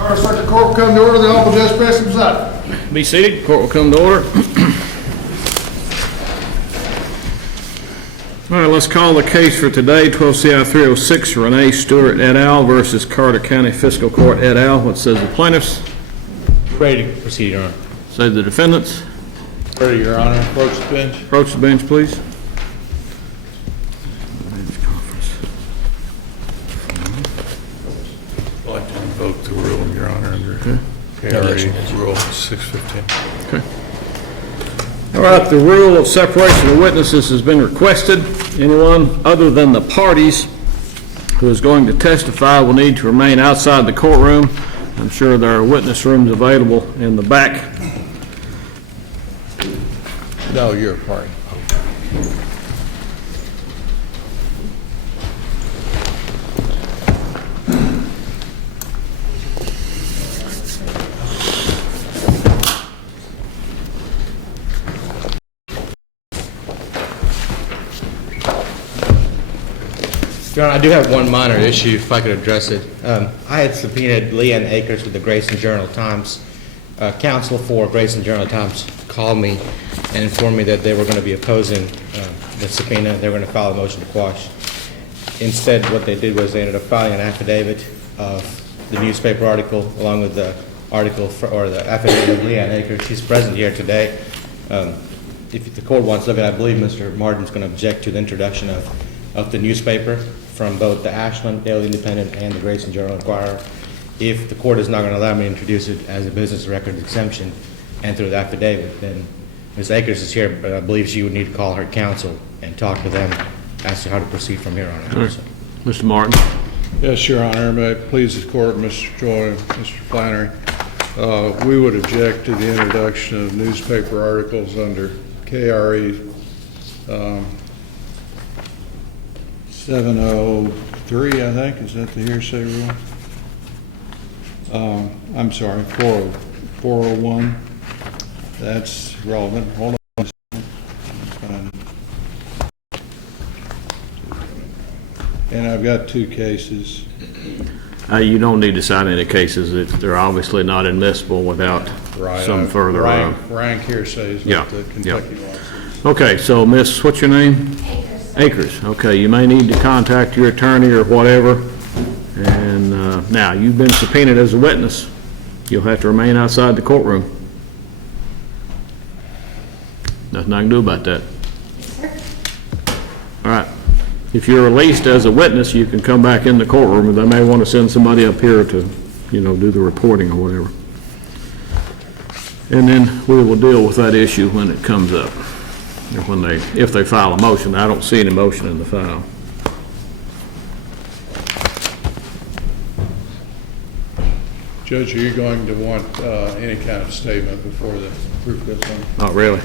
All right, Circuit Court will come to order. The Honorable Judge Preston presiding. Be seated. Court will come to order. All right, let's call the case for today, 12 CI 306, Renee Stewart et al. Versus Carter County Fiscal Court et al. What says the plaintiffs? Ready to proceed, Your Honor. Say the defendants. Ready, Your Honor. Approach the bench. Approach the bench, please. I'd like to invoke the rule, Your Honor, under KRA Rule 615. Okay. All right, the rule of separation of witnesses has been requested. Anyone other than the parties who is going to testify will need to remain outside the courtroom. I'm sure there are witness rooms available in the back. No, you're a party. Your Honor, I do have one minor issue, if I could address it. I had subpoenaed Leanne Akers with the Grayson Journal-Times. Counsel for Grayson Journal-Times called me and informed me that they were going to be opposing the subpoena. They were going to file a motion to quash. Instead, what they did was they ended up filing an affidavit of the newspaper article along with the article or the affidavit of Leanne Akers. She's present here today. If the court wants to look at it, I believe Mr. Martin's going to object to the introduction of the newspaper from both the Ashland Daily Independent and the Grayson Journal-Inquirer. If the court is not going to allow me to introduce it as a business record exemption and through the affidavit, then Ms. Akers is here, but I believe she would need to call her counsel and talk to them as to how to proceed from here on out. Right. Mr. Martin. Yes, Your Honor. May it please the court, Mr. Joy, Mr. Flannery. We would object to the introduction of newspaper articles under KRE 703, I think. Is that the hearsay rule? I'm sorry, 401. That's relevant. Hold on. And I've got two cases. You don't need to cite any cases. They're obviously not admissible without some further. Rank hearsay is what the Kentucky law says. Okay, so Miss, what's your name? Akers. Okay, you may need to contact your attorney or whatever. And now, you've been subpoenaed as a witness. You'll have to remain outside the courtroom. Nothing I can do about that. All right. If you're released as a witness, you can come back in the courtroom, and they may want to send somebody up here to, do the reporting or whatever. And then we will deal with that issue when it comes up. If they file a motion. I don't see any motion in the file. Judge, are you going to want any kind of statement before the proof goes on? Not really.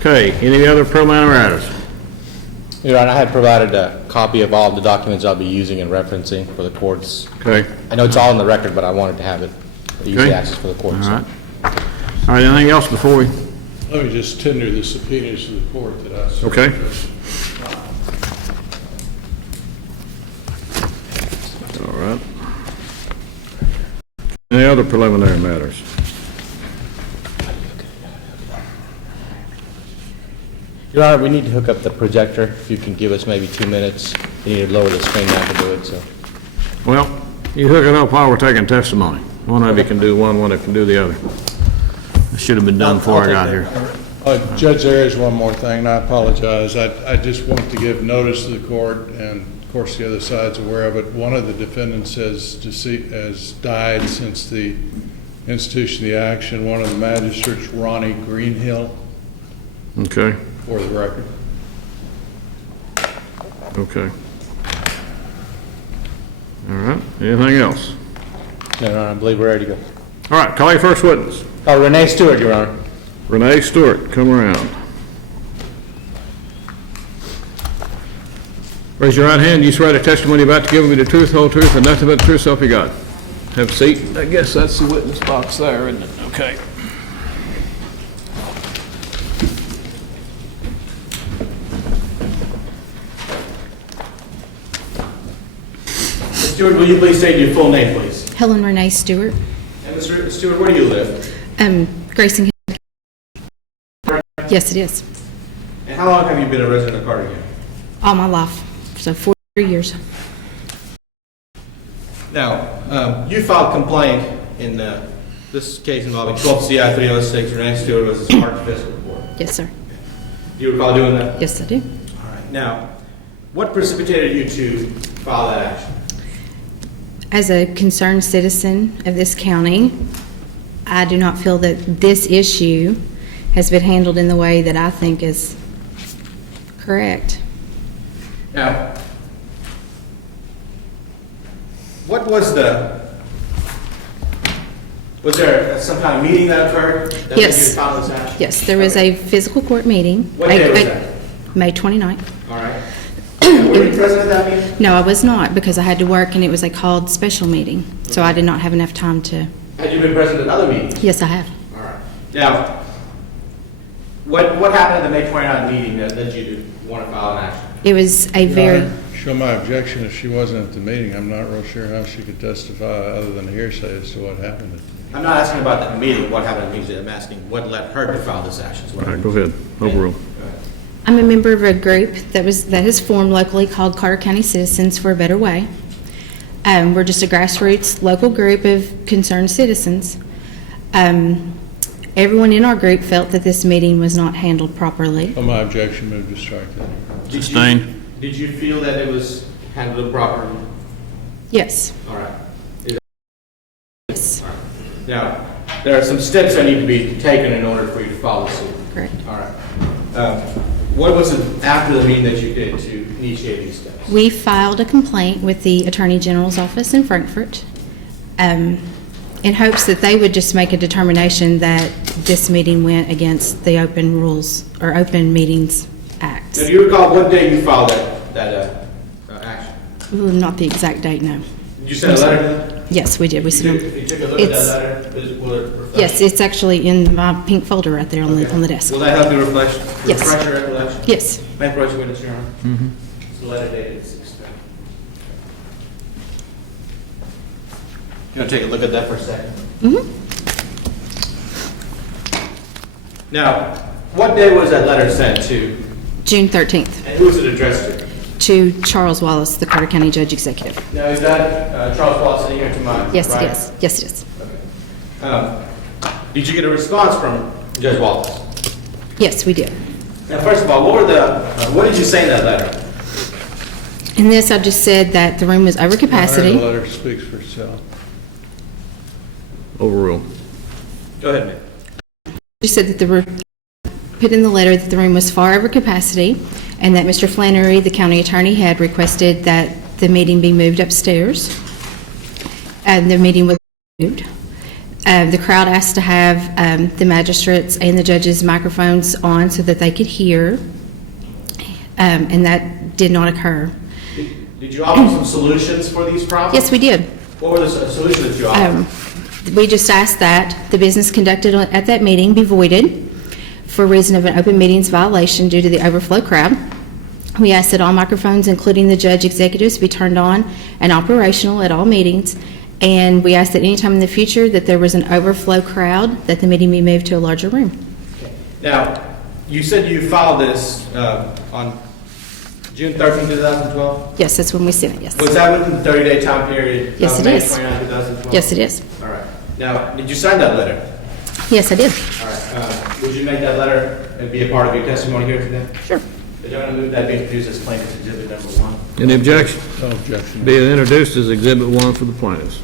Okay, any other preliminary matters? Your Honor, I had provided a copy of all of the documents I'll be using and referencing for the courts. Okay. I know it's all in the record, but I wanted to have it easy access for the courts. All right. All right, anything else before we? Let me just tender the subpoenas to the court that I served. Okay. All right. Any other preliminary matters? Your Honor, we need to hook up the projector. If you can give us maybe 2 minutes. You need to lower the screen down to do it. So. Well, you hook it up while we're taking testimony. One of you can do one of you can do the other. It should have been done before I got here. Judge, there is one more thing, and I apologize. I just want to give notice to the court, and of course the other side's aware of it. One of the defendants has died since the institution of the action. One of the magistrates, Ronnie Greenhill. Okay. For the record. Okay. All right. Anything else? No, Your Honor, I believe we're ready to go. All right. Call your first witness. Renee Stewart, Your Honor. Renee Stewart, come around. Raise your right hand. You swear the testimony you're about to give will be the truth, whole truth, and nothing but the truth, so help you God. Have a seat. I guess that's the witness box there, isn't it? Okay. Stewart, will you please state your full name, please? Helen Renee Stewart. And Mr. Stewart, where do you live? Grayson. Yes, it is. And how long have you been a resident of Cardigan? All my life, so 43 years. Now, you filed complaint in this case involving 12 CI 306, Renee Stewart was a part of Fiscal report. Yes, sir. Do you recall doing that? Yes, I do. All right. Now, what precipitated you to file that action? As a concerned citizen of this county, I do not feel that this issue has been handled in the way that I think is correct. Now, what was there some kind of meeting that occurred? That led you Yes. to file this action? Yes, there was a physical court meeting. What day was that? May 29th. All right. Were you present at that meeting? No, I was not, because I had to work and it was a called special meeting, so I did not have enough time to. Had you been present at other meetings? Yes, I have. All right. Now, what happened at the May 29th meeting that led you to want to file an action? It was a very, Show my objection, if she wasn't at the meeting, I'm not real sure how she could testify other than hearsay as to what happened. I'm not asking about that meeting, what happened at the meeting, I'm asking what led her to file this action. All right, go ahead. Overrule. I'm a member of a group that has formed locally called Carter County Citizens for a Better Way. We're just a grassroots local group of concerned citizens. Everyone in our group felt that this meeting was not handled properly. On my objection, move to strike that. Sustain. Did you feel that it was handled properly? Yes. All right. Yes. All right. Now, there are some steps that need to be taken in order for you to follow suit. Correct. All right. What was it after the meeting that you did to initiate these steps? We filed a complaint with the Attorney General's office in Frankfurt in hopes that they would just make a determination that this meeting went against the Open Rules or Open Meetings Act. Now, do you recall what day you filed that action? Ooh, not the exact date, no. Did you send a letter to them? Yes, we did. We You sent took a look at that letter? Will it reflect? Yes, it's actually in my pink folder right there on the desk. Will that help you refresh Yes. your recollection? Yes. May I approach you, witness, Your Honor? It's the letter dated 6/10. You want to take a look at that for a second? Now, what day was that letter sent to, June 13th, and who was it addressed to? to Charles Wallace, the Carter County Judge Executive. Now, is that Charles Wallace sitting here to my Yes, right? it is. Yes, it is. Okay. Did you get a response from Judge Wallace? Yes, we did. Now, first of all, what did you say in that letter? In this, I just said that the room was over The capacity. letter speaks for itself. Overrule. Go ahead, ma'am. Just said that put in the letter that the room was far over capacity and that Mr. Flannery, the county attorney, had requested that the meeting be moved upstairs. And the meeting was moved. The crowd asked to have the magistrates and the judges' microphones on so that they could hear, and that did not occur. Did you offer some solutions for these problems? Yes, we did. What were the solutions that you offered? We just asked that the business conducted at that meeting be voided for reason of an open meetings violation due to the overflow crowd. We asked that all microphones, including the judge executives, be turned on and operational at all meetings. And we asked that anytime in the future that there was an overflow crowd, that the meeting be moved to a larger room. Now, you said you filed this on June 13, 2012? Yes, that's when we sent it, yes. Was that within the 30-day time period Yes, of it May is. 29, 2012? Yes, it is. All right. Now, did you sign that letter? Yes, I did. All right. Would you make that letter and be a part of your testimony here today? Sure. The gentleman move that be introduced as plaintiff's exhibit number 1. Any objection? No objection. Be it introduced as Exhibit 1 for the plaintiffs.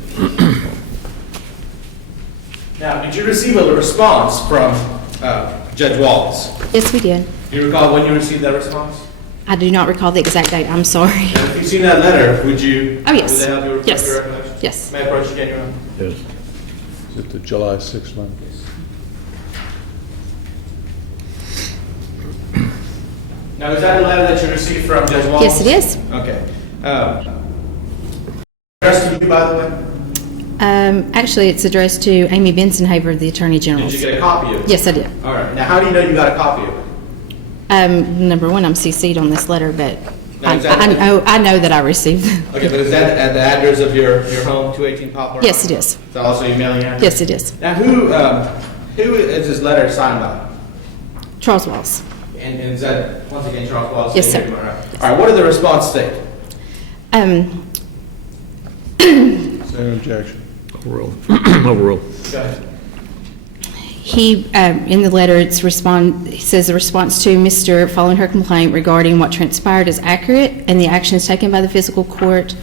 Now, did you receive a response from Judge Wallace? Yes, we did. Do you recall when you received that response? I do not recall the exact date, I'm sorry. And if you've seen that letter, would you? Oh, yes. Would that help you refresh Yes. your recollection? Yes. May I approach again, Your Honor? Yes. Is it the July 6th one? Now, is that a letter that you received from Judge Wallace? Yes, it is. Okay. Addressed to you, by the way? Actually, it's addressed to Amy Bensonhaver, the Attorney General. Did you get a copy of it? Yes, I did. All right. Now, how do you know you got a copy of it? Number one, I'm CC'd on this letter, but Now, is that- I know that I received them. Okay, but is that at the address of your home, 218 Poplar? Yes, it is. Is that also your mailing address? Yes, it is. Now, who is this letter signed by? Charles Wallace. And is that, once again, Charles Wallace? Yes, sir. All right, what did the response state? Same objection. Overrule. Overrule. Go ahead. He, in the letter, it says the response to Ms. Stewart following her complaint regarding what transpired is accurate, and the actions taken by the fiscal court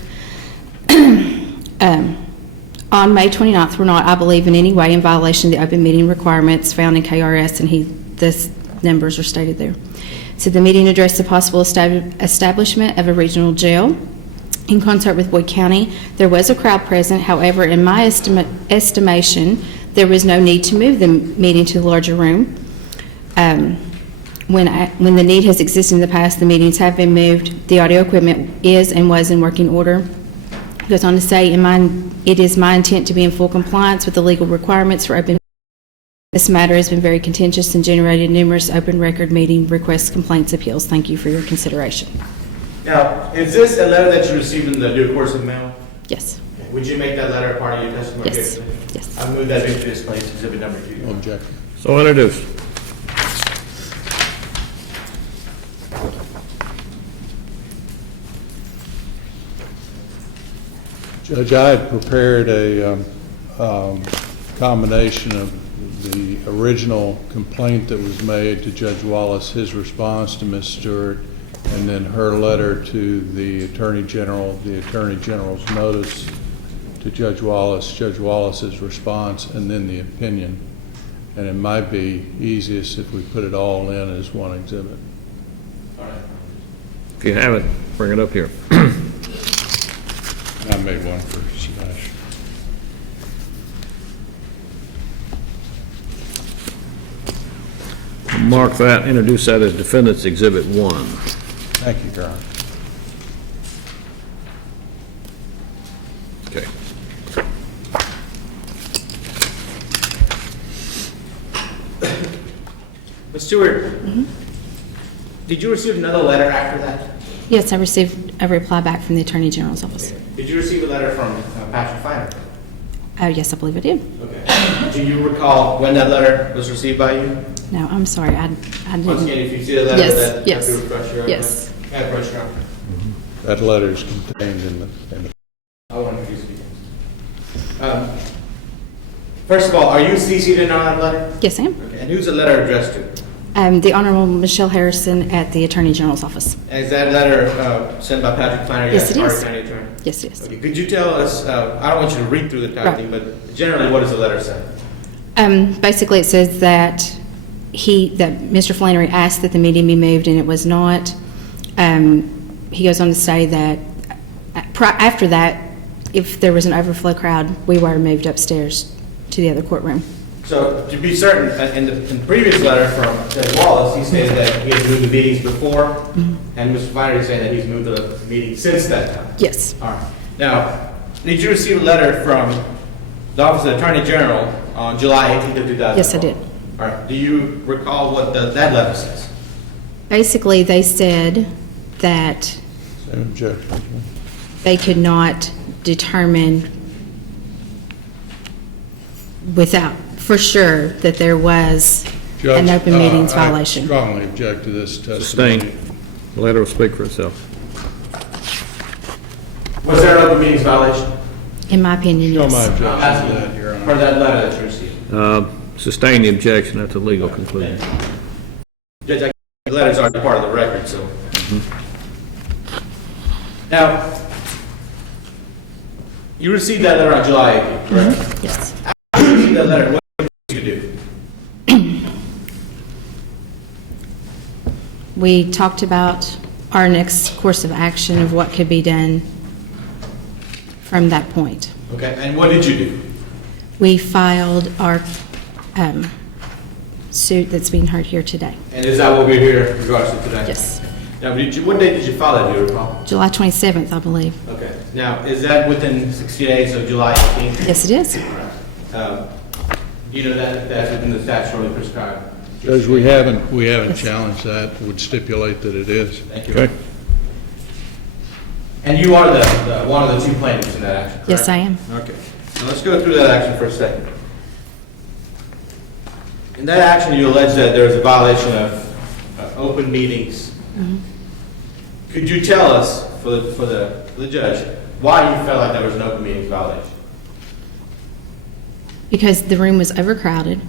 on May 29th were not, I believe, in any way in violation of the open meeting requirements found in KRS, and the numbers are stated there. So the meeting addressed the possible establishment of a regional jail in concert with Boyd County. There was a crowd present. However, in my estimation, there was no need to move the meeting to the larger room. When the need has existed in the past, the meetings have been moved. The audio equipment is and was in working order. It goes on to say, it is my intent to be in full compliance with the legal requirements for open. This matter has been very contentious and generated numerous open record meeting requests, complaints, appeals. Thank you for your consideration. Now, is this a letter that you received in the due course of mail? Yes. Okay. Would you make that letter a part of your testimony? Yes. Here? Yes. I move that into this place, exhibit number 2. Objection. So introduced. Judge, I had prepared a combination of the original complaint that was made to Judge Wallace, his response to Ms. Stewart, and then her letter to the Attorney General, the Attorney General's notice to Judge Wallace's response, and then the opinion. And it might be easiest if we put it all in as one exhibit. All right. If you have it, bring it up here. I made one for Sebastian. Mark that, introduce that as Defendant's Exhibit 1. Thank you, Your Honor. Okay. Ms. Stewart, did you receive another letter after that? Yes, I received a reply back from the Attorney General's office. Did you receive a letter from Patrick Flannery? Yes, I believe I did. Okay. Do you recall when that letter was received by you? No, I'm sorry, I Once didn't. again, if you see the letter Yes, that yes, to refresh your yes. refresh your memory. That letter is contained in the I want to introduce you. First of all, are you CC'd in on that letter? Yes, I am. Okay. And who's the letter addressed to? The Honorable Michelle Harrison at the Attorney General's office. Is that letter sent by Patrick Flannery? Yes, as it Carter is. County Attorney? Yes, yes. Okay. Could you tell us, I don't want you to read through the entire Right. thing, but generally, what does the letter say? Basically, it says that that Mr. Flannery asked that the meeting be moved, and it was not. He goes on to say that after that, if there was an overflow crowd, we were moved upstairs to the other courtroom. So, to be certain, in the previous letter from Judge Wallace, he stated that he had moved the meetings before, and Mr. Flannery is saying that he's moved the meeting since that time. Yes. All right. Now, did you receive a letter from the Office of the Attorney General on July 18th of 2012? Yes, I did. All right. Do you recall what that letter says? Basically, they said that same objection. they could not determine for sure that there was an Judge, open meetings I violation. strongly object to this testimony. Sustained. The letter will speak for itself. Was there an open meetings violation? In my opinion, Show yes. my objection to that, Your For Honor. that letter that you received? Sustain the objection. That's a legal conclusion. Judge, the letters are part of the record, so. Now, you received that letter on July 18th, correct? Yes. After you received that letter, what did you do? We talked about our next course of action of what could be done from that point. Okay, and what did you do? We filed our suit that's being heard here today. And is that what we're here in regards to today? Yes. Now, what date did you file that, do you recall? July 27th, I believe. Okay. Now, is that within 60 days of July 18th? Yes, it is. You know that that's within the statutorily prescribed? Judge, we haven't challenged that, would stipulate that it is. Thank you. Okay. And you are one of the two plaintiffs in that action, correct? Yes, I am. Okay, so let's go through that action for a second. In that action, you allege that there was a violation of open meetings. Could you tell us, for the judge, why you felt like there was an open meetings violation? Because the room was overcrowded.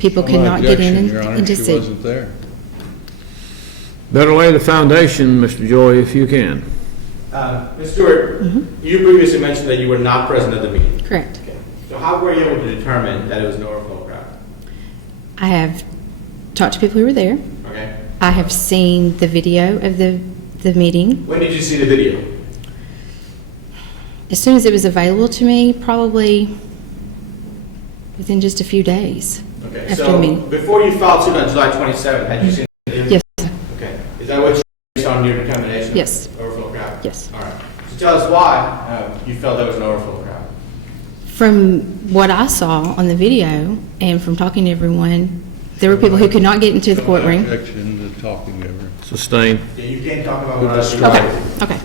People could My not get in objection, Your Honor, and to she see. wasn't there. Better lay the foundation, Mr. Joy, if you can. Ms. Stewart, you previously mentioned that you were not present at the meeting. Correct. Okay. So how were you able to determine that it was an overflow crowd? I have talked to people who were there. Okay. I have seen the video of the meeting. When did you see the video? As soon as it was available to me, probably within just a few days Okay. after the So meeting. before you filed suit on July 27th, had you seen the video? Yes, Okay. Is that what you based on your determination? Yes. Of overflow crowd? yes. All right. So tell us why you felt there was an overflow crowd. From what I saw on the video and from talking to everyone, there were people who could not get into the My courtroom. objection to talking to her. Sustained. Yeah, you can't talk about what I see. Okay, okay.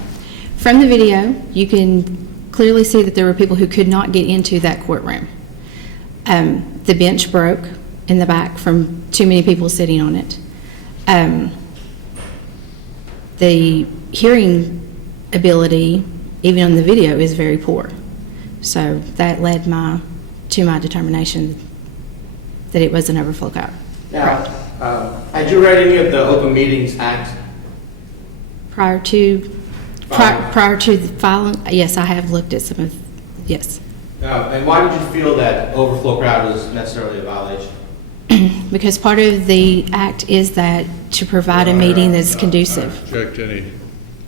From the video, you can clearly see that there were people who could not get into that courtroom. The bench broke in the back from too many people sitting on it. The hearing ability, even on the video, is very poor. So that led to my determination that it was an overflow crowd. Now, had you read any of the Open Meetings Act? Prior to Filing. the filing, yes, I have looked at some of, yes. And why did you feel that overflow crowd was necessarily a violation? Because part of the act is that to provide a meeting that's conducive. I object to any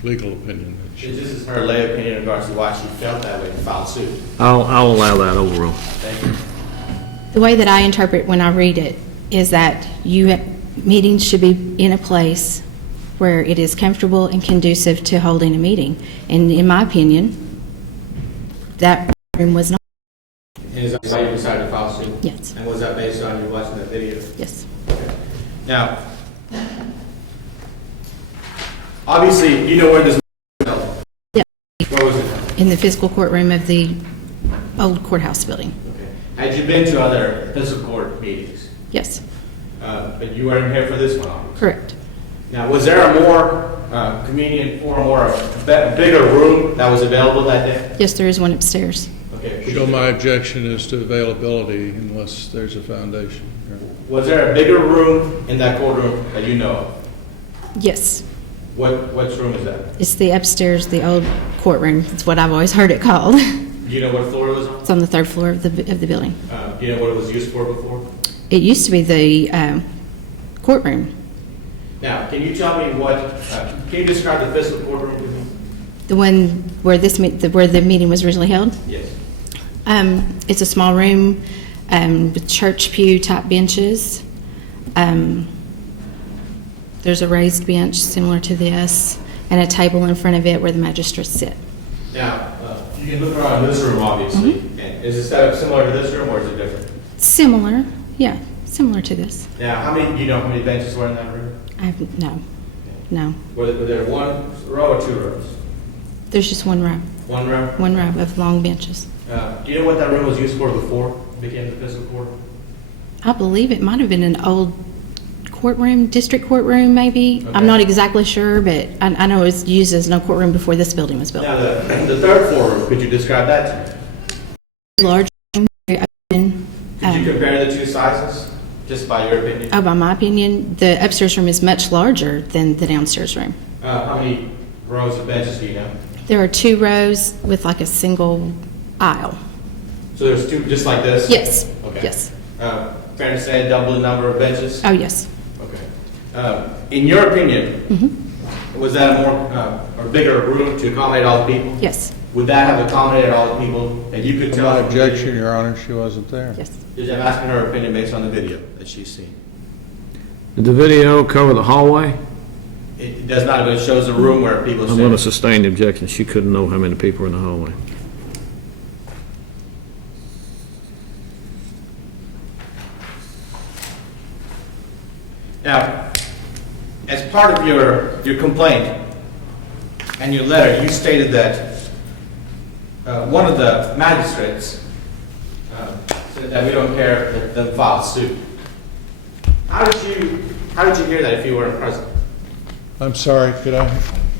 legal opinion that she. This is her lay opinion in regards to why she felt that way and filed suit. I'll allow that overrule. Thank you. The way that I interpret when I read it is that meetings should be in a place where it is comfortable and conducive to holding a meeting. And in my opinion, that room was not, And is that why you decided to file suit? yes, And was that based on you watching that video? yes. Now, obviously, you know where this was held. Yeah. Where was it held? In the fiscal courtroom of the old courthouse building, Okay. Had you been to other fiscal court meetings? yes, But you weren't here for this one, obviously. correct. Now, was there a more convenient forum or a bigger room that was available that day? Yes, there is one upstairs. Okay. So my objection is to availability unless there's a foundation. Was there a bigger room in that courtroom that you know of? Yes, Which room is that? it's the upstairs, the old courtroom. It's what I've always heard it called. Do you know what floor it was on? It's on the third floor of the building. Do you know what it was used for before? It used to be the courtroom. Now, can you tell me can you describe the fiscal courtroom to me? The one where where the meeting was originally held. Yes. It's a small room with church pew type benches. There's a raised bench similar to this and a table in front of it where the magistrates sit. Now, you can look around this room, obviously. And is the setup similar to this room or is it different? Similar, yeah, similar to this. Now, do you know how many benches were in that room? No. Were there one row or two rows? There's just one row One row? of long benches. Do you know what that room was used for before it became the fiscal court? I believe it might have been an old courtroom, district courtroom maybe. Okay. I'm not exactly sure, but I know it was used as no courtroom before this building was built. Now, the third floor room, could you describe that to me? Large room, very open. Could you compare the two sizes, just by your opinion? By my opinion, the upstairs room is much larger than the downstairs room. How many rows of benches do you know? There are 2 rows with like a single aisle. So there's two, just like this? Yes, Okay. yes. Fair to say double the number of benches? Oh, yes. Okay. In your opinion, was that a more, or bigger room to accommodate all the people? Yes, Would that have accommodated all the people that you could tell? My from the video? objection, Your Honor, she wasn't there. yes. I'm asking her opinion based on the video that she's seen. Did the video cover the hallway? It does not, but it shows a room where people I'm going to sit. sustain the objection. She couldn't know how many people were in the hallway. Now, as part of your complaint, in your letter, you stated that one of the magistrates said that we don't care if them file suit. How did you hear that if you weren't present? I'm sorry, could I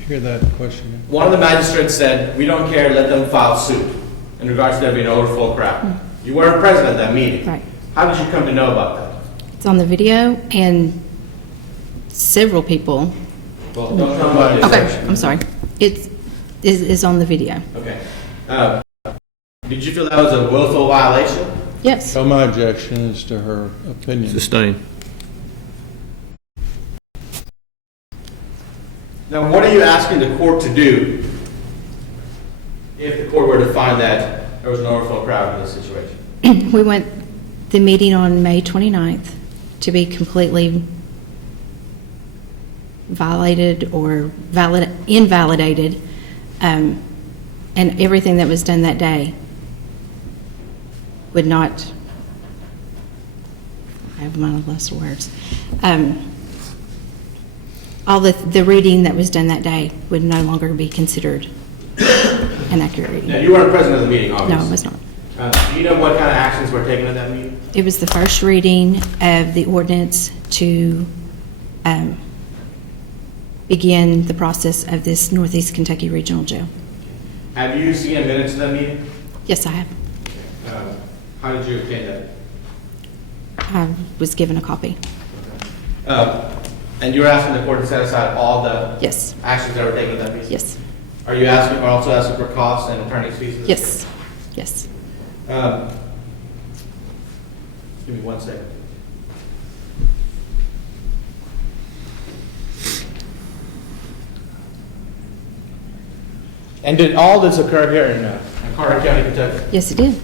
hear that question again? One of the magistrates said, we don't care, let them file suit in regards to there being an overflow crowd. You weren't present at that meeting. Right. How did you come to know about that? It's on the video, and several people. Well, don't tell me about Okay, this. I'm sorry. It is on the video. Okay. Did you feel that was a willful violation? Yes. So my objection is to her opinion. Sustained. Now, what are you asking the court to do if the court were to find that there was an overflow crowd in this situation? We want the meeting on May 29th to be completely violated or invalidated, and everything that was done that day would not, I have my list of words, all the reading that was done that day would no longer be considered an accurate reading. Now, you weren't present at the meeting, obviously. No, it was not. Do you know what kind of actions were taken at that meeting? It was the first reading of the ordinance to begin the process of this Northeast Kentucky Regional Jail. Have you seen minutes of that meeting? Yes, I have. How did you obtain that? I was given a copy. And you're asking the court to set aside all the Yes, actions that were taken at that meeting? yes, Are you asking, or also asking for costs and attorney's fees? for this? yes, yes. Give me 1 second. And did all this occur here in Carter County, Kentucky? Yes, it did.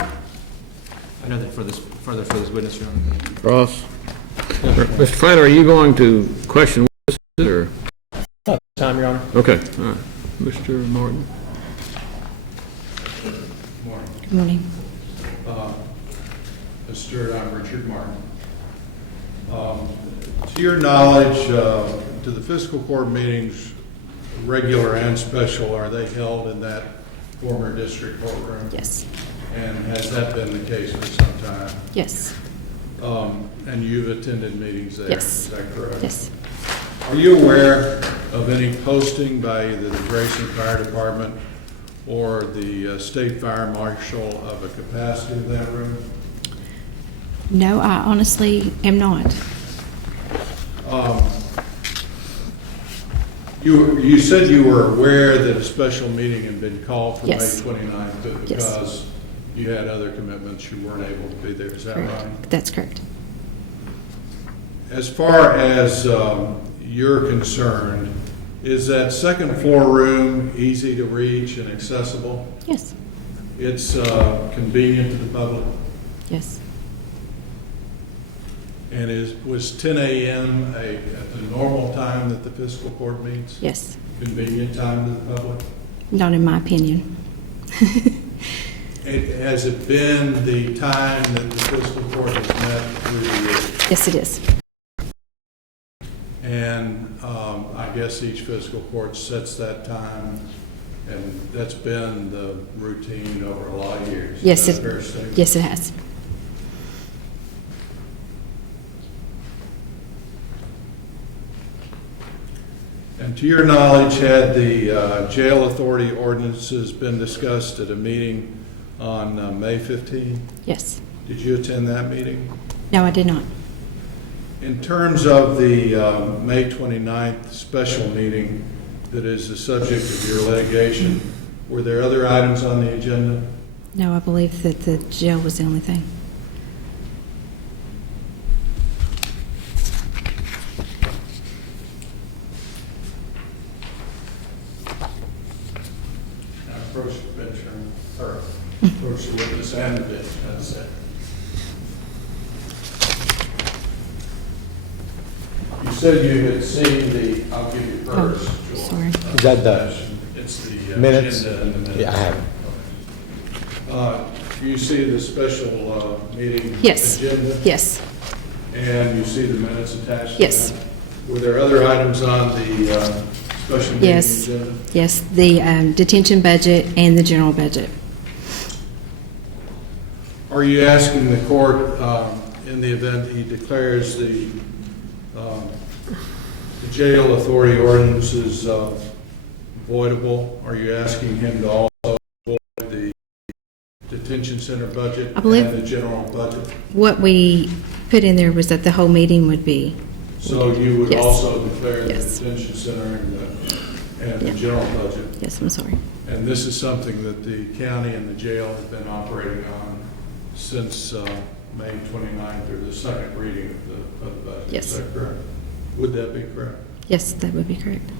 I know that further for this witness, Your Honor. Ross? Mr. Flannery, are you going to question witnesses, or? Time, Your Honor. Okay, all right. Mr. Martin? Good morning. Mr. Stewart, I'm Richard Martin. To your knowledge, to the fiscal court meetings, regular and special, are they held in that former district courtroom? Yes, And has that been the case for some time? yes, And you've attended meetings there? Yes. Is that correct? yes. Are you aware of any posting by either the Grayson Fire Department or the State Fire Marshal of a capacity of that room? No, I honestly am not. You said you were aware that a special meeting had been called for May Yes. 29th, but Yes. because you had other commitments, you weren't able to be there. Is that right? Correct. That's correct. As far as you're concerned, is that second floor room easy to reach and accessible? Yes, It's convenient to the public? yes, And was 10 a.m. At the normal time that the fiscal court meets? yes. Convenient time to the public? Not in my opinion. Has it been the time that the fiscal court has met through the years? Yes, it is. And I guess each fiscal court sets that time, and that's been the routine over a lot of years. Is Yes, that a fair statement? yes, it has. And to your knowledge, had the jail authority ordinances been discussed at a meeting on May 15? Yes. Did you attend that meeting? No, I did not. In terms of the May 29th special meeting that is the subject of your litigation, were there other items on the agenda? No, I believe that the jail was the only thing. Now, approach the bench, or approach the witness and the bench, that's it. You said you had seen the, I'll give you first. Oh, sorry. Is that the It's the minutes? agenda and the minutes. Yeah, I have. You see the special meeting Yes. agenda? Yes, And you see the minutes attached to Yes. that? Were there other items on the special meeting Yes, agenda? yes, the detention budget and the general budget. Are you asking the court, in the event he declares the jail authority ordinance is voidable, are you asking him to also void the detention center budget I believe- and the general budget? What we put in there was that the whole meeting would be, So you would Yes. also declare the Yes. detention center and the general budget? yes, I'm sorry. And this is something that the county and the jail have been operating on since May 29th, or the second reading of the budget. Yes. Is that correct? Would that be correct? Yes, that would be correct.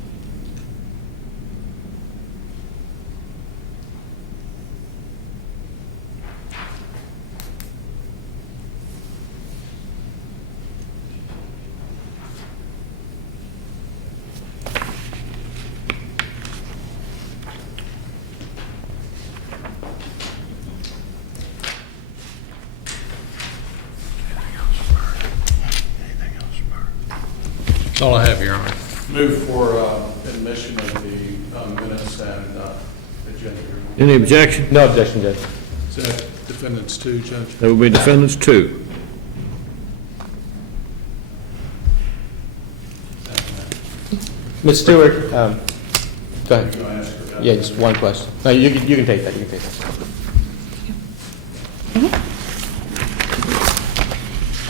That's all I have, Your Honor. Move for admission of the minutes and agenda. Any objection? No objection, Judge. Is that defendants two, Judge? That would be defendants 2. Ms. Stewart, go ahead. You want to ask her about Yeah, that? just one question. No, you can take that, you can take that.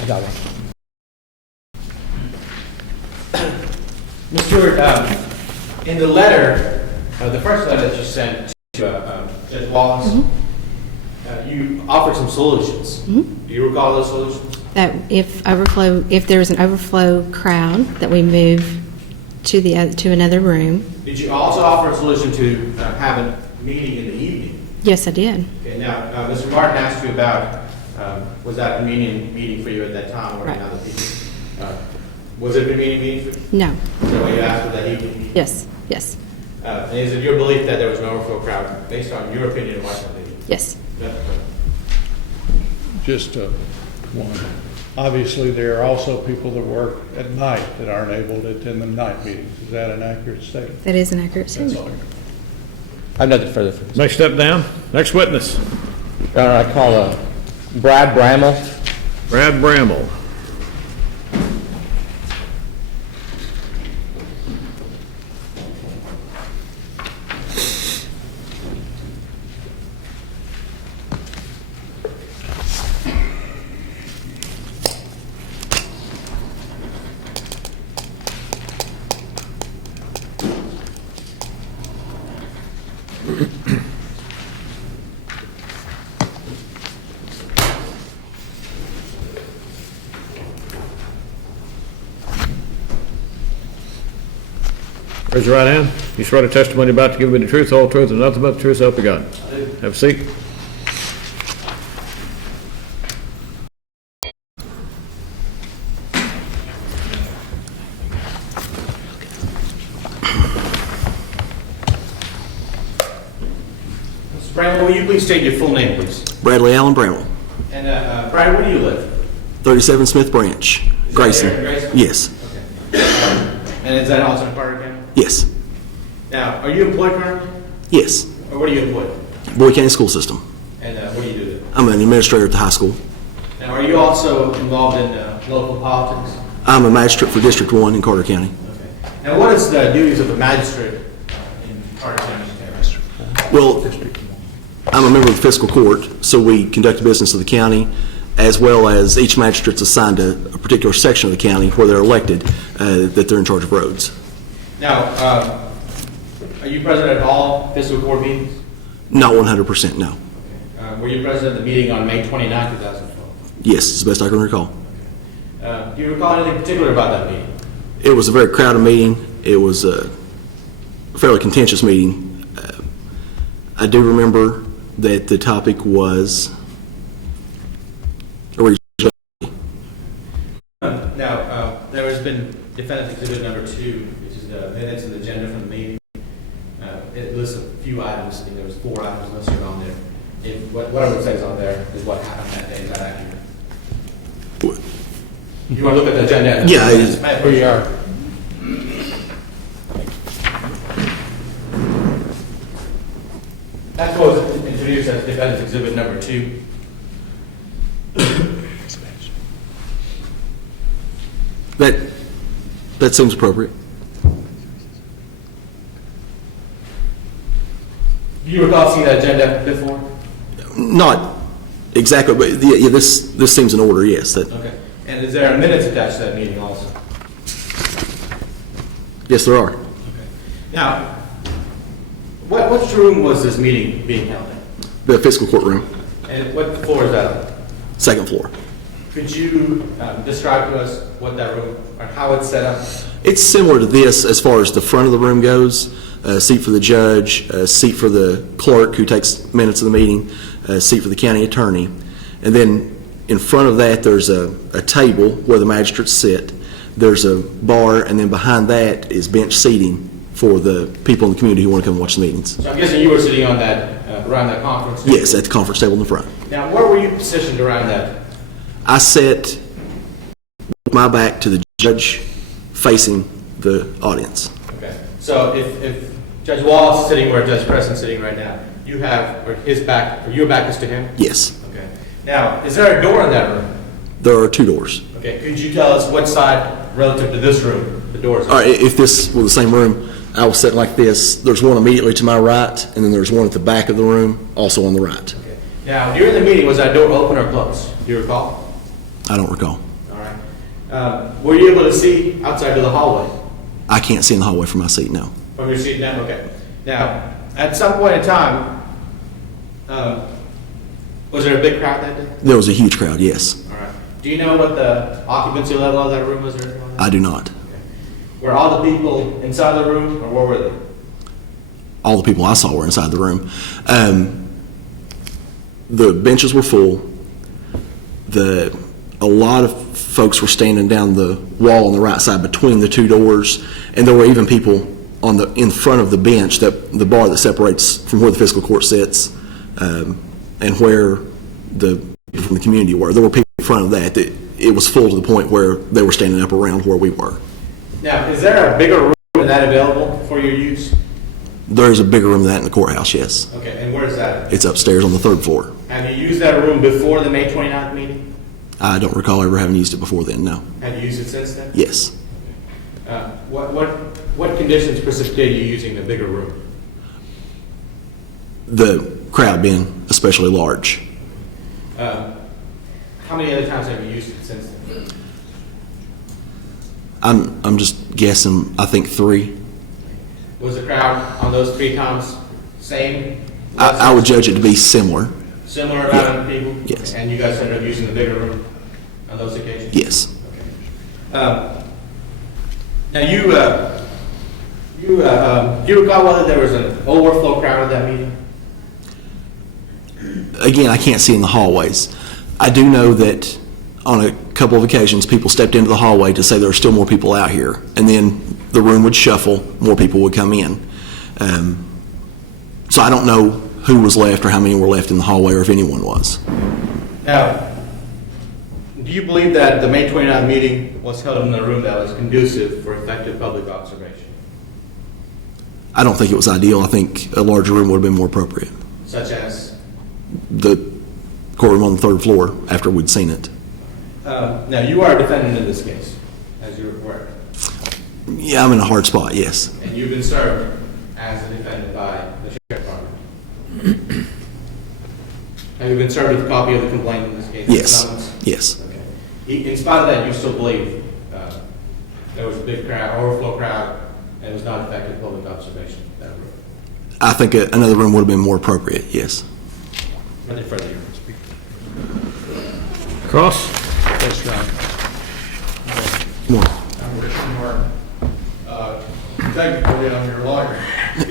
I got it. Ms. Stewart, in the letter, the first letter that you sent to Judge Wallace, you offered some solutions. Do you recall those solutions? That if there was an overflow crowd, that we move to another room. Did you also offer a solution to have a meeting in the evening? Yes, I did. Okay, now, Mr. Martin asked you about, was that a convenient meeting for you at that time or Right. another meeting? Was it a convenient meeting for you? No. Is that why you asked for that evening meeting? Yes, yes, And is it your belief that there was an overflow crowd based on your opinion of Washington meeting? yes. Just one. Obviously, there are also people that work at night that aren't able to attend the night meetings. Is that an accurate statement? That is an accurate That's statement. all. I have nothing further for this. Next step down. Next witness, Your Honor, I call Brad Bramall. Brad Bramall. Raise your right hand. You swear the testimony about to give me the truth, the whole truth, and nothing but the truth, so help you God. Have a seat. Mr. Bramall, will you please state your full name, please? Bradley Allen Bramwell, And Brad, where do you live? 37 Smith Branch, Grayson. there in Grayson? Yes, And is that also in Carter County? yes, Now, are you employed currently? yes. Or what are you employed? Boyd County School System. And what do you do there? I'm an administrator at the high school. Now, are you also involved in local politics? I'm a magistrate for District 1 in Carter County. Okay. Now, what is the duties of a magistrate in Carter County? Well, I'm a member of the fiscal court, so we conduct the business of the county, as well as each magistrate's assigned to a particular section of the county where they're elected, that they're in charge of roads. Now, are you present at all fiscal court meetings? Not 100%, no. Were you present at the meeting on May 29, 2012? Yes, it's the best I can recall. Do you recall anything particular about that meeting? It was a very crowded meeting. It was a fairly contentious meeting. I do remember that the topic was Now, there has been defendant exhibit number 2, which is the minutes and agenda from the meeting. It lists a few items. I think there was 4 items listed on there. What I would say is on there is what happened that day. Is that accurate? You want to look at the agenda? Yeah, Here you are. defendant's exhibit number 2. That seems appropriate. Do you recall seeing that agenda before? Not exactly, but yeah, this seems in order, yes. Okay. And is there minutes attached to that meeting also? Yes, there are. Okay. Now, which room was this meeting being held in? The fiscal courtroom, And what floor is that on? second floor. Could you describe to us what that room, or how it's set up? It's similar to this as far as the front of the room goes. A seat for the judge, a seat for the clerk who takes minutes of the meeting, a seat for the county attorney. And then in front of that, there's a table where the magistrates sit. There's a bar, and then behind that is bench seating for the people in the community who want to come watch the meetings. So I'm guessing you were sitting on that, around that conference table? Yes, at the conference table in the front. Now, where were you positioned around that? I sat with my back to the judge facing the audience. Okay. So if Judge Wallace is sitting where Judge Preston's sitting right now, you have, or his back, or your back is to him? Yes. Okay. Now, is there a door in that room? There are 2 doors. Okay. Could you tell us what side relative to this room the doors All are? right, if this were the same room, I was sitting like this. There's one immediately to my right, and then there's one at the back of the room, also on the right. Okay. Now, during the meeting, was that door open or closed? Do you recall? I don't recall. All right. Were you able to see outside of the hallway I can't see in the hallway from my seat, no. from your seat now? Okay. Now, at some point in time, was there a big crowd that day? There was a huge crowd, yes. All right. Do you know what the occupancy level of that room was? Or anything like that? I do not. Okay. Were all the people inside the room, or where were they? All the people I saw were inside the room. The benches were full. A lot of folks were standing down the wall on the right side between the 2 doors, and there were even people in front of the bench, the bar that separates from where the fiscal court sits, and where the people from the community were. There were people in front of that. It was full to the point where they were standing up around where we were. Now, is there a bigger room than that available for your use? There's a bigger room than that in the courthouse, yes. Okay, and where is that? It's upstairs on the 3rd floor. Have you used that room before the May 29th meeting? I don't recall ever having used it before then, no. Have you used it since then? Yes. What conditions precipitated you using the bigger room? The crowd being especially large. How many other times have you used it since then? I'm just guessing, I think 3. Was the crowd on those 3 times same? I would judge it to be similar. Similar amount of people? Yes. And you guys ended up using the bigger room on those occasions? Yes. Now, do you recall whether there was an overflow crowd at that meeting? Again, I can't see in the hallways. I do know that on a couple of occasions, people stepped into the hallway to say there are still more people out here, and then the room would shuffle, more people would come in. So I don't know who was left or how many were left in the hallway or if anyone was. Now, do you believe that the May 29th meeting was held in a room that was conducive for effective public observation? I don't think it was ideal. I think a larger room would have been more appropriate. Such as? The courtroom on the 3rd floor after we'd seen it. Now, you are a defendant in this case, as you're aware. Yeah, I'm in a hard spot, yes. And you've been served as a defendant by the Sheriff's Department. Have you been served with a copy of the complaint in this case? Yes, yes. Okay. In spite of that, you still believe there was a big crowd, overflow crowd, and it was not effective public observation in that room? I think another room would have been more appropriate, yes. Nothing further. Cross? Yes, Your Honor. More. I'm Richard Martin. Technically, I'm your lawyer.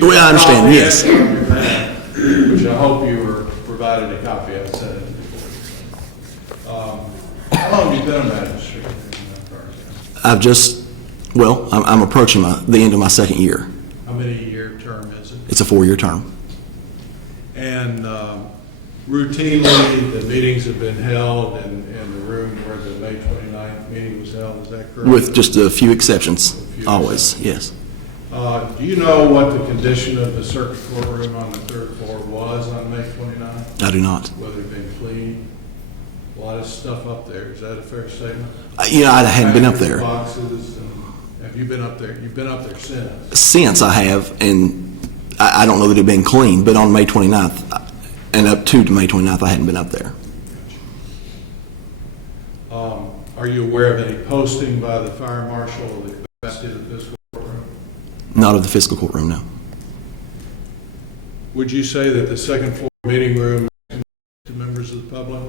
Well, I understand, yes. Which I hope you were provided a copy of. Said it before. How long have you been a magistrate? I'm approaching the end of my 2nd year. How many year term is it? It's a 4-year term. And routinely, the meetings have been held in the room where the May 29th meeting was held, is that correct? With just a few exceptions, A few always, yes. Do you know what the condition of the circuit courtroom on the third floor was on May 29th? I do not. Whether it been clean? A lot of stuff up there. Is that a fair statement? I hadn't been up there. Boxes, and have you been up there? You've been up there since? Since I have, and I don't know that it had been clean, but on May 29th, and up to May 29th, I hadn't been up there. Are you aware of any posting by the fire marshal of the capacity of the fiscal courtroom? Not of the fiscal courtroom, no. Would you say that the second floor meeting room is open to members of the public?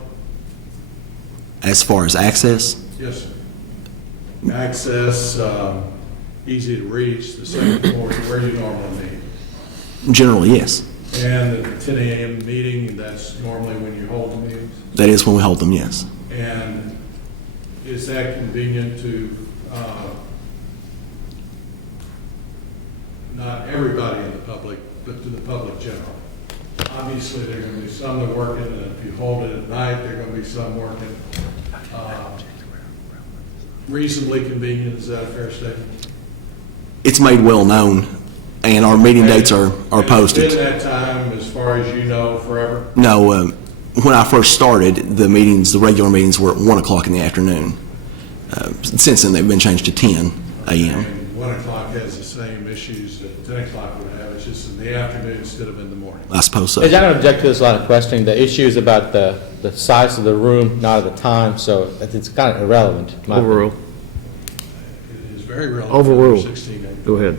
As far as access, Yes, sir. Access, easy to reach, the second floor is where you normally meet. generally, yes. And the 10 a.m. meeting, that's normally when you hold the meetings? That is when we hold them, yes. And is that convenient to, not everybody in the public, but to the public general? Obviously, there are going to be some that work it, and if you hold it at night, there are going to be some working. Reasonably convenient, is that a fair statement? It's made well known, and our meeting dates are posted. It's been that time, as far as you know, forever? No, when I first started, the regular meetings were at 1 o'clock in the afternoon. Since then, they've been changed to 10 a.m. And 1 o'clock has the same issues that 10 o'clock would have, it's just in the afternoon instead of in the morning. I suppose so. I don't object to this line of questioning. The issue is about the size of the room, not at the time, so it's kind of irrelevant. in my opinion. Overruled. It is very relevant. Overruled. 16A. Go ahead.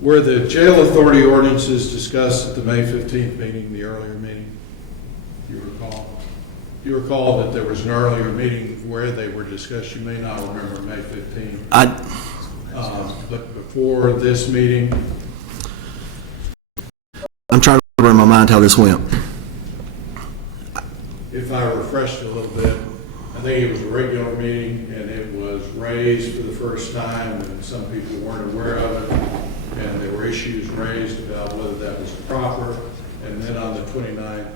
Were the jail authority ordinances discussed at the May 15th meeting, the earlier meeting? Do you recall? Do you recall that there was an earlier meeting where they were discussed? You may not remember May 15th. But before this meeting, I'm trying to remember in my mind how this went. if I refreshed it a little bit, I think it was a regular meeting, and it was raised for the first time, and some people weren't aware of it, and there were issues raised about whether that was proper, and then on the 29th,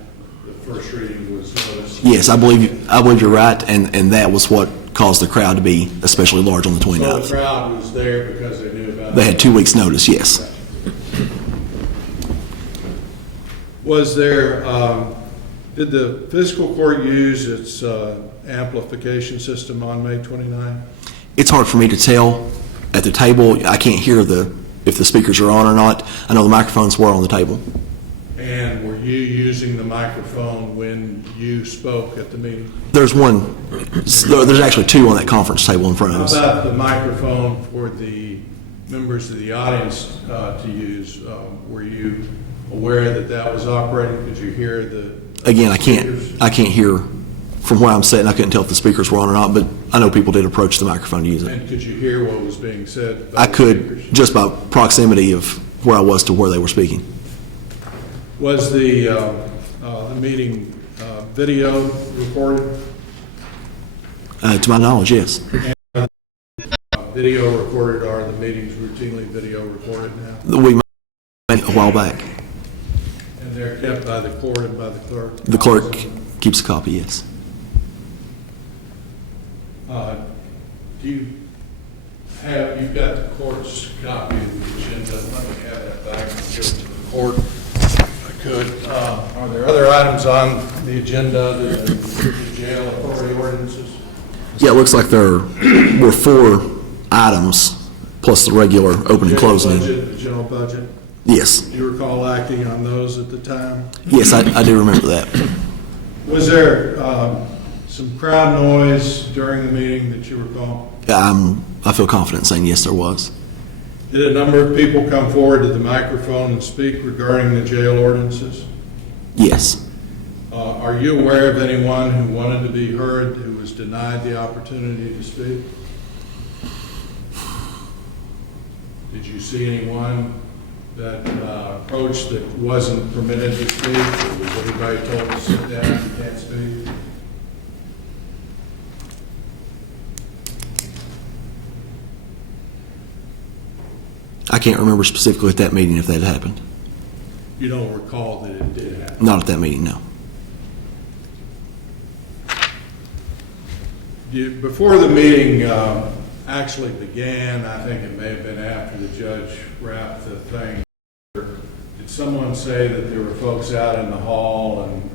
the first reading was noticed. Yes, I believe you're right, and that was what caused the crowd to be especially large on the So 29th. the crowd was there because they knew about it. They had 2 weeks' notice, yes. Was there, did the fiscal court use its amplification system on May 29th? It's hard for me to tell at the table. I can't hear if the speakers are on or not. I know the microphones were on the table. And were you using the microphone when you spoke at the meeting? There's actually 2 on that conference table in front of How us. about the microphone for the members of the audience to use? Were you aware that that was operating? Could you hear the Again, speakers? I can't hear from where I'm sitting. I couldn't tell if the speakers were on or not, but I know people did approach the microphone to use it. And could you hear what was being said by I the could, speakers? just by proximity of where I was to where they were speaking. Was the meeting video recorded? To my knowledge, yes. Video recorded, are the meetings routinely video recorded now? We made it a while back. And they're kept by the court and by the clerk? The clerk keeps a copy, yes. Do you have, you've got the court's copy of the agenda, let me have that back and give it to the court. If I could. Are there other items on the agenda other than the jail authority ordinances? Yeah, it looks like there were 4 items, plus the regular open and closing. The general budget? Yes. Do you recall acting on those at the time? Yes, I do remember that. Was there some crowd noise during the meeting that you recall? I feel confident saying yes, there was. Did a number of people come forward to the microphone and speak regarding the jail ordinances? Yes. Are you aware of anyone who wanted to be heard who was denied the opportunity to speak? Did you see anyone that approached that wasn't permitted to speak, or was everybody told to sit down, you can't speak? I can't remember specifically at that meeting if that happened. You don't recall that it did happen? Not at that meeting, no. Before the meeting, actually began, I think it may have been after the judge wrapped the thing. Did someone say that there were folks out in the hall and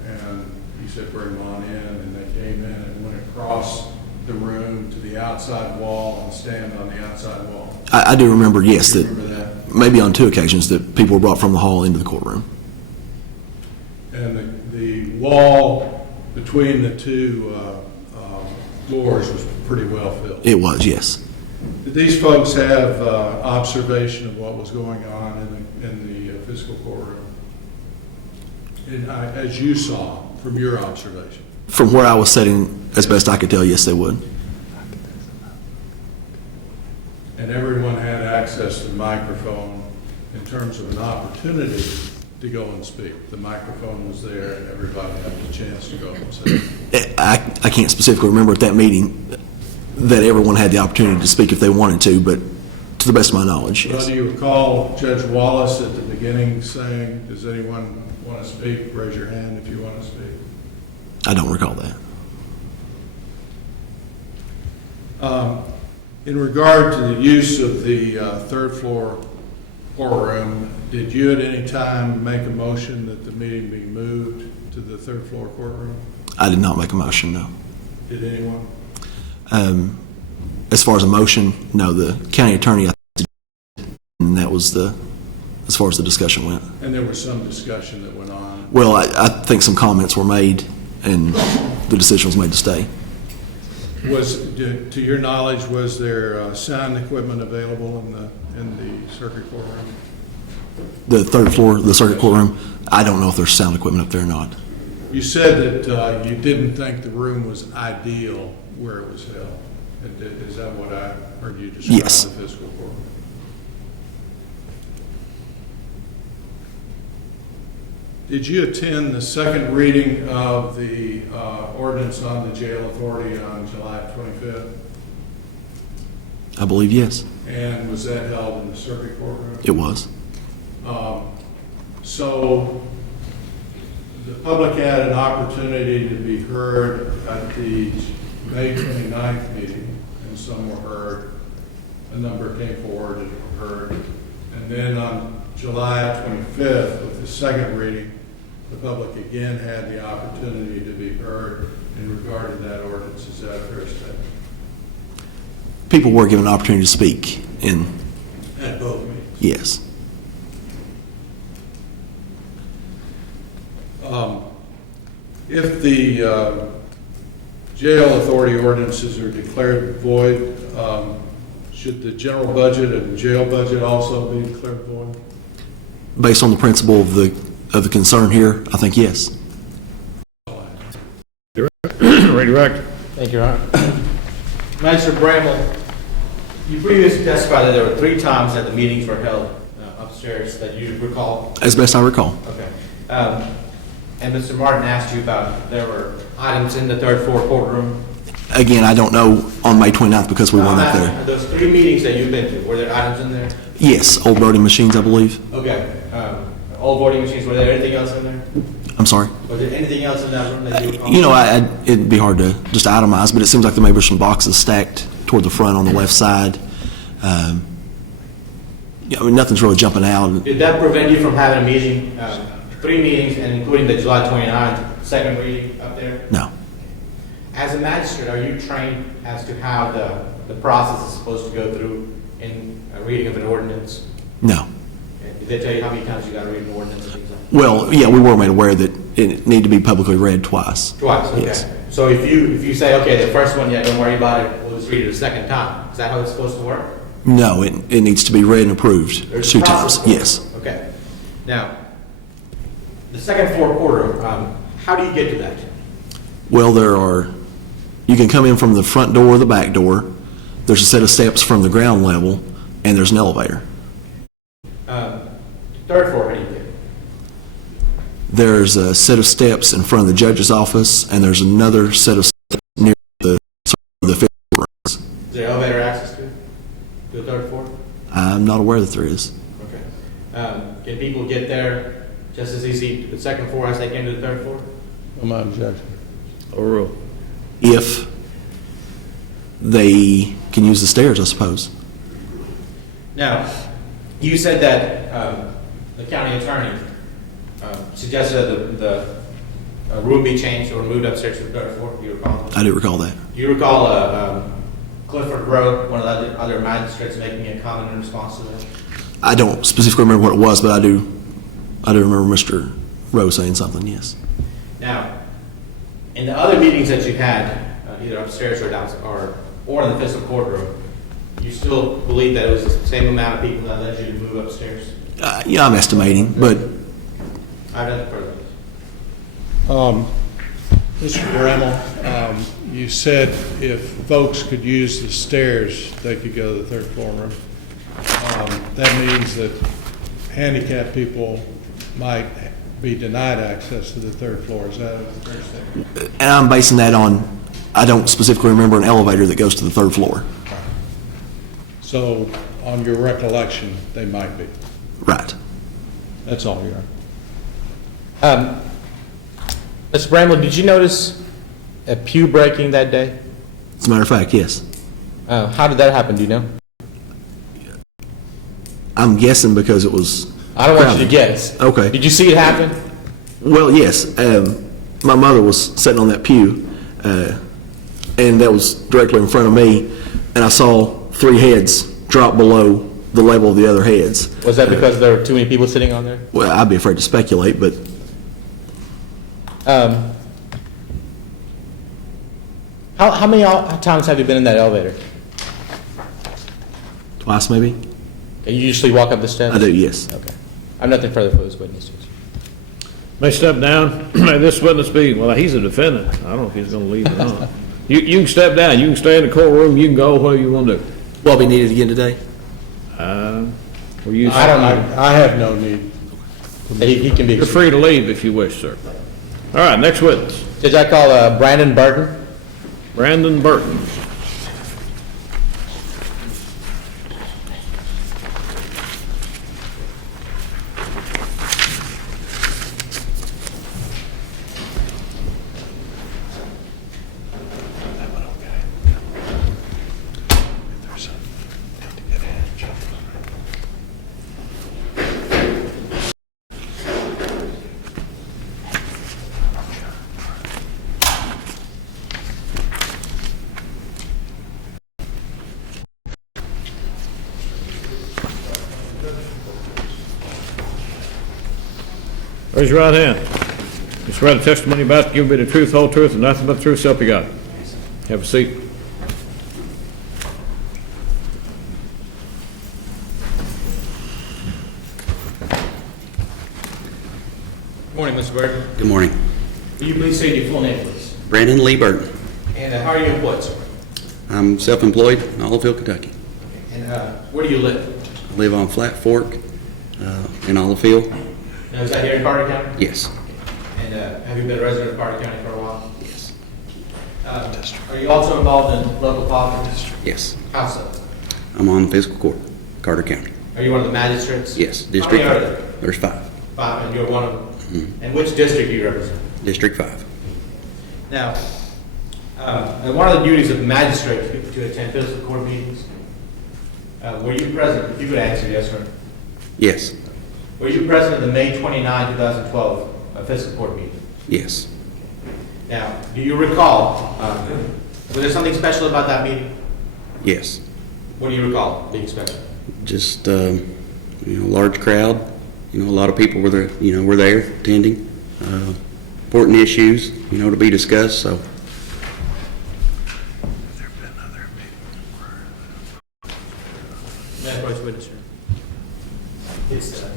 he said bring them on in, and they came in and went across the room to the outside wall and stand on the outside wall? I do remember, yes, Do you that remember that? maybe on 2 occasions that people were brought from the hall into the courtroom. And the wall between the two floors was pretty well filled. It was, yes. Did these folks have observation of what was going on in the fiscal courtroom? As you saw from your observation? From where I was sitting, as best I could tell, yes, they would. And everyone had access to the microphone in terms of an opportunity to go and speak. The microphone was there and everybody had the chance to go and say. I can't specifically remember at that meeting that everyone had the opportunity to speak if they wanted to, but to the best of my knowledge, Well, yes. do you recall Judge Wallace at the beginning saying, does anyone want to speak? Raise your hand if you want to speak. I don't recall that. In regard to the use of the third floor courtroom, did you at any time make a motion that the meeting be moved to the third floor courtroom? I did not make a motion, no. Did anyone? As far as a motion, no, the county attorney, and that was as far as the discussion went. And there was some discussion that went on. Well, I think some comments were made, and the decision was made to stay. To your knowledge, was there sound equipment available in the circuit courtroom? The third floor, the circuit courtroom, I don't know if there's sound equipment up there or not. You said that you didn't think the room was ideal where it was held. Is that what I heard you describe Yes. the fiscal court? Did you attend the second reading of the ordinance on the jail authority on July 25th? I believe yes, And was that held in the circuit courtroom? it was. So the public had an opportunity to be heard at the May 29th meeting, and some were heard. A number came forward and were heard. And then on July 25th, with the second reading, the public again had the opportunity to be heard in regard to that ordinance. Is that a fair statement? People were given an opportunity to speak, and At both meetings. yes. If the jail authority ordinances are declared void, should the general budget and jail budget also be declared void? Based on the principle of the concern here, I think yes. Redirect. Thank you, Your Honor. Magistrate Bramble, you previously testified that there were 3 times that the meetings were held upstairs that you recall. As best I recall. Okay. And Mr. Martin asked you about there were items in the third floor courtroom. Again, I don't know on May 29th because we weren't up there. Those 3 meetings that you've been to, were there items in there? Yes, old voting machines, I believe. Okay. Old voting machines, were there anything else in there? I'm sorry. Was there anything else in that room that you recall? You know, it'd be hard to just itemize, but it seems like there may be some boxes stacked toward the front on the left side. Yeah, I mean, nothing's really jumping out. Did that prevent you from having a meeting, 3 meetings, and including the July 29th second reading up there? No. As a magistrate, are you trained as to how the process is supposed to go through in a reading of an ordinance? No. Did they tell you how many times you got to read an ordinance and things like that? Well, yeah, we were made aware that it needed to be publicly read twice. Twice, okay. Yes. So if you say, okay, the first one, yeah, don't worry about it, we'll just read it a second time, is that how it's supposed to work? No, it needs to be read and approved There's a 2 process times. for it. Yes. Okay. Now, the second floor courtroom, how do you get to that? Well, you can come in from the front door or the back door. There's a set of steps from the ground level, and there's an elevator. Third floor, how do you get? There's a set of steps in front of the judge's office, and there's another set of steps near the fifth floor. Is there elevator access to the third floor? I'm not aware that there is. Okay. Can people get there just as easy to the second floor as they can to the third floor? No, my objection. Overruled. If they can use the stairs, I suppose. Now, you said that the county attorney suggested that the room be changed or moved upstairs to the third floor. Do you recall? I do recall that. Do you recall Clifford Rowe, one of the other magistrates, making a comment in response to that? I don't specifically remember what it was, but I do remember Mr. Rowe saying something, yes. Now, in the other meetings that you had, either upstairs or downstairs, or in the fiscal courtroom, you still believe that it was the same amount of people that led you to move upstairs? Yeah, I'm estimating, but I've done it further. Mr. Bramall, you said if folks could use the stairs, they could go to the third floor room. That means that handicapped people might be denied access to the third floor. Is that a fair statement? and I'm basing that on, I don't specifically remember an elevator that goes to the third floor. So on your recollection, they might be. Right. That's all you are. Mr. Bramlett, did you notice a pew breaking that day? As a matter of fact, yes. How did that happen, do you know? I'm guessing because it was I don't want you to crowded. guess. Okay. Did you see it happen? Well, yes. My mother was sitting on that pew, and that was directly in front of me, and I saw 3 heads drop below the level of the other heads. Was that because there were too many people sitting on there? Well, I'd be afraid to speculate, but How many times have you been in that elevator? twice maybe? You usually walk up the steps? I do, yes. Okay. I have nothing further for this witness. May step down. May this witness be, well, he's a defendant. I don't know if he's going to leave or not. You can step down. You can stay in the courtroom. You can go whatever you want to do. Will I be needed again today? Or you, I don't know. I have no need. He can be. you're free to leave if you wish, sir. All right, next witness. Did I call Brandon Burton? Brandon Burton. Raise your right hand. You swear the testimony you're about to give will be the truth, whole truth, and nothing but the truth, so help you God. Have a seat. Good morning, Mr. Burton. Good morning. Will you please say your full name, please? Brandon Lee Burton. And how are you employed, sir? I'm self-employed in Olive, Kentucky. And where do you live? I live on Flat Fork in Olive. Now, is that here in Carter County? Yes. And have you been a resident of Carter County for a while? Yes. Are you also involved in local politics? Yes. How so? I'm on fiscal court, Carter County. Are you one of the magistrates? Yes. How District many are 5. there? There's 5. 5, and you're one of them? And which district do you represent? District 5. Now, and one of the duties of the magistrate is to attend fiscal court meetings. Were you present? If you could answer yes or no. Yes. Were you present at the May 29, 2012 fiscal court meeting? Yes. Now, do you recall, was there something special about that meeting? Yes. What do you recall being special? Just large crowd. A lot of people were there. Were there attending. Important issues. To be discussed. So. May I approach the witness, sir?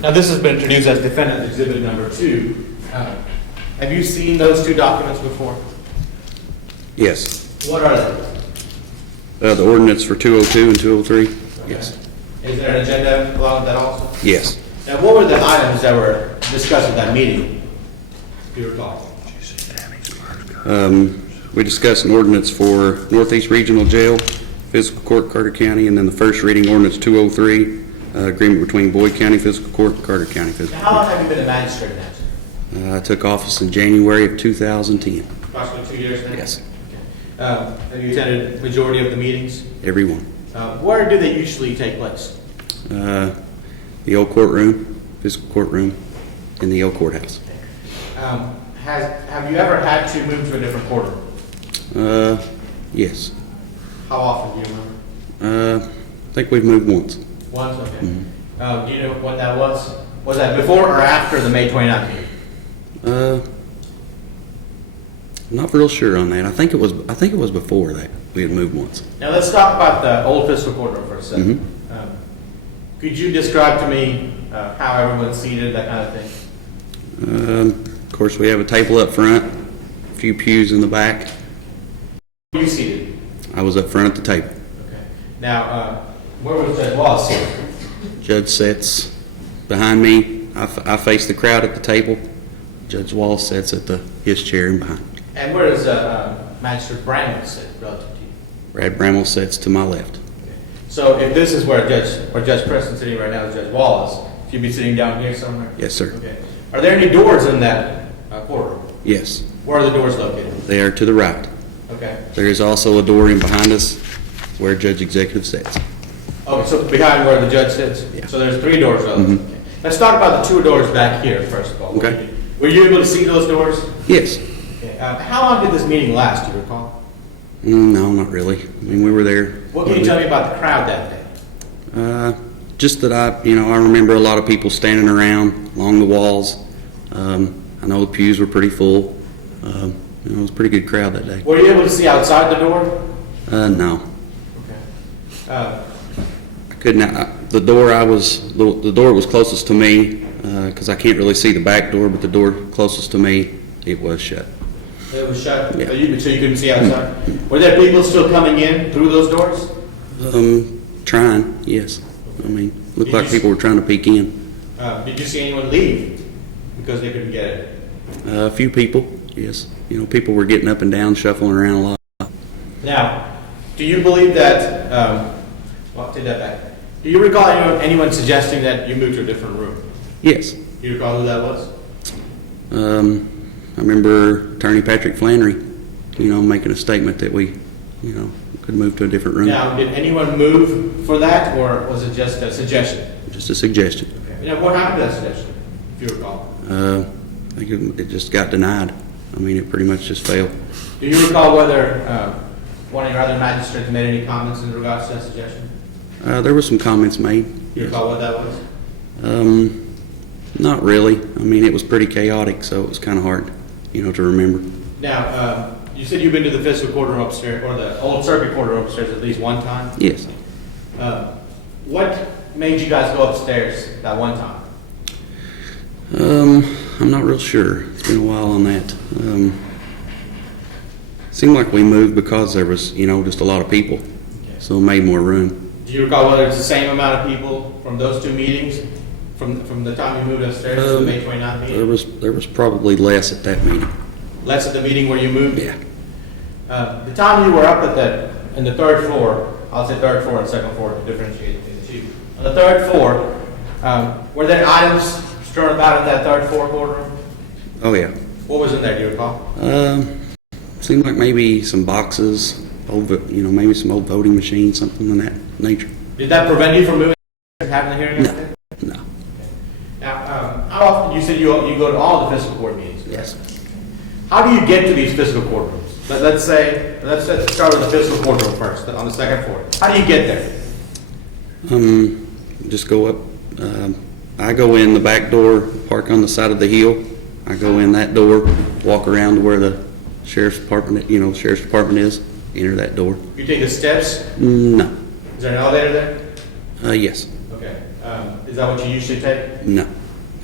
Now, this has been introduced as defendant exhibit number 2. Have you seen those 2 documents before? Yes. What are they? The ordinance for 202 and 203. Yes. Is there an agenda along with that also? Yes. Now, what were the items that were discussed at that meeting, if you recall? We discussed an ordinance for Northeast Regional Jail, Fiscal Court, Carter County, and then the first reading ordinance 203, agreement between Boyd County Fiscal Court and Carter County Fiscal Now, how long have you been a magistrate now? Court. I took office in January of 2010. About approximately 2 years now? Yes, Have you attended majority of the meetings? everyone. Where do they usually take place? The old courtroom, fiscal courtroom, and the old courthouse. Have you ever had to move to a different courtroom? Yes. How often do you remember? I think we've moved once. Once, okay. Do you know when that was? Was that before or after the May 29th meeting? I'm not real sure on that. I think it was before that we had moved once. Now let's talk about the old fiscal courtroom for a second. Could you describe to me how everyone's seated, that kind of thing? Of course, we have a table up front, a few pews in the back. Were you seated? I was up front at the table. Okay. Now, where was Judge Wallace seated? Judge sits behind me. I face the crowd at the table. Judge Wallace sits at his chair and behind. And where does Magistrate Bramwell sit relative to you? Brad Bramwell sits to my left. So if this is where Judge Preston's sitting right now is Judge Wallace, you'd be sitting down here somewhere? Yes, sir. Okay. Are there any doors in that courtroom? Yes. Where are the doors located? They are to the right. Okay. There is also a door in behind us where Judge Executive sits. Okay, so behind where the judge sits? Yeah. So there's 3 doors open. Okay. Let's talk about the 2 doors back here, first of all. Okay. Were you able to see those doors? Yes. Okay. How long did this meeting last, do you recall? No, not really. I mean, we were there. What can you tell me about the crowd that day? Just that I remember a lot of people standing around along the walls. I know the pews were pretty full. It was a pretty good crowd that day. Were you able to see outside the door? No. Okay. I couldn't. The door was closest to me because I can't really see the back door, but the door closest to me, it was shut. It was shut, Yeah. so you couldn't see outside? Were there people still coming in through those doors? Trying, yes. I mean, looked like people were trying to peek in. Did you see anyone leave because they couldn't get it? A few people, yes. People were getting up and down, shuffling around a lot. Now, do you believe that, well, take that back. Do you recall anyone suggesting that you move to a different room? Yes. Do you recall who that was? I remember Attorney Patrick Flannery, making a statement that we, could move to a different room. Now, did anyone move for that, or was it just a suggestion? Just a suggestion. Okay. Now, what happened to that suggestion, if you recall? I think it just got denied. I mean, it pretty much just failed. Do you recall whether one of your other magistrates made any comments in regards to that suggestion? There were some comments made. Do you recall what that was? Not really. I mean, it was pretty chaotic, so it was kind of hard, to remember. Now, you said you've been to the fiscal courtroom upstairs, or the old circuit courtroom upstairs at least one time? Yes. What made you guys go upstairs that one time? I'm not real sure. It's been a while on that. Seemed like we moved because there was, just a lot of people, so it made more room. Do you recall whether it's the same amount of people from those 2 meetings, from the time you moved upstairs to the May 29th meeting? There was probably less at that meeting. Less at the meeting where you moved? Yeah. The time you were up in the 3rd floor, I'll say 3rd floor and 2nd floor to differentiate between the 2. On the 3rd floor, were there items strewn about in that 3rd floor courtroom? Oh, yeah. What was in there, do you recall? Seemed like maybe some boxes, maybe some old voting machines, something of that nature. Did that prevent you from moving and having the hearing? No. No. Now, how often, you said you go to all the fiscal court meetings? Yes. How do you get to these fiscal courtrooms? Let's start with the fiscal courtroom first, on the 2nd floor. How do you get there? Just go up. I go in the back door, park on the side of the hill. I go in that door, walk around to where the sheriff's department, sheriff's department is, enter that door. You take the steps? No. Is there an elevator there? Yes. Okay. Is that what you usually take? No.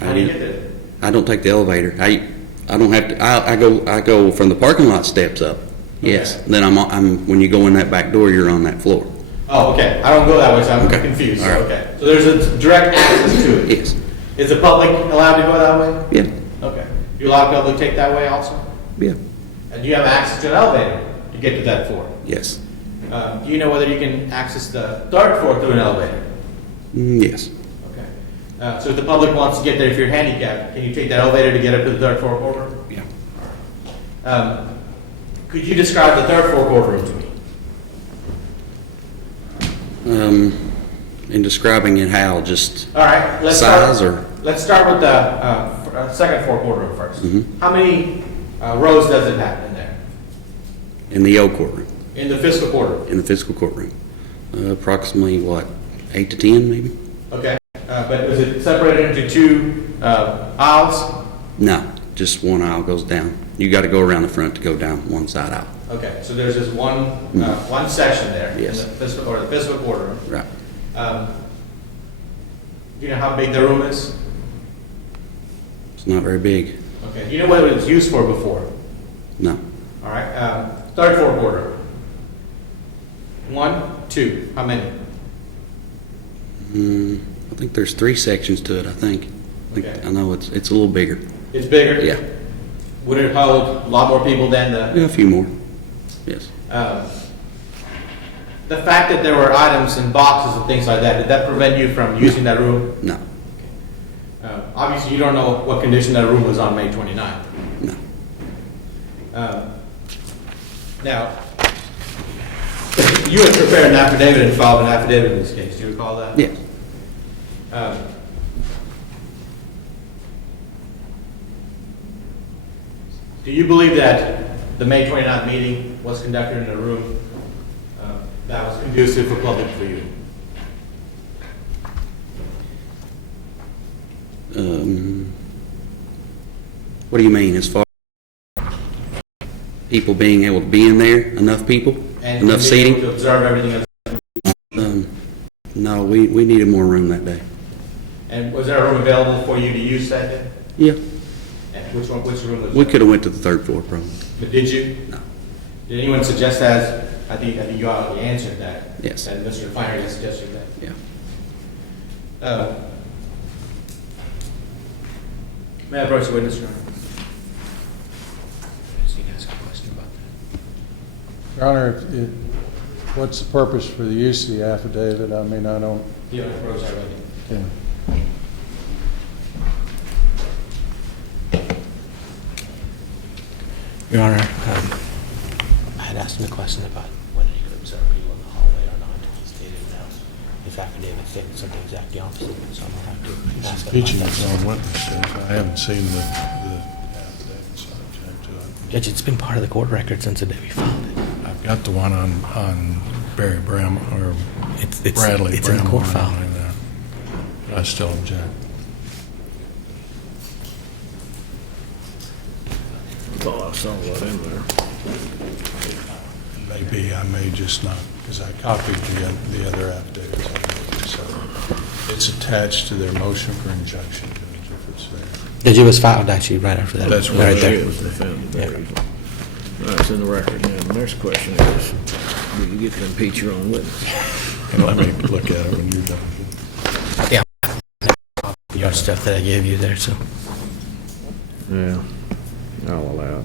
How do you get there? I don't take the elevator. I don't have to. I go from the parking lot steps up. Yes. Okay. Then I'm when you go in that back door, you're on that floor. Oh, okay. I don't go that way, so I'm Okay. confused. All right. Okay. So there's a direct access to it. Yes. Is the public allowed to go that way? Yeah. Okay. You allow people to take that way also? Yeah. And do you have access to an elevator to get to that floor? Yes. Do you know whether you can access the 3rd floor through an elevator? Yes. Okay. So if the public wants to get there, if you're handicapped, can you take that elevator to get up to the 3rd floor courtroom? Yeah. Could you describe the third floor courtroom to me? In describing it how, just All right, size or? let's start with the second floor courtroom first. How many rows does it have in there? In the old courtroom, In the fiscal courtroom? in the fiscal courtroom. Approximately, what, 8 to 10 maybe? Okay, but is it separated into two aisles? No, just one aisle goes down. You got to go around the front to go down one side aisle. Okay, so there's just one section there? Yes. In the fiscal courtroom. Right. Do you know how big the room is? It's not very big. Okay, do you know what it was used for before? No. All right, third floor courtroom. 1, 2, how many? I think there's 3 sections to it, I think. Okay. I know it's a little bigger. It's bigger? Yeah. Would it hold a lot more people than the? Yeah, a few more. Yes. The fact that there were items and boxes and things like that, did that prevent you from using that room? No. Obviously, you don't know what condition that room was on May 29th. No. Now, you had prepared an affidavit and filed an affidavit in this case. Do you recall that? Yes. Do you believe that the May 29th meeting was conducted in a room that was conducive for public view? What do you mean, as far as people being able to be in there, enough people, And enough to be able seating? to observe everything. No, we needed more room that day. And was there a room available for you to use that day? Yeah, And which room was we it? could have went to the 3rd floor probably. But did you? No. Did anyone suggest that? I think you already answered that. Yes. And Mr. Flannery suggested that. Yeah. May I approach the witness, Your Honor? So you can ask a question about that. Your Honor, what's the purpose for the use of the affidavit? I mean, I don't. You don't approach that already. Yeah. Your Honor, I had asked him a question about whether he could observe people in the hallway or not. He stated no. His affidavit stated something exactly opposite, so I'm going to have to ask him. Impeaching his own witnesses. I haven't seen the affidavit, so I object to it. Judge, it's been part of the court record since the day we filed it. I've got the one on Barry Bram, or It's Bradley in the Bram. court file. But I still object. Thought I saw what in there. Maybe I may just not, because I copied the other affidavits. So it's attached to their motion for injunction, Judge, if it's there. Judge, it was filed actually right after that. That's what right it there. It was defended there. All right, it's in the record now. The next question is, did you get to impeach your own witness? And let me look at it when you're done. Yeah. Your stuff that I gave you there, so. Yeah, I'll allow it.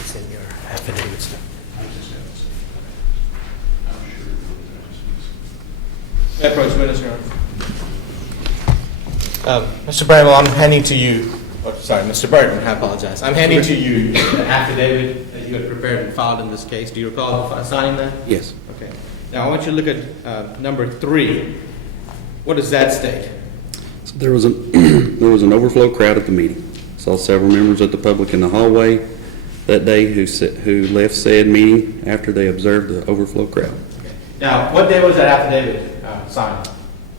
It's in your affidavit stuff. May I approach the witness, Your Honor? Mr. Bramwell, I'm handing to you, Mr. Burton, I apologize. I'm handing to you the affidavit that you had prepared and filed in this case. Do you recall signing that? Yes. Okay. Now, I want you to look at number 3. What does that state? So there was an overflow crowd at the meeting. Saw several members of the public in the hallway that day who left said meeting after they observed the overflow crowd. Okay. Now, what day was that affidavit signed?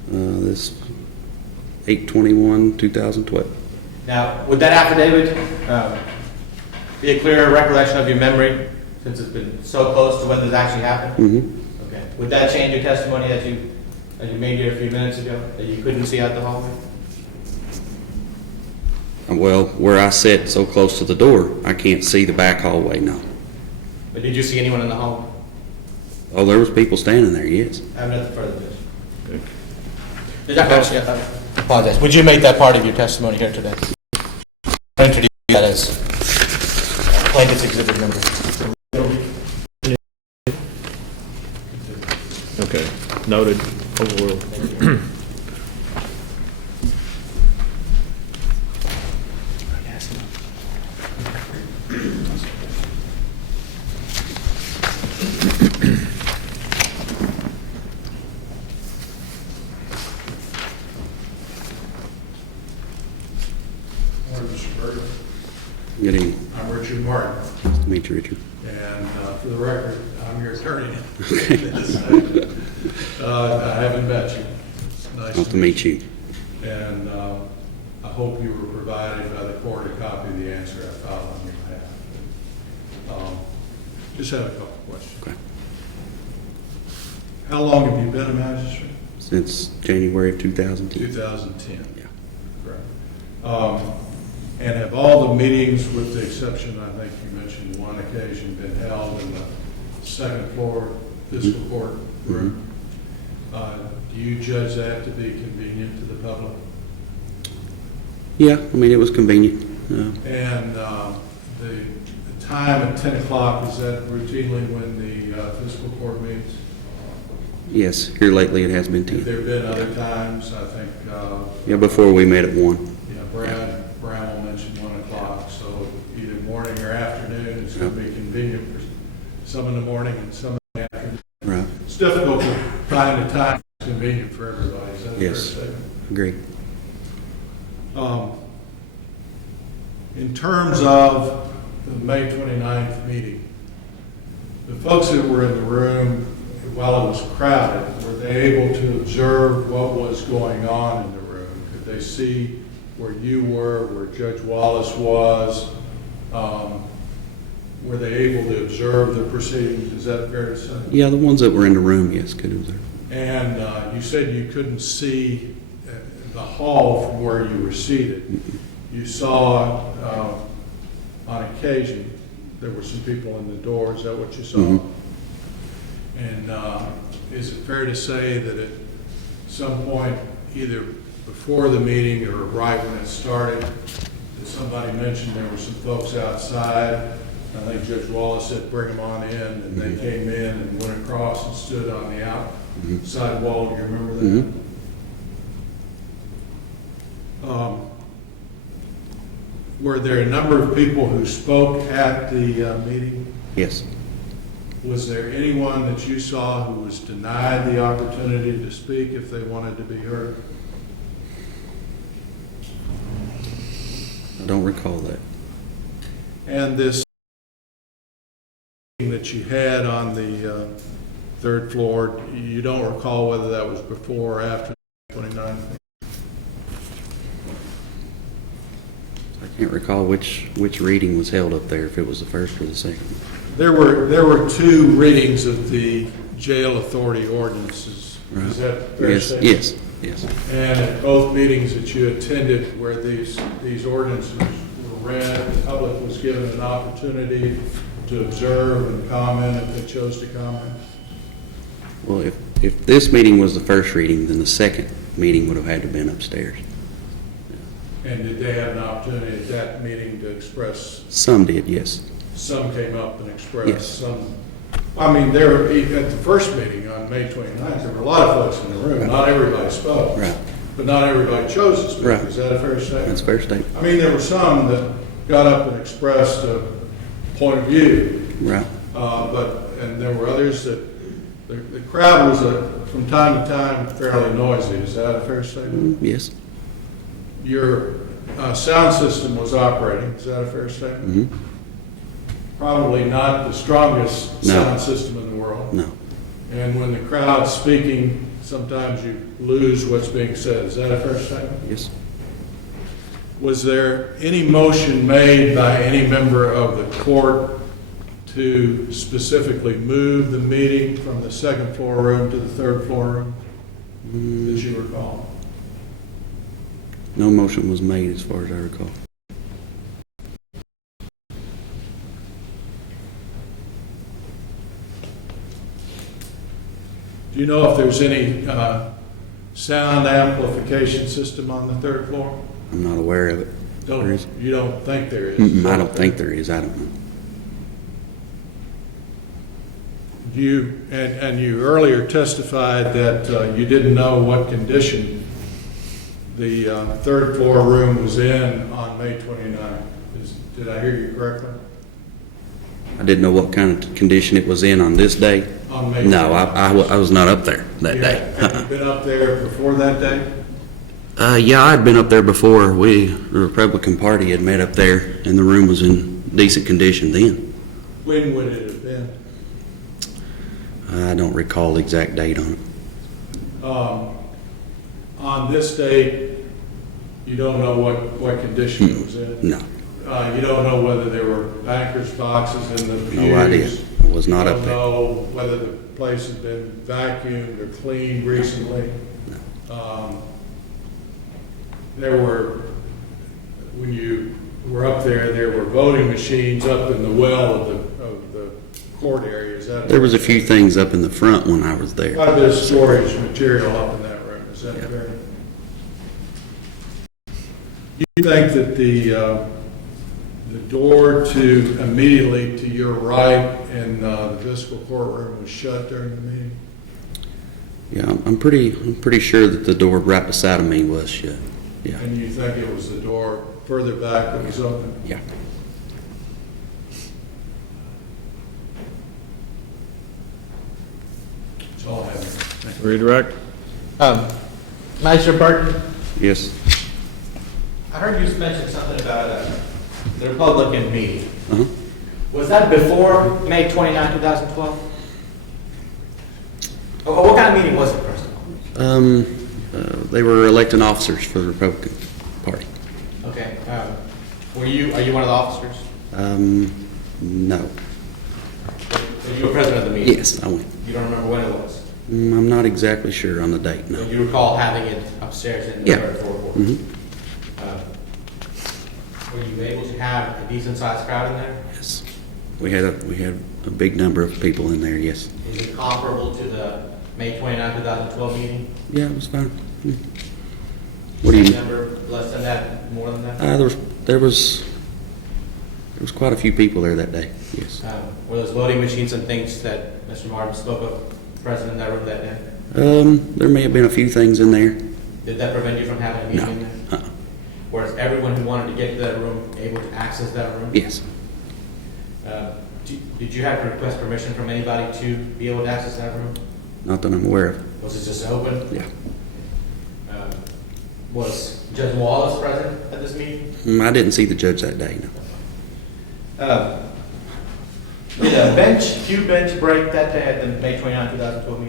This 8/21/2012. Now, would that affidavit be a clearer recollection of your memory, since it's been so close to when this actually happened? Mm-hmm. Okay. Would that change your testimony that you made here a few minutes ago, that you couldn't see out the hallway? Well, where I sit so close to the door, I can't see the back hallway, no. But did you see anyone in the hallway? Oh, there was people standing there, yes. I have nothing further, Judge. Judge, I apologize. Would you make that part of your testimony here today? I'll introduce that as plaintiff's exhibit number. Okay, noted, overruled. Good evening. I'm Richard Martin, Nice to meet you, Richard. and for the record, I'm your attorney. I haven't met you. It's Nice to meet you. And I hope you were provided by the court a copy of the answer I filed on your behalf. Just have a couple questions. Okay. How long have you been a magistrate? Since January of 2010. 2010. Yeah. Correct. And have all the meetings, with the exception, I think you mentioned one occasion, been held in the second floor fiscal court room? Do you judge that to be convenient to the public? Yeah, I mean, it was convenient. And the time at 10 o'clock, is that routinely when the fiscal court meets? Yes, here lately it has been Have 10. there been other times, I think, Yeah, before we met at 1. Brad Bramwell mentioned 1 o'clock, so either morning or afternoon, it's going to be convenient for some in the morning and some in the afternoon. Right. It's difficult to find a time that's convenient for everybody, is that a fair Yes. statement? Agree. In terms of the May 29th meeting, the folks that were in the room while it was crowded, were they able to observe what was going on in the room? Could they see where you were, where Judge Wallace was? Were they able to observe the proceedings? Is that fair to say? Yeah, the ones that were in the room, yes, could observe. And you said you couldn't see the hall from where you were seated. You saw, on occasion, there were some people in the door. Is that what you saw? Mm-hmm. And is it fair to say that at some point, either before the meeting or right when it started, that somebody mentioned there were some folks outside? I think Judge Wallace said, bring them on in, and they came in and went across and stood on the outside wall. Do you remember that? Were there a number of people who spoke at the meeting? Yes. Was there anyone that you saw who was denied the opportunity to speak if they wanted to be heard? I don't recall that. And this meeting that you had on the third floor, you don't recall whether that was before or after the 29th? I can't recall which reading was held up there, if it was the first or the second. There were two readings of the jail authority ordinances. Right. Is that fair Yes, statement? yes. And at both meetings that you attended where these ordinances were read, the public was given an opportunity to observe and comment if they chose to comment? Well, if this meeting was the first reading, then the second meeting would have had to have been upstairs. And did they have an opportunity at that meeting to express? Some did, yes. Some came up and expressed, Yes. some, I mean, at the first meeting on May 29th, there were a lot of folks in the room. Right. Not everybody spoke. Right. But not everybody chose to speak. Right. Is that a fair statement? That's a fair statement. I mean, there were some that got up and expressed a point of view, Right. and there were others that, the crowd was, from time to time, fairly noisy. Is that a fair statement? Yes. Your sound system was operating. Is that a fair statement? Mm-hmm. Probably not the strongest No. sound system in the world. No. And when the crowd's speaking, sometimes you lose what's being said. Is that a fair statement? Yes. Was there any motion made by any member of the court to specifically move the meeting from the second floor room to the third floor room, that you recall? No motion was made as far as I recall. Do you know if there's any sound amplification system on the third floor? I'm not aware of it. There is. You don't think there is? Mm-mm, I don't think there is. I don't know. And you earlier testified that you didn't know what condition the third floor room was in on May 29th. Did I hear you correctly? I didn't know what kind of condition it was in on this day. On May No, 29th. I was not up there that day. Have you been up there before that day? Yeah, I'd been up there before. The Republican Party had met up there, and the room was in decent condition then. When would it have been? I don't recall the exact date on it. On this date, you don't know what condition it was in? No, You don't know whether there were banker's boxes in the pews? no idea. I was not up You there. don't know whether the place had been vacuumed or cleaned recently? There were, when you were up there were voting machines up in the well of the court area, is that? There was a few things up in the front when I was there. Quite a bit of storage material up in that room, is that fair? You think that the door to immediately to your right in the fiscal courtroom was shut during the meeting? Yeah, I'm pretty sure that the door right beside of me was shut. Yeah, And you think it was the door further back that was open? yeah. That's all I have. Redirect. Magistrate Burton, Yes. I heard you mention something about the Republican meeting. Uh-huh. Was that before May 29, 2012? What kind of meeting was it, first of all? They were electing officers for the Republican Party. Okay. Are you one of the officers? No. So you were president of the meeting? Yes, I went. You don't remember when it was? I'm not exactly sure on the date, no. Do you recall having it upstairs in the Yeah. third floor? Mhm. Were you able to have a decent-sized crowd in there? Yes. We had a big number of people in there, yes. Is it comparable to the May 29, 2012 meeting? Yeah, it was fine. What do you, Same number, less than that, more than that? there was quite a few people there that day, yes. Were those voting machines and things that Mr. Martin spoke of present in that room that day? There may have been a few things in there. Did that prevent you from having a meeting in there? No. Was everyone who wanted to get to that room able to access that room? Yes. Did you have to request permission from anybody to be able to access that room? Not that I'm aware of. Was it just open? Yeah. Was Judge Wallace present at this meeting? I didn't see the judge that day, no. Did a bench break that day at the May 29, 2012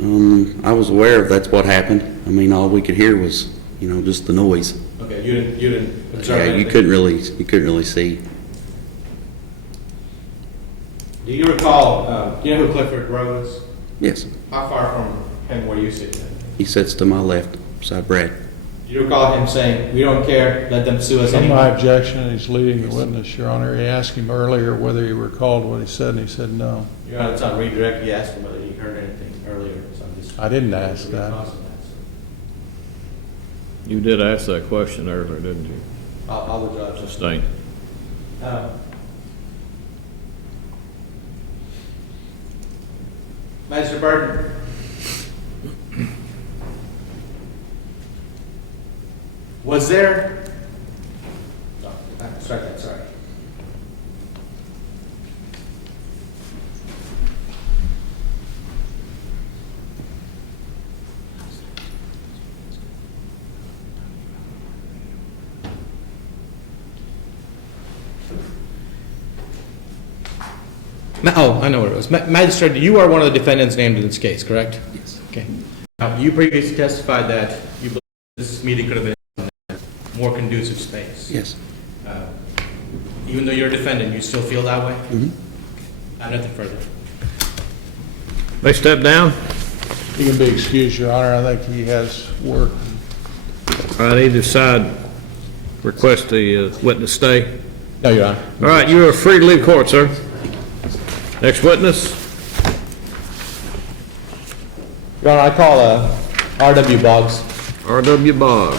meeting? I was aware of that's what happened. I mean, all we could hear was, just the noise. Okay, you didn't observe Yeah, you anything? couldn't really see. Do you recall, do you know who Clifford Rowe is? Yes. How far from him were you sitting? He sits to my left, beside Brad. Do you recall him saying, "We don't care, let them sue us On anyway"? my objection, he's leading the witness, Your Honor. He asked him earlier whether he recalled what he said, and he said no. Your Honor, it's on redirect. You asked him whether he heard anything earlier. So I'm just. I didn't ask that. You did ask that question earlier, didn't you? I'll withdraw. Sustained. Magistrate Burton. Was there? Oh, strike that. Sorry. Oh, I know what it was. Magistrate, you are one of the defendants named in this case, correct? Yes. Okay. Now, you previously testified that you believe this meeting could have been in a more conducive space. Yes. Even though you're a defendant, you still feel that way? Mhm. Nothing further. They step down. He can be excused, Your Honor. I think he has work. All right, either side request the witness stay. No, Your Honor. All right, you are free to leave court, sir. Next witness. Your Honor, I call R.W. Boggs. R.W. Boggs.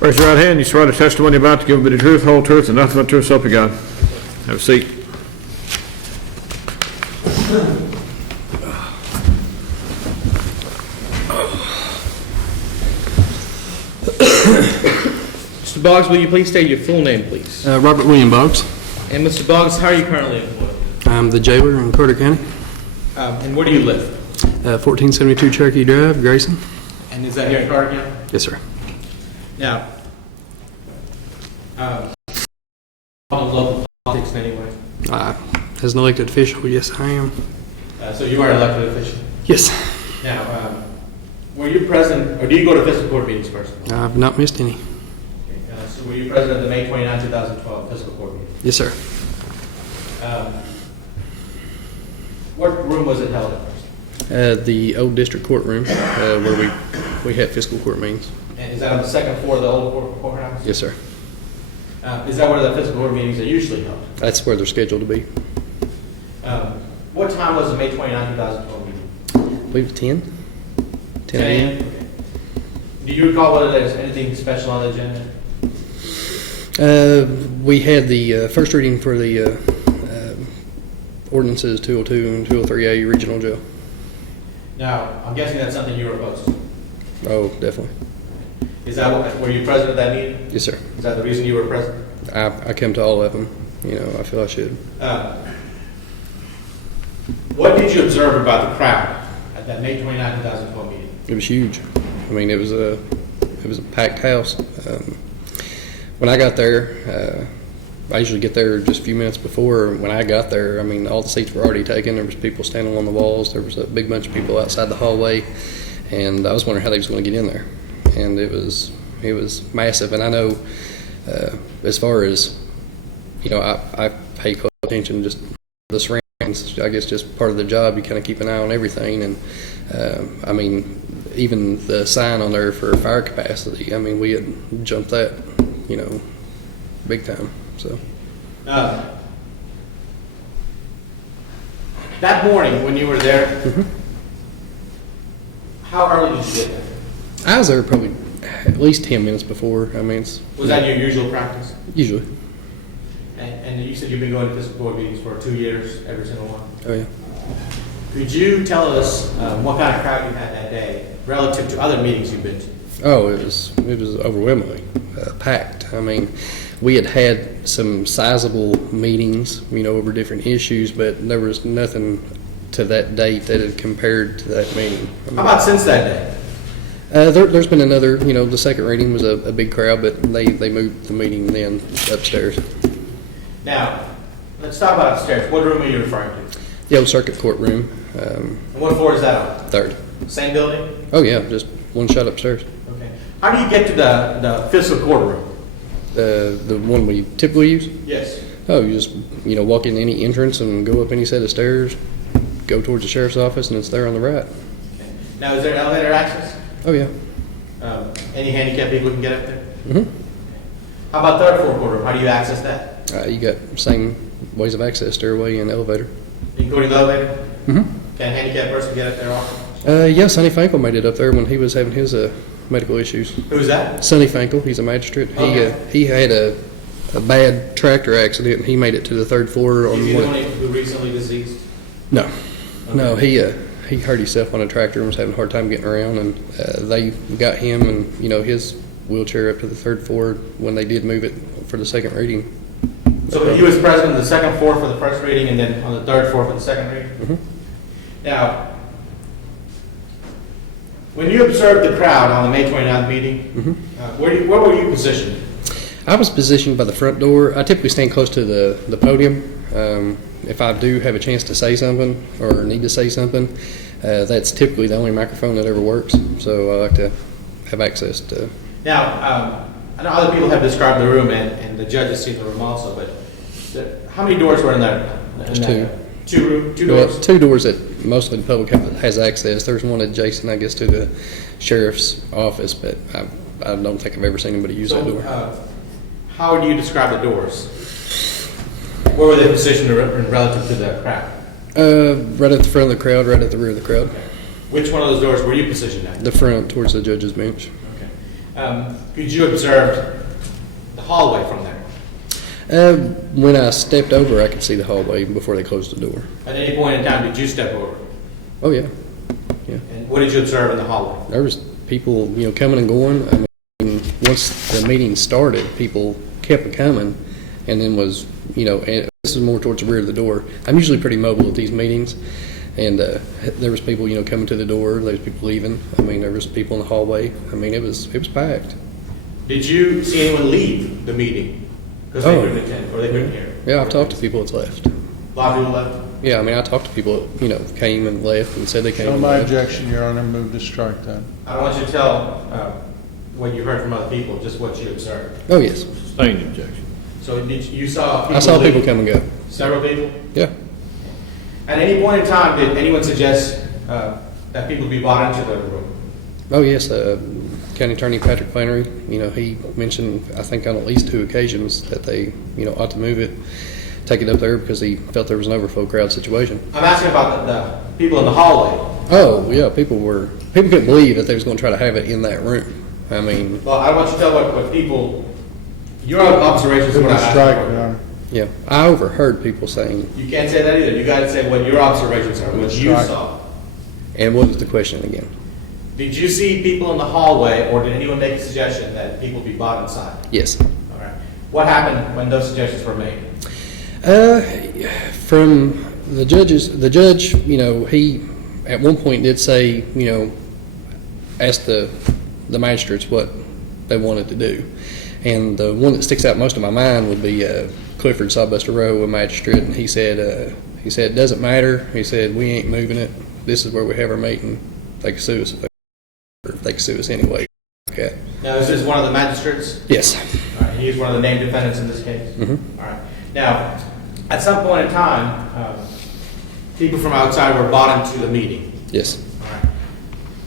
Raise your right hand. You swear the testimony you're about to give will be the truth, whole truth, and nothing but the truth, so help you God. Have a seat. Mr. Boggs, will you please state your full name, please? Robert William Boggs. And Mr. Boggs, how are you currently employed? I'm the jailer in Carter County. And where do you live? 1472 Cherokee Drive, Grayson. And is that here in Carter County? Yes, sir. Now, local politics in any way? As an elected official, yes, I am. So you are an elected official? Yes. Now, were you present, or do you go to fiscal court meetings personally? I've not missed any. Okay, so were you present at the May 29, 2012 fiscal court meeting? Yes, sir. What room was it held at? The old district courtroom where we had fiscal court meetings. And is that on the second floor of the old courthouse? Yes, sir. Is that where the fiscal court meetings are usually held? That's where they're scheduled to be. What time was the May 29, 2012 meeting? I believe it's 10. 10 a.m. Okay. Do you recall whether there's anything special on the agenda? We had the first reading for the ordinances 202 and 203A regional jail. Now, I'm guessing that's something you were opposed to. Oh, definitely. Is that were you present at that meeting? Yes, sir. Is that the reason you were present? I come to all of them. I feel I should. What did you observe about the crowd at that May 29, 2012 meeting? It was huge. I mean, it was a packed house. When I got there, I usually get there just a few minutes before. When I got there, I mean, all the seats were already taken. There was people standing on the walls. There was a big bunch of people outside the hallway, and I was wondering how they was going to get in there. And it was massive. And I know, as far as I pay close attention to just the surroundings. I guess just part of the job. You kind of keep an eye on everything, and I mean, even the sign on there for fire capacity. I mean, we had jumped that, big time. So that morning when you were there, how early did you get there? I was there probably at least 10 minutes before. I mean, Was that your usual practice? Usually. And you said you've been going to fiscal court meetings for 2 years, every single one. Oh yeah. Could you tell us what kind of crowd you had that day relative to other meetings you've been to? Oh, it was overwhelmingly packed. I mean, we had some sizable meetings, over different issues, but there was nothing to that date that had compared to that meeting. I mean, How about since that day? There's been another, the second reading was a big crowd, but they moved the meeting then upstairs. Now, let's talk about upstairs. What room are you referring to? The old circuit court room. And what floor is that on? Third. Same building? Oh yeah, just one shot upstairs. Okay. How do you get to the fiscal court room? The one we typically use? Yes. Oh, you just, walk in any entrance and go up any set of stairs, go towards the sheriff's office, and it's there on the right. Okay. Now, is there elevator access? Oh yeah. Any handicapped people can get up there? Mm-hmm. How about third floor courtroom? How do you access that? You got same ways of access, stairway and elevator. Including the elevator? Mm-hmm. Can a handicapped person get up there also? Yeah, Sonny Fankel made it up there when he was having his medical issues. Who's that? Sonny Fankel, he's a magistrate. Okay. He had a bad tractor accident, and he made it to the third floor. Is he the one who recently deceased? No, Okay. no, he hurt himself on a tractor and was having a hard time getting around, and they got him and his wheelchair up to the third floor when they did move it for the second reading. So he was present on the second floor for the first reading and then on the third floor for the second reading? Mm-hmm. Now, when you observed the crowd on the May 29th meeting, where were you positioned? I was positioned by the front door. I typically stand close to the podium. If I do have a chance to say something or need to say something, that's typically the only microphone that ever works. So I like to have access to. Now, I know other people have described the room and the judge has seen the room also, but how many doors were in there? There's two. Two Well, doors? two doors that mostly the public has access. There's one adjacent, I guess, to the sheriff's office, but I don't think I've ever seen anybody use that door. How would you describe the doors? Where were they positioned relative to the crowd? Right at the front of the crowd, right at the rear of the crowd. Which one of those doors were you positioned at? The front, towards the judge's bench. Okay. Could you observe the hallway from there? When I stepped over, I could see the hallway before they closed the door. At any point in time, did you step over? Oh, yeah. And what did you observe in the hallway? There was people, coming and going. I mean, once the meeting started, people kept coming, and then was, and this is more towards the rear of the door. I'm usually pretty mobile at these meetings, and there was people, coming to the door. There was people leaving. I mean, there was people in the hallway. I mean, it was packed. Did you see anyone leave the meeting because they couldn't attend or they couldn't hear? Yeah, I've talked to people that's left. A lot of people left. Yeah, I mean, I talked to people, came and left and said they came So and my left. objection, Your Honor, move to strike that. I don't want you to tell what you heard from other people, just what you observed. Oh, yes. Sustain the objection. So you saw people I saw leave? people come and go. Several people? Yeah. At any point in time, did anyone suggest that people be brought into the room? Oh, yes, County Attorney Patrick Flannery, he mentioned, I think on at least 2 occasions that they, ought to move it, take it up there because he felt there was an overflow crowd situation. I'm asking about the people in the hallway. Oh, yeah, people couldn't believe that they was going to try to have it in that room. I mean, Well, I want you to tell what people, your observations of Move what to I strike, asked Your for. Honor. yeah, I overheard people saying, You can't say that either. You got to say what your observations are, what you Strike. saw. and what was the question again? Did you see people in the hallway, or did anyone make a suggestion that people be brought inside? Yes. All right. What happened when those suggestions were made? From the judge, he at one point did say, asked the magistrates what they wanted to do. And the one that sticks out most in my mind would be Clifford Sawbuster Rowe, a magistrate, and he said, it doesn't matter. He said, we ain't moving it. This is where we have our meeting. They can sue us if they can sue us anyway. Okay. Now, is this one of the magistrates? Yes. All right. He's one of the named defendants in this case? Mm-hmm. All right. Now, at some point in time, people from outside were brought into the meeting. Yes. All right.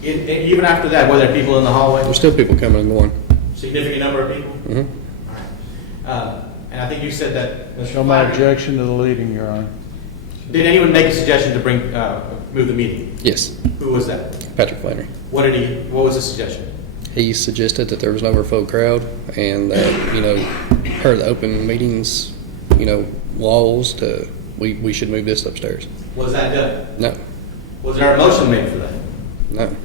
Even after that, were there people in the hallway? There's still people coming and going. Significant number of people? Mm-hmm. All right. And I think you said that, Mr. Show my Flannery, objection to the leading, Your Honor. did anyone make a suggestion to move the meeting? Yes. Who was that? Patrick Flannery. What was the suggestion? He suggested that there was an overflow crowd and that, per the open meetings, laws, we should move this upstairs. Was that done? No, Was there a motion made for that? no,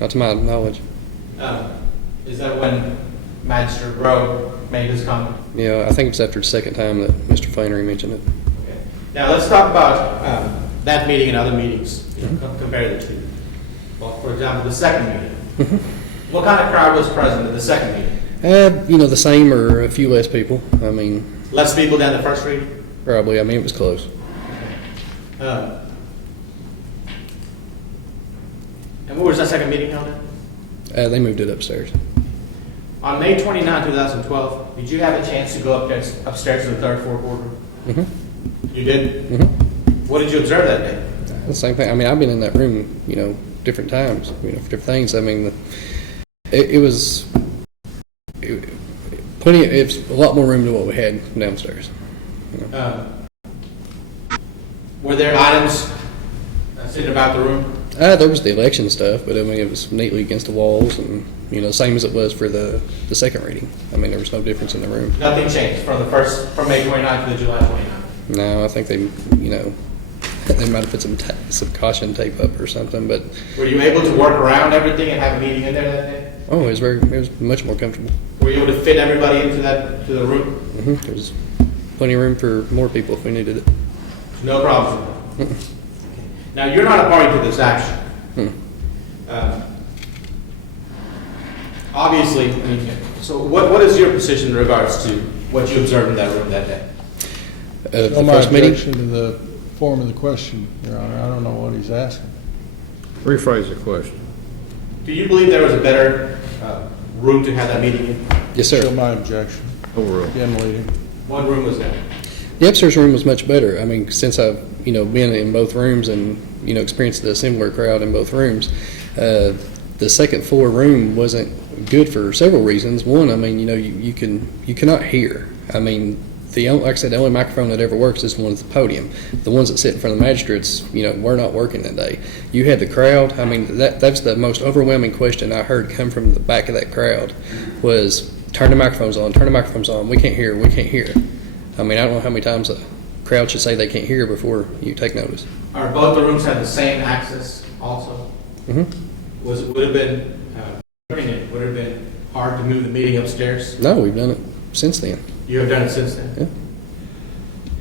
not to my knowledge. Is that when Magistrate Rowe made his comment? Yeah, I think it was after the second time that Mr. Flannery mentioned it. Okay. Now, let's talk about that meeting and other meetings, compare the two. Well, for example, the second meeting. What kind of crowd was present at the second meeting? The same or a few less people. I mean, Less people than the first reading? probably. I mean, it was close. And where was that second meeting held at? They moved it upstairs. On May 29, 2012, did you have a chance to go upstairs to the third floor boardroom? Mm-hmm. You did? Mm-hmm. What did you observe that day? The same thing. I mean, I've been in that room, different times, for different things. I mean, it was plenty. It's a lot more room than what we had downstairs. Were there items sitting about the room? There was the election stuff, but I mean, it was neatly against the walls, and same as it was for the second reading. I mean, there was no difference in the room. Nothing changed from May 29th to the July 29th. No, I think they might have put some caution tape up or something, but Were you able to work around everything and have a meeting in there that day? it was much more comfortable. Were you able to fit everybody into the room? Mm-hmm. There was plenty of room for more people if we needed it. No problem. Now, you're not a party to this action. Obviously, so what is your position in regards to what you observed in that room that day? Show The my first meeting? objection to the form of the question, Your Honor. I don't know what he's asking. Rephrase the question. Do you believe there was a better room to have that meeting in? Yes, Show sir. my objection. Overruled. Again, leading. What room was that? The upstairs room was much better. I mean, since I've, been in both rooms and, experienced a similar crowd in both rooms, the second floor room wasn't good for several reasons. One, I mean, you cannot hear. I mean, like I said, the only microphone that ever works is the one at the podium. The ones that sit in front of the magistrates, were not working that day. You had the crowd. I mean, that's the most overwhelming question I heard come from the back of that crowd was, turn the microphones on, we can't hear, I mean, I don't know how many times a crowd should say they can't hear before you take notice. Are both the rooms have the same access also? Mm-hmm. Would it have been hard to move the meeting upstairs? No, we've done it since then. You have done it since then?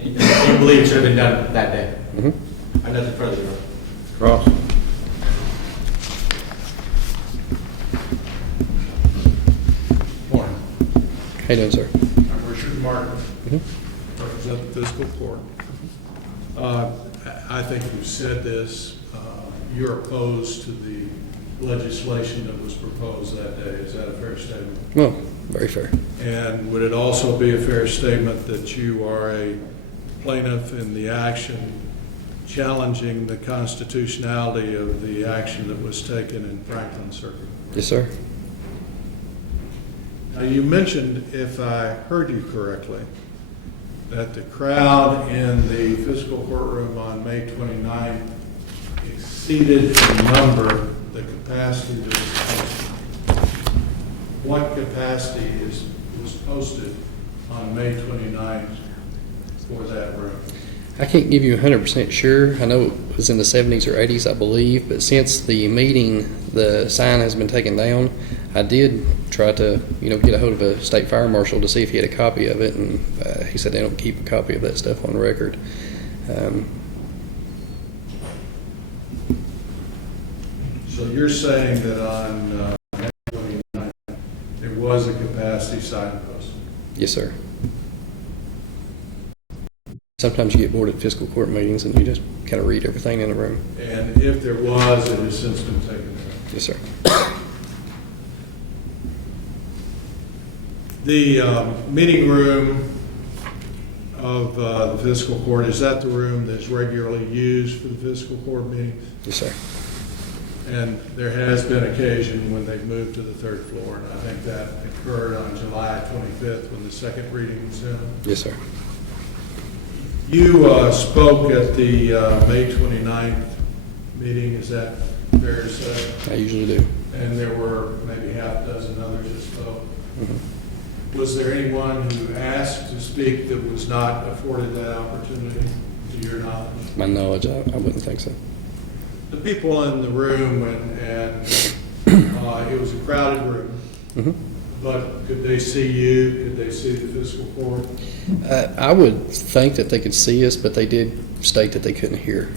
Yeah. You believe it should have been done that day? Mm-hmm. I have nothing further, Your Honor. Ross? Morning. How you doing, sir? I'm Richard Martin, represent the fiscal court. I think you've said this, you're opposed to the legislation that was proposed that day. Is that a fair statement? Well, very fair. And would it also be a fair statement that you are a plaintiff in the action challenging the constitutionality of the action that was taken in Franklin Circuit? Yes, sir. Now, you mentioned, if I heard you correctly, that the crowd in the fiscal courtroom on May 29th exceeded in number the capacity that was posted. What capacity was posted on May 29th for that room? I can't give you 100% sure. I know it was in the 70s or 80s, I believe, but since the meeting, the sign has been taken down. I did try to, get a hold of a state fire marshal to see if he had a copy of it, and he said they don't keep a copy of that stuff on record. So you're saying that on May 29th, there was a capacity sign posted? Yes, sir. Sometimes you get bored at fiscal court meetings and you just kind of read everything in the room. And if there was, it has since been taken down? Yes, sir. The meeting room of the fiscal court, is that the room that's regularly used for the fiscal court meetings? Yes, sir. And there has been occasion when they've moved to the third floor, and I think that occurred on July 25th when the second reading was in. Yes, sir. You spoke at the May 29th meeting, is that fair to say? I usually do. And there were maybe half a dozen others that spoke. Mm-hmm. Was there anyone who asked to speak that was not afforded that opportunity, to your knowledge? My knowledge, I wouldn't think so. The people in the room, and it was a crowded room, Mm-hmm. but could they see you? Could they see the fiscal court? I would think that they could see us, but they did state that they couldn't hear.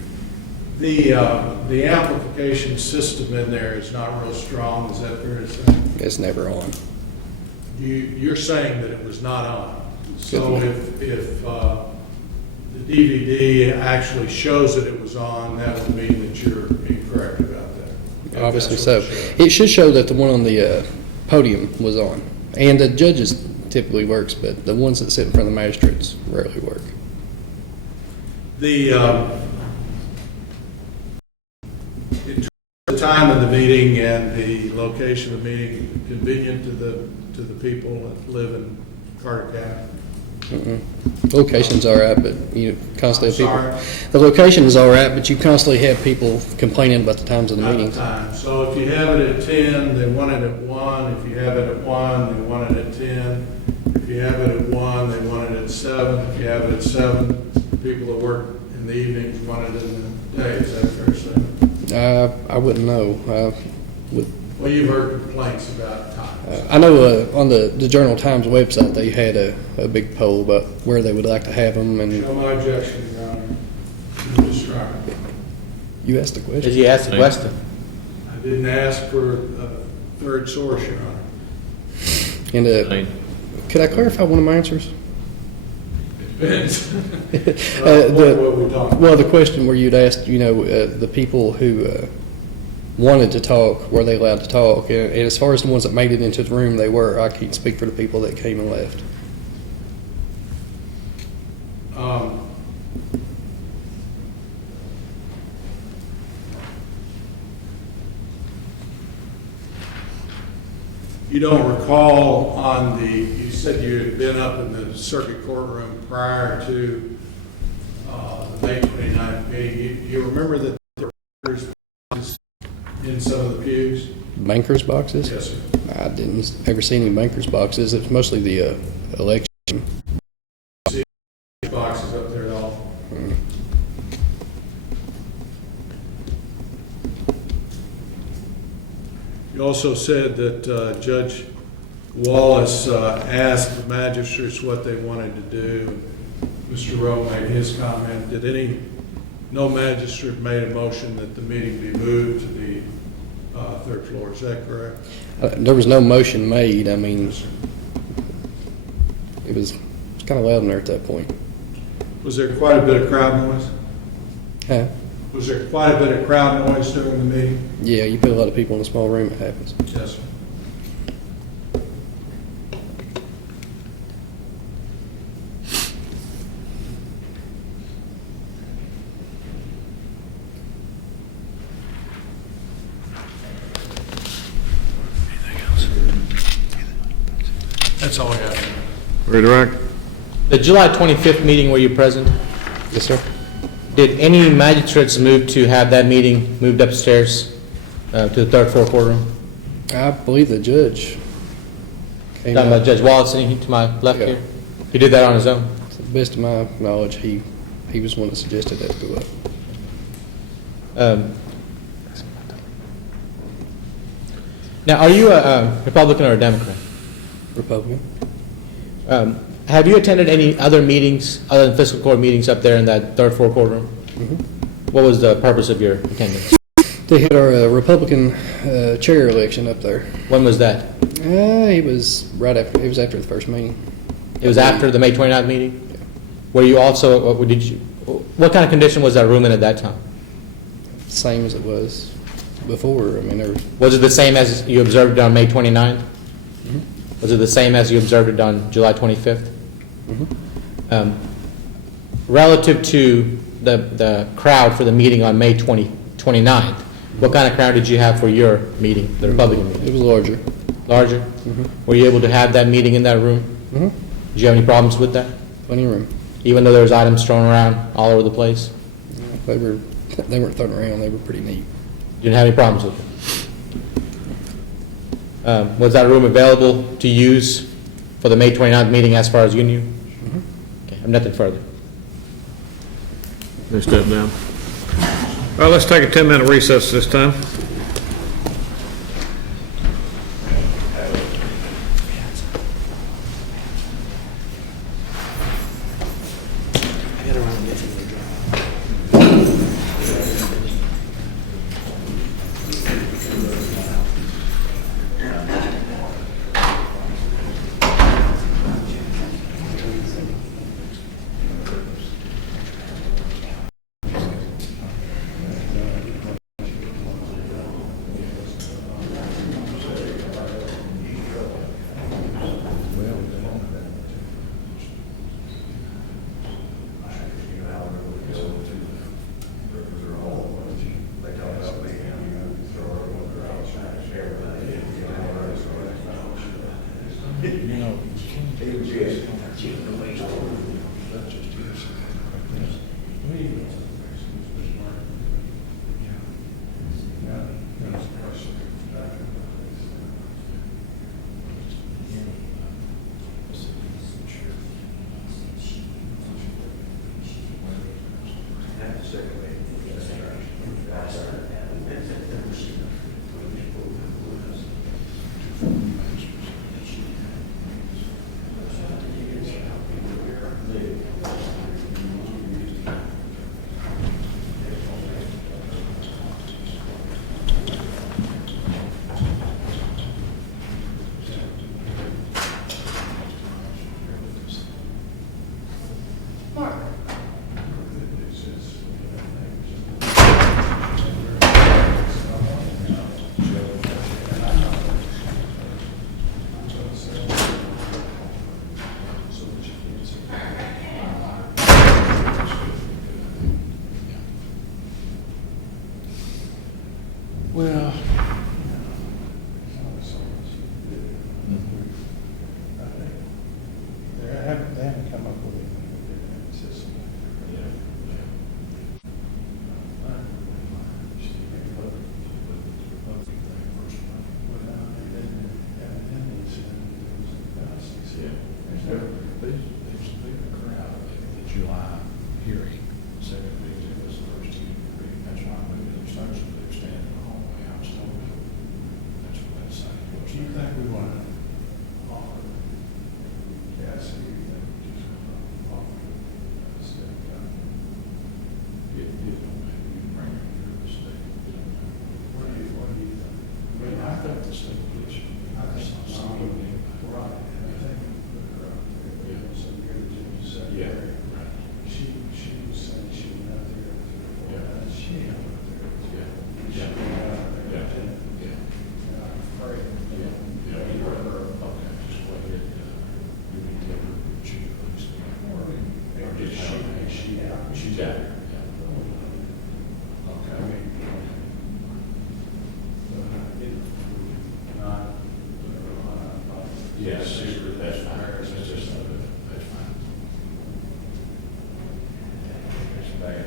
The amplification system in there is not real strong, is that fair to say? It's never on. You're saying that it was not on. So Yes, if the DVD actually shows that it was on, that would mean that you're incorrect about that. If Obviously that's so. what it shows. It should show that the one on the podium was on. And the judges typically works, but the ones that sit in front of the magistrates rarely work. In terms of the time of the meeting and the location of the meeting, convenient to the people that live in Carter County? Mm-mm. Location's all right, but you constantly I'm have sorry? people. The location is all right, but you constantly have people complaining about the times of the Not the meetings. time. So if you have it at 10, they want it at 1. If you have it at 1, they want it at 10. If you have it at 1, they want it at 7. If you have it at 7, people that work in the evenings want it in the day. Is that fair to say? I wouldn't know. Well, you've heard complaints about times. I know on the Journal Times website they had a big poll about where they would like to have them, and Show my objection, Your Honor. You're describing. you asked the question. Did you ask the question? I didn't ask for a third source, Your Honor. And could I clarify one of my answers? Depends. The- What we talking Well, the question where you'd asked, the people who wanted to talk, were they allowed to talk? And as far as the ones that made it into the room, they were. I can't speak for the people that came and left. You don't recall on the, you said you had been up in the circuit courtroom prior to the May 29th meeting. You remember that there were boxes in some of the pews? Bankers boxes? Yes, sir. I didn't ever see any bankers boxes. It's mostly the election. Boxes up there at all? You also said that Judge Wallace asked the magistrates what they wanted to do. Mr. Rowe made his comment. No magistrate made a motion that the meeting be moved to the third floor. Is that correct? There was no motion made. I mean, it was kind of loud in there at that point. Was there quite a bit of crowd noise? Huh? Was there quite a bit of crowd noise during the meeting? Yeah, you put a lot of people in a small room, it happens. Yes, sir. That's all I got. Redirect. The July 25th meeting, were you present? Yes, sir. Did any magistrates move to have that meeting moved upstairs to the third floor courtroom? I believe the judge came Talking about out. Judge Wallace sitting to my left Yeah. here? He did that on his own? To the best of my knowledge, he was one that suggested that to go up. Now, are you a Republican or a Democrat? Republican. Have you attended any other meetings, other than fiscal court meetings up there in that third floor courtroom? What was the purpose of your attendance? They had our Republican chair election up there. When was that? It was right after. It was after the first meeting. It was after the May 29th meeting? Were you also, what kind of condition was that room in at that time? Same as it was before. I mean, there was, Was it the same as you observed it on May 29th? Was it the same as you observed it on July 25th? Relative to the crowd for the meeting on May 29th, what kind of crowd did you have for your meeting, the Republican meeting? it was larger. Larger? Were you able to have that meeting in that room? Did you have any problems with that? Plenty of room. Even though there was items thrown around all over the place? They weren't thrown around. They were pretty neat. You didn't have any problems with it? Was that room available to use for the May 29th meeting as far as you knew? Okay, I have nothing further. They step down. All right, let's take a 10-minute recess this time. you think we want to offer Cassie, you think we just want to offer the state county? It don't make you bring it through the state. What do you think? I mean, I think the state police, I think somebody, right, I think we put her out there. Yeah. So you're the secretary. Right. She was saying she went out there. Yeah. She went out there. Yeah. She went out there. Yeah. And I'm afraid. Yeah. Yeah. You heard her. Okay. Just wait it. You need to get her. She's a police. Or is she out? She's out. Yeah. Okay. I mean, not. Yes, that's fine. That's just, that's fine. It's bad.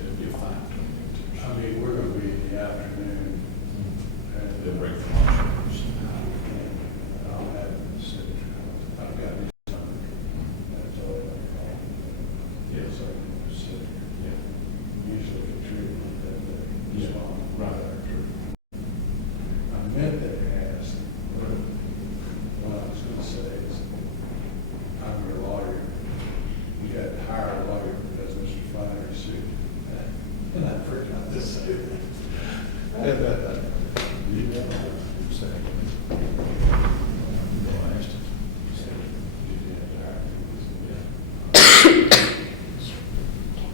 It'll be fine. I mean, we're gonna be in the afternoon. And they'll break the lunch. I'll have the signature. I've got to do something. That's all I call. Yes. So I can sit. Yeah. Usually contribute that day. Yeah. Right. I meant that ask, but what I was going to say is, I'm your lawyer. You got to hire a lawyer because Mr. Flannery sued. And I forgot to say that. I had that. You know what I'm saying?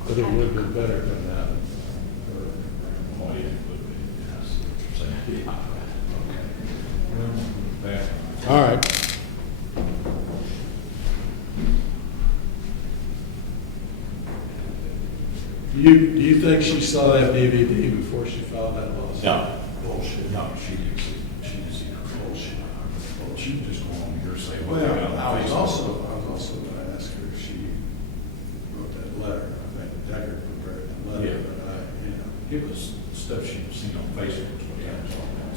But it would be better than that. Oh, yeah, it would be. Yes. All right. Do you think she saw that DVD before she filed that lawsuit? No, bullshit. No, she didn't see bullshit. Well, she just go on here and say, Well, I was also going to ask her if she wrote that letter. I think Decker prepared that letter, Yeah. but it was stuff she'd seen on Facebook. Is what I was talking about.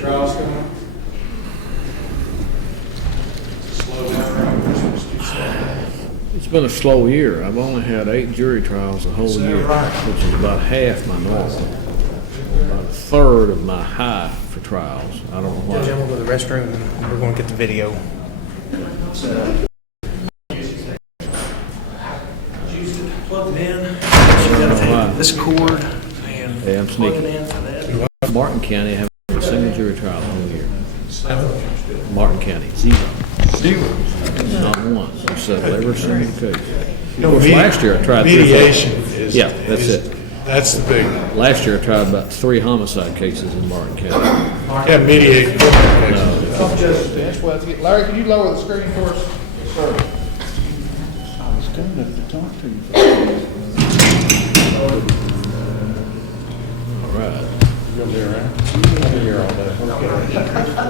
trials coming up? Slow down around Christmas, too slow. It's been a slow year. I've only had 8 jury trials the whole Is that year, right? which is about half my normal. About a third of my high for trials. I don't know Judge, I'm why. gonna go to the restroom and we're gonna get the video. Plug it in. This cord and Hey, I'm plug it sneaky. in for that. Martin County haven't had a single jury trial the whole year. Martin County, 0. Not once. You settled every single case. Of course, last year I tried 3 or 4. Mediation is. Yeah, that's it. That's the big, Last year I tried about 3 homicide cases in Martin County. yeah, mediate. Come Justice Bench, well, Larry, can you lower the screen for us? Yes, sir. I was coming up to talk to you. All right. You'll be around? I'll be here all day.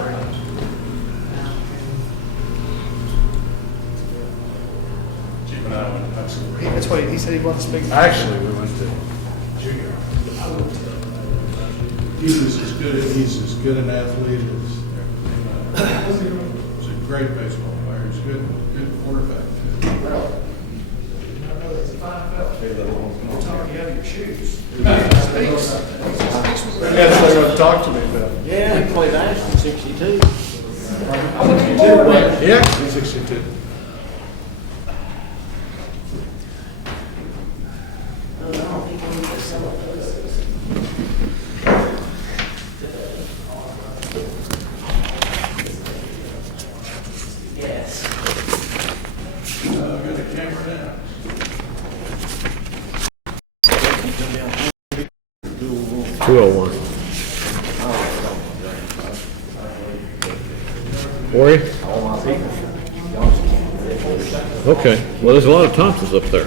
Keep an eye on it. Absolutely. That's what he said he wanted to speak. Actually, we went to junior. He's as good an athlete as everything. He's a great baseball player. He's a good quarterback. That's what they want to talk to me about. Yeah, he played Ashland 62. Yeah, he's 62. Got the camera down. For you? Okay, well, there's a lot of Thompsons up there.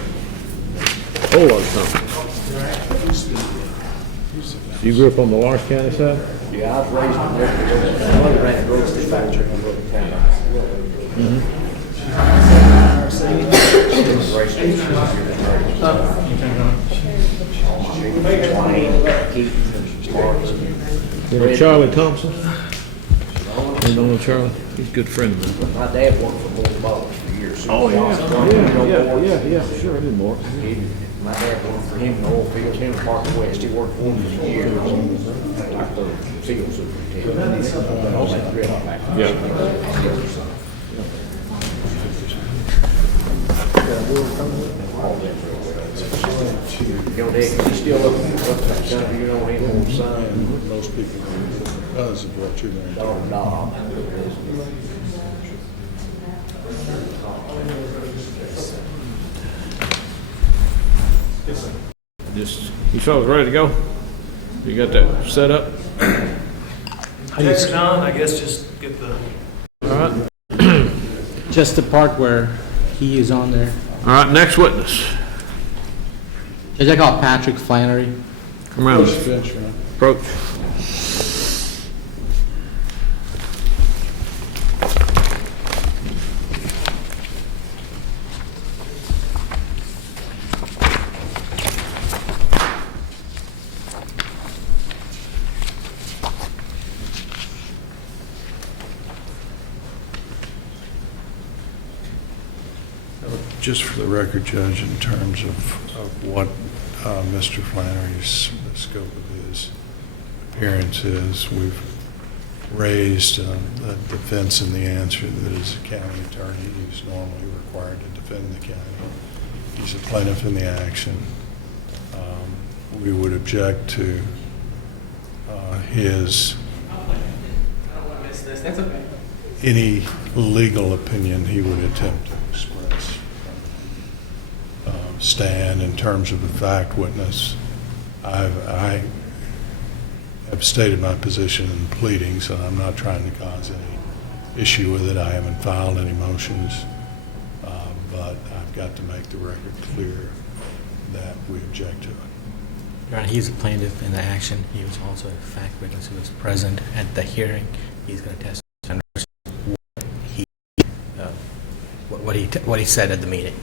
Whole lot of Thompsons. You grew up on the Lawrence County side? Yeah, I was raised in North my mother ran a grocery factory in Brooklyn County. You know Charlie Thompson? You know Charlie? He's a good friend of mine. My dad worked for Morton Ballers for years. Oh, yeah, sure, I did more. My dad worked for him in the oil fields, him and Parker West. He worked for him for years. Like the field superintendent. All that drill back. Yeah. You know, he's still up that son, you know, his old son, Most people because of what you're going to do. dog. Just, you fellas ready to go? You got that set up? Check's on, I guess just get the. All right. Just the part where he is on there. All right, next witness. Judge, I call Patrick Flannery. Come around, First bench, right? approach. Just for the record, Judge, in terms of what Mr. Flannery's scope of his appearance is, we've raised the defense in the answer that as a county attorney, he's normally required to defend the county. He's a plaintiff in the action. We would object to his any legal opinion he would attempt to express. Stand in terms of a fact witness. I have stated my position in the pleadings, and I'm not trying to cause any issue with it. I haven't filed any motions, but I've got to make the record clear that we object to it. Your Honor, he's a plaintiff in the action. He was also a fact witness who was present at the hearing. He's going to testify what he said at the meeting.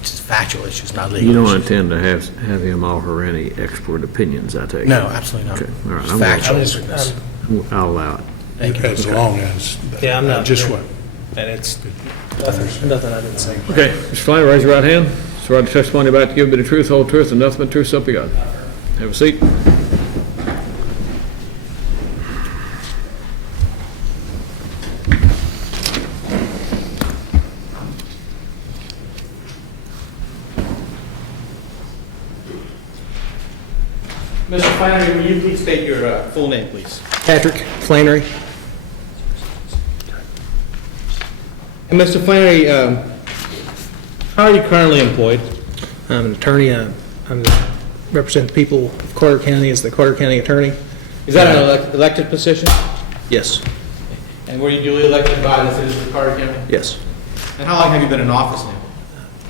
It's factual issues, not legal You don't issues. intend to have him offer any expert opinions, I take it? No, absolutely not. Okay, all right. It's I'm factual gonna- witness. I'll allow it. Thank you. As long as. Yeah, I'm not. Just what? And it's nothing I didn't say. Okay, Mr. Flannery, raise your right hand. Swear the testimony about to give but the truth, whole truth, and nothing but the truth, so help you God. Have a seat. Mr. Flannery, will you please state your full name, please? Patrick Flannery. And Mr. Flannery, how are you currently employed? I'm an attorney. Represent the people of Carter County as the Carter County attorney. Is that an elected position? Yes, And were you duly elected by the citizens of Carter County? yes. And how long have you been in office now?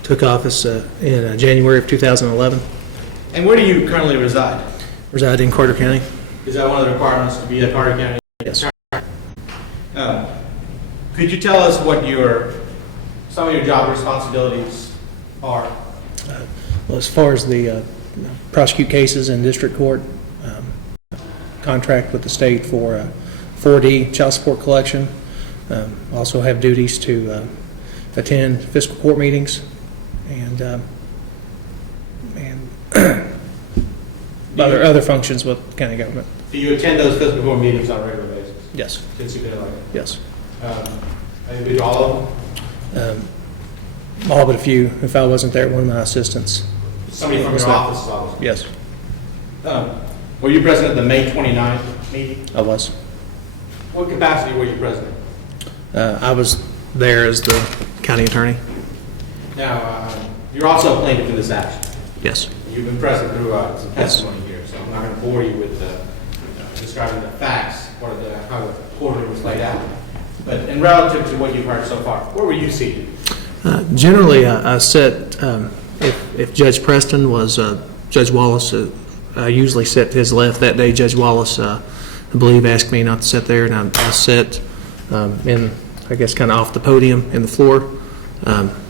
Took office in January of 2011. And where do you currently reside? Reside in Carter County. Is that one of the requirements to be a Carter County? Yes. Could you tell us what some of your job responsibilities are? Well, as far as the prosecute cases in district court, contract with the state for 4D child support collection, also have duties to attend fiscal court meetings and other functions with county government. Do you attend those fiscal court meetings on a regular basis? Yes. Since you've been elected? Yes. Have you been to all of them? All but a few. If I wasn't there, one of my assistants. Somebody from your office is always. Yes, Were you present at the May 29th meeting? I was. What capacity were you president? I was there as the county attorney. Now, you're also a plaintiff in this action. Yes. You've been present throughout some testimony here, so I'm not going to bore you with describing the facts or how the courtroom was laid out. But in relative to what you've heard so far, where were you seated? Generally, I sit, if Judge Preston was Judge Wallace, I usually sit to his left. That day, Judge Wallace, I believe, asked me not to sit there, and I sat in, I guess, kind of off the podium in the floor,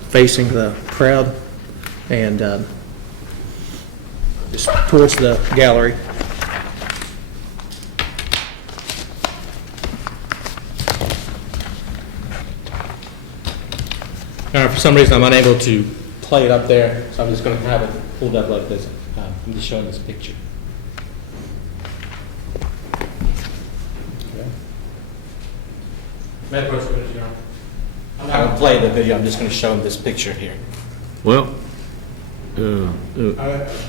facing the crowd, and just towards the gallery. For some reason, I'm unable to play it up there, so I'm just going to have it pulled up like this. I'm just showing this picture. Okay. I'm not going to play the video, I'm just going to show him this picture here. Well, The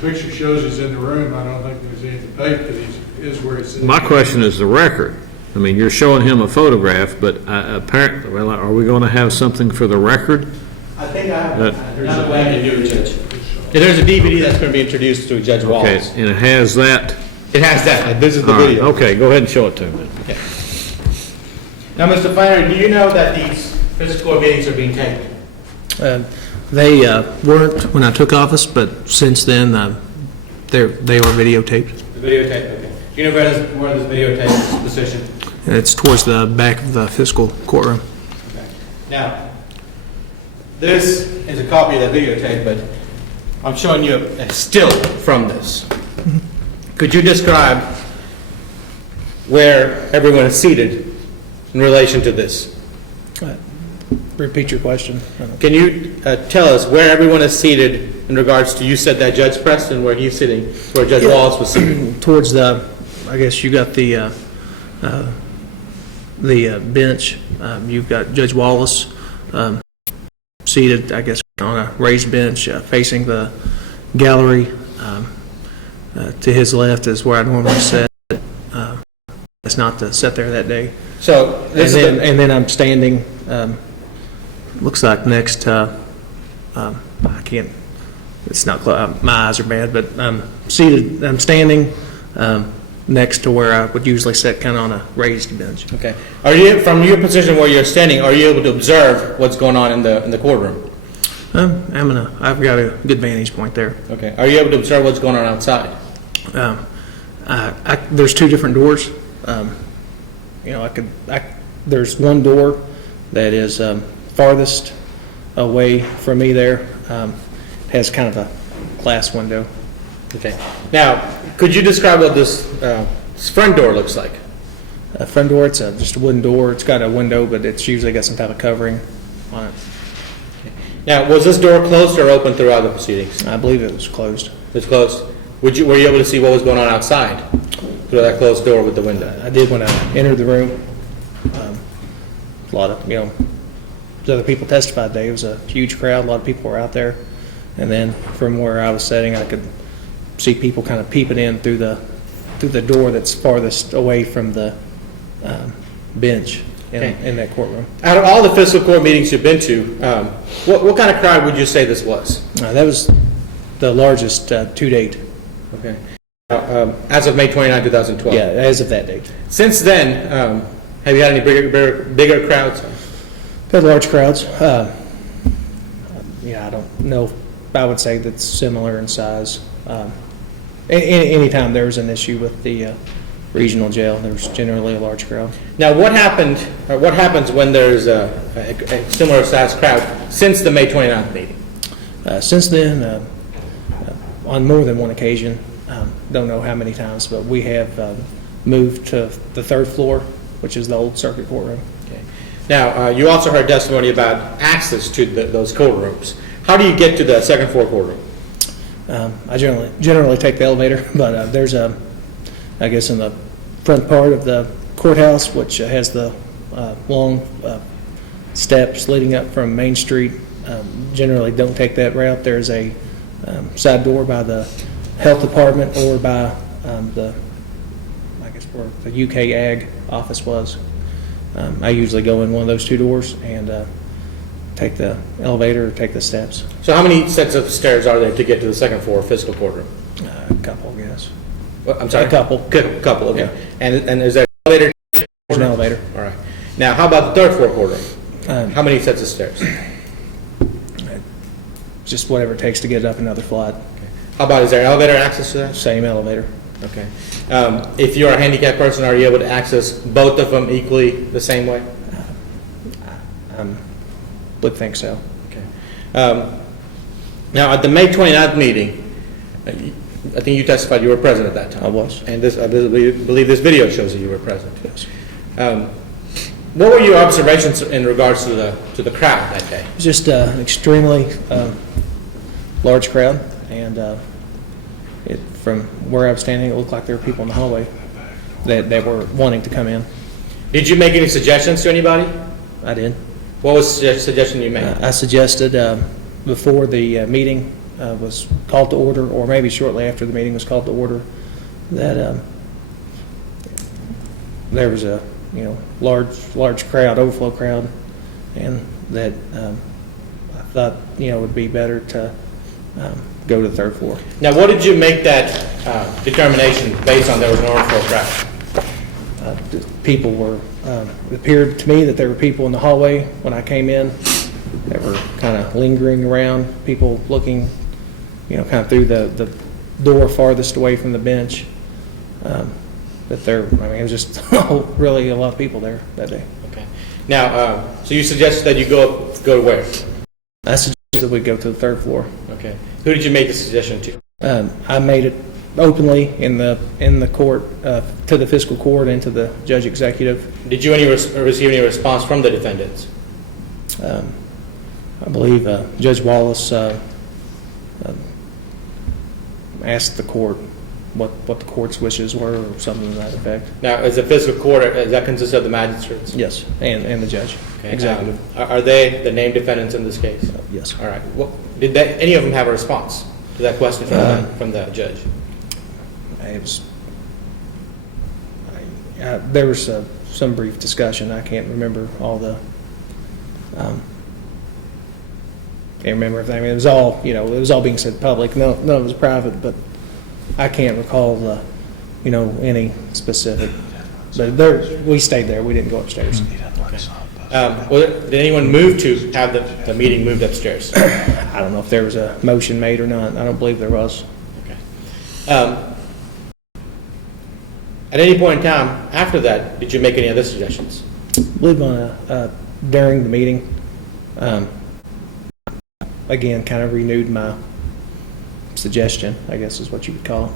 picture shows he's in the room. I don't think there's any debate that he is where he's sitting. my question is the record. I mean, you're showing him a photograph, but apparently, well, are we going to have something for the record? I think there's another way I can do it, Judge. There's a DVD that's going to be introduced to Judge Okay, Wallace. and it has that? It has that. This is the All right, video. okay, go ahead and show it to me. Okay. Now, Mr. Flannery, do you know that these fiscal court meetings are being taped? They weren't when I took office, but since then, they were videotaped. The videotape, okay. Do you know where this videotape is positioned? It's towards the back of the fiscal courtroom. Okay. Now, this is a copy of the videotape, but I'm showing you a still from this. Could you describe where everyone is seated in relation to this? Repeat your question. Can you tell us where everyone is seated in regards to, you said that Judge Preston, where he's sitting, where Judge Wallace was sitting? Towards the, I guess you got the bench. You've got Judge Wallace seated, I guess, on a raised bench facing the gallery. To his left is where I normally sit. It's not to sit there that day. So, And then I'm standing, looks like next to, I can't, it's not, my eyes are bad, but I'm seated, I'm standing next to where I would usually sit, kind of on a raised bench. okay. Are you, from your position where you're standing, are you able to observe what's going on in the courtroom? I've got a good vantage point there. Okay. Are you able to observe what's going on outside? There's two different doors. There's one door that is farthest away from me there. Has kind of a glass window. Okay. Now, could you describe what this front door looks like? Front door, it's just a wooden door. It's got a window, but it's usually got some type of covering on it. Now, was this door closed or open throughout the proceedings? I believe it was closed. It's closed. Were you able to see what was going on outside through that closed door with the window? I did when I entered the room. A lot of, other people testified today. It was a huge crowd. A lot of people were out there. And then from where I was sitting, I could see people kind of peeping in through the door that's farthest away from the bench in that courtroom. Out of all the fiscal court meetings you've been to, what kind of crowd would you say this was? That was the largest to date. Okay. As of May 29, 2012? Yeah, as of that date. Since then, have you had any bigger crowds? Had large crowds. I don't know. I would say that's similar in size. Anytime there's an issue with the regional jail. There's generally a large crowd. Now, what happens when there's a similar sized crowd since the May 29th meeting? Since then, on more than one occasion, don't know how many times, but we have moved to the third floor, which is the old circuit courtroom. Okay. Now, you also heard testimony about access to those courtrooms. How do you get to the second floor courtroom? I generally take the elevator, but there's I guess in the front part of the courthouse, which has the long steps leading up from Main Street. Generally don't take that route. There's a side door by the health department or by I guess where the UK Ag office was. I usually go in one of those two doors and take the elevator or take the steps. So how many sets of stairs are there to get to the second floor fiscal courtroom? A couple, I guess. Well, I'm sorry? A couple. Couple, okay. Yeah. And is there an elevator? There's an elevator. All right. Now, how about the third floor courtroom? How many sets of stairs? Just whatever it takes to get up another flight. How about, is there elevator access to that? Same elevator. Okay. If you're a handicapped person, are you able to access both of them equally the same way? Would think so. Okay. Now, at the May 29th meeting, I think you testified you were present at that time. I was. And this, I believe this video shows that you were present. Yes. What were your observations in regards to the crowd that day? Just an extremely large crowd, and from where I was standing, it looked like there were people in the hallway that were wanting to come in. Did you make any suggestions to anybody? I did. What was the suggestion you made? I suggested before the meeting was called to order, or maybe shortly after the meeting was called to order, that there was a large crowd, overflow crowd, and that I thought it would be better to go to the third floor. Now, what did you make that determination based on there was an overflow crowd? People were, it appeared to me that there were people in the hallway when I came in that were kind of lingering around, people looking, kind of through the door farthest away from the bench. It was just really a lot of people there that day. Okay. Now, so you suggested that you go to where? I suggested we go to the third floor. Okay. Who did you make the suggestion to? I made it openly in the court, to the fiscal court and to the judge executive. Did you receive any response from the defendants? I believe Judge Wallace asked the court what the court's wishes were, or something to that effect. Now, as a fiscal court, does that consist of the magistrates? Yes, and the judge, Okay. executive. Are they the named defendants in this case? Yes. All right. Did any of them have a response to that question from the judge? It was. There was some brief discussion. I can't remember all the. Can't remember everything. It was all it was all being said public. None of it was private, but I can't recall any specific. But we stayed there. We didn't go upstairs. Did anyone move to have the meeting moved upstairs? I don't know if there was a motion made or not. I don't believe there was. Okay. At any point in time after that, did you make any other suggestions? I believe during the meeting, again, kind of renewed my suggestion, I guess is what you would call it.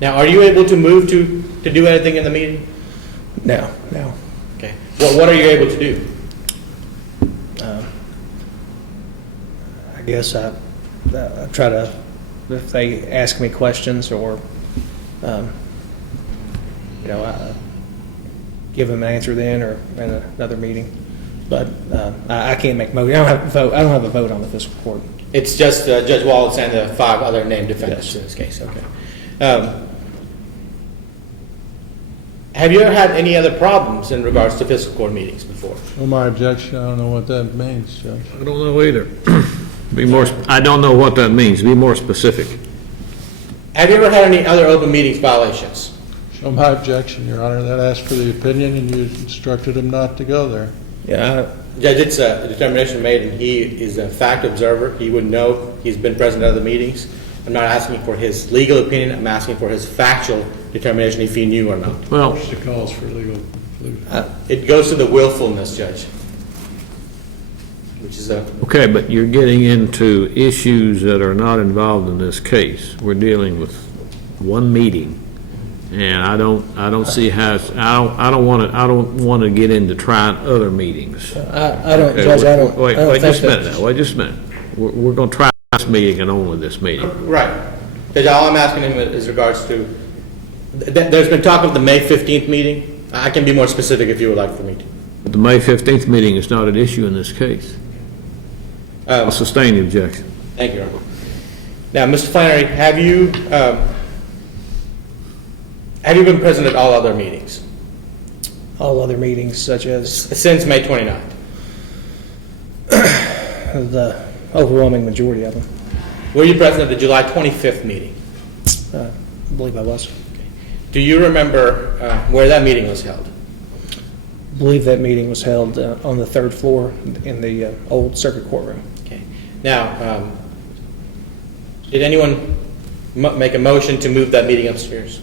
Now, are you able to move to do anything in the meeting? No. Okay. What are you able to do? I guess I try to, if they ask me questions or, I give them an answer then or in another meeting. But I can't make motion. I don't have a vote on the fiscal court. It's just Judge Wallace and the 5 other named defendants in this case. Okay. Have you ever had any other problems in regards to fiscal court meetings before? Well, my objection, I don't know what that means, Judge. I don't know either. I don't know what that means. Be more specific. Have you ever had any other open meetings violations? Show my objection, Your Honor. That asked for the opinion, and you instructed him not to go there. Yeah. Judge, it's a determination made, and he is a fact observer. He would know. He's been present at other meetings. I'm not asking for his legal opinion. I'm asking for his factual determination if he knew or not. Well, The calls for legal. It goes to the willfulness, Judge, which is a, okay, but you're getting into issues that are not involved in this case. We're dealing with one meeting, and I don't see how, I don't want to get into trying other meetings. I don't, Okay, Judge, I don't. Wait I don't just a think minute now, wait just a minute. We're going to try this meeting and only this meeting. right. Judge, all I'm asking him is regards to, there's been talk of the May 15th meeting. I can be more specific if you would like for me to. The May 15th meeting is not at issue in this case. I'll sustain the objection. Thank you, Your Honor. Now, Mr. Flannery, have you been present at all other meetings All other meetings such as since May 29th? the overwhelming majority of them. Were you present at the July 25th meeting? I believe I was. Do you remember where that meeting was held? I believe that meeting was held on the third floor in the old circuit courtroom. Okay. Now, did anyone make a motion to move that meeting upstairs?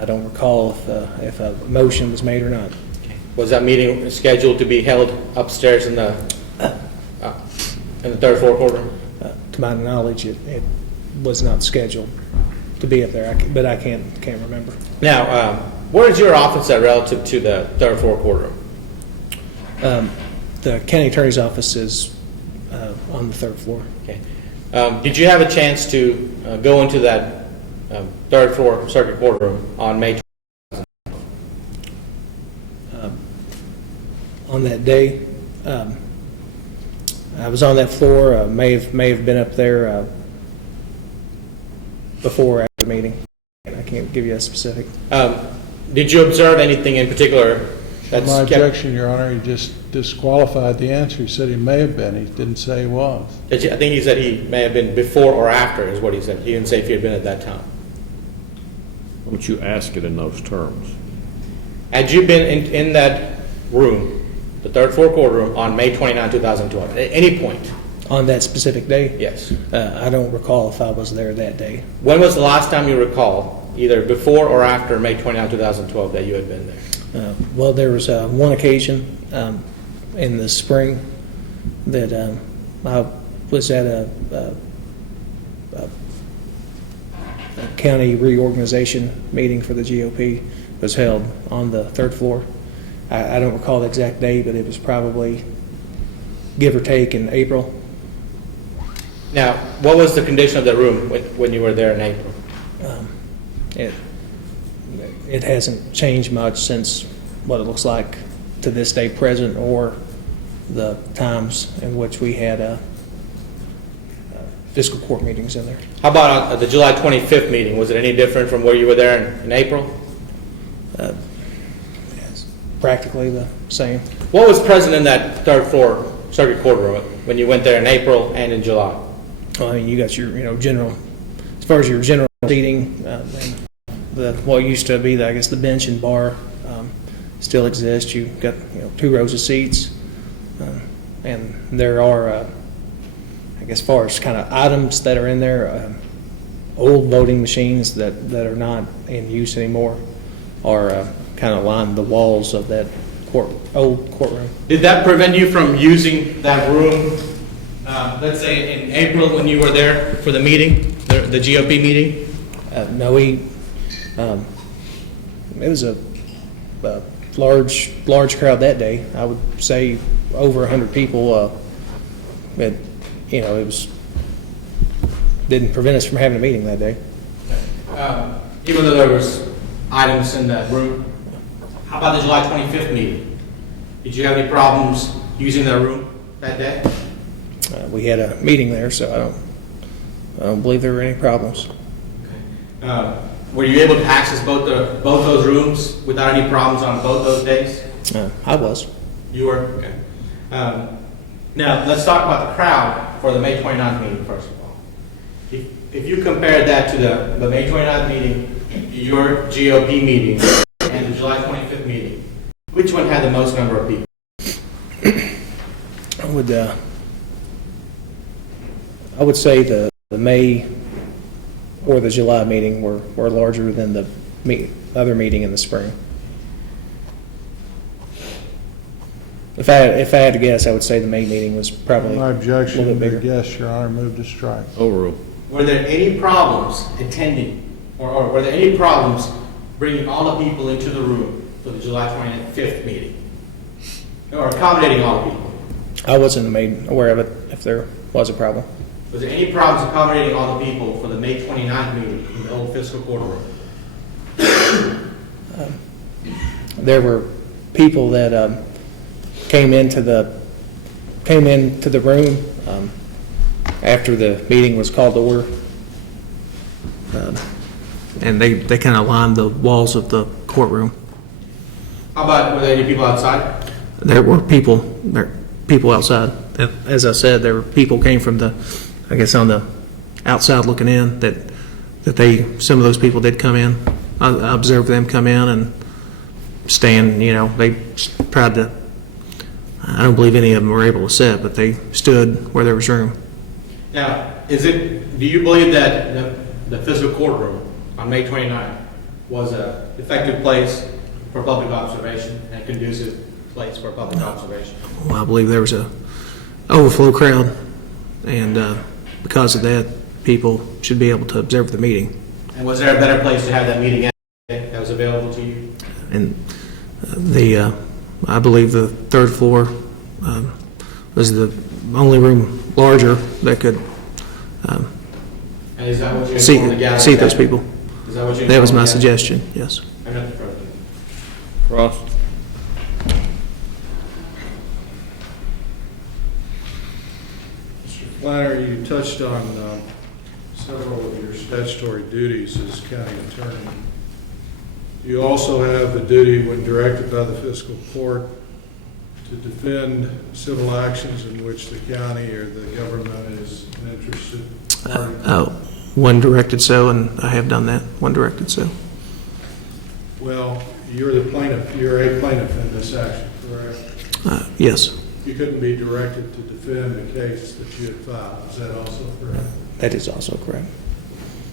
I don't recall if a motion was made or not. Was that meeting scheduled to be held upstairs in the third floor courtroom? To my knowledge, it was not scheduled to be up there, but I can't remember. Now, where is your office at relative to the third floor courtroom? The county attorney's office is on the third floor. Okay. Did you have a chance to go into that third floor circuit courtroom on May 20th? On that day, I was on that floor. May have been up there before or after the meeting. I can't give you a specific. Did you observe anything in particular that's My kept? objection, Your Honor, he just disqualified the answer. He said he may have been. He didn't say he was. I think he said he may have been before or after is what he said. He didn't say if he had been at that time. Why don't you ask it in those terms? Had you been in that room, the third floor courtroom, on May 29, 2012, at any point? On that specific day? Yes. I don't recall if I was there that day. When was the last time you recall, either before or after May 29, 2012, that you had been there? Well, there was one occasion in the spring that I was at a county reorganization meeting for the GOP. It was held on the third floor. I don't recall the exact date, but it was probably, give or take, in April. Now, what was the condition of the room when you were there in April? It hasn't changed much since what it looks like to this day present, or the times in which we had fiscal court meetings in there. How about the July 25th meeting? Was it any different from where you were there in April? It's practically the same. What was present in that third floor circuit courtroom when you went there in April and in July? Well, I mean, you got your general, as far as your general seating, and what used to be, I guess, the bench and bar still exists. You've got 2 rows of seats, and there are, I guess, as far as kind of items that are in there, old voting machines that are not in use anymore are kind of lined the walls of that old courtroom. Did that prevent you from using that room, let's say in April when you were there for the meeting, the GOP meeting? No, it was a large crowd that day. I would say over 100 people. It was didn't prevent us from having a meeting that day. Even though there was items in that room. How about the July 25th meeting? Did you have any problems using that room that day? We had a meeting there, so I don't believe there were any problems. Were you able to access both those rooms without any problems on both those days? I was. You were? Okay. Now, let's talk about the crowd for the May 29th meeting, first of all. If you compare that to the May 29th meeting, your GOP meeting, and the July 25th meeting, which one had the most number of people? I would say the May or the July meeting were larger than the other meeting in the spring. If I had to guess, I would say the May meeting was probably My a little objection bit to bigger. guess, Your Honor, move to strike. Overrule. Were there any problems attending, or were there any problems bringing all the people into the room for the July 25th meeting? Or accommodating all the people? I wasn't made aware of it if there was a problem. Was there any problems accommodating all the people for the May 29th meeting in the old fiscal courtroom? There were people that came into the room after the meeting was called to order. And they kind of lined the walls of the courtroom. How about, were there any people outside? There were people outside. As I said, there were people came from the, I guess on the outside looking in, some of those people did come in. I observed them come in and stand, they tried to, I don't believe any of them were able to sit, but they stood where there was room. Now, do you believe that the fiscal courtroom on May 29th was an effective place for public observation and a conducive place for public observation? Well, I believe there was a overflow crowd, and because of that, people should be able to observe the meeting. And was there a better place to have that meeting at that was available to you? And I believe the third floor was the only room larger that could And is that what you seat informed the gallery? those people. Is that what you That was informed my the gallery? suggestion, yes. I'm not the president. Ross? Mr. Flannery, you touched on several of your statutory duties as county attorney. You also have the duty, when directed by the fiscal court, to defend civil actions in which the county or the government is an interested party. One directed so, and I have done that, one directed so. Well, you're the plaintiff, you're a plaintiff in this action, correct? Yes, You couldn't be directed to defend the case that you had filed, is that also correct? that is also correct.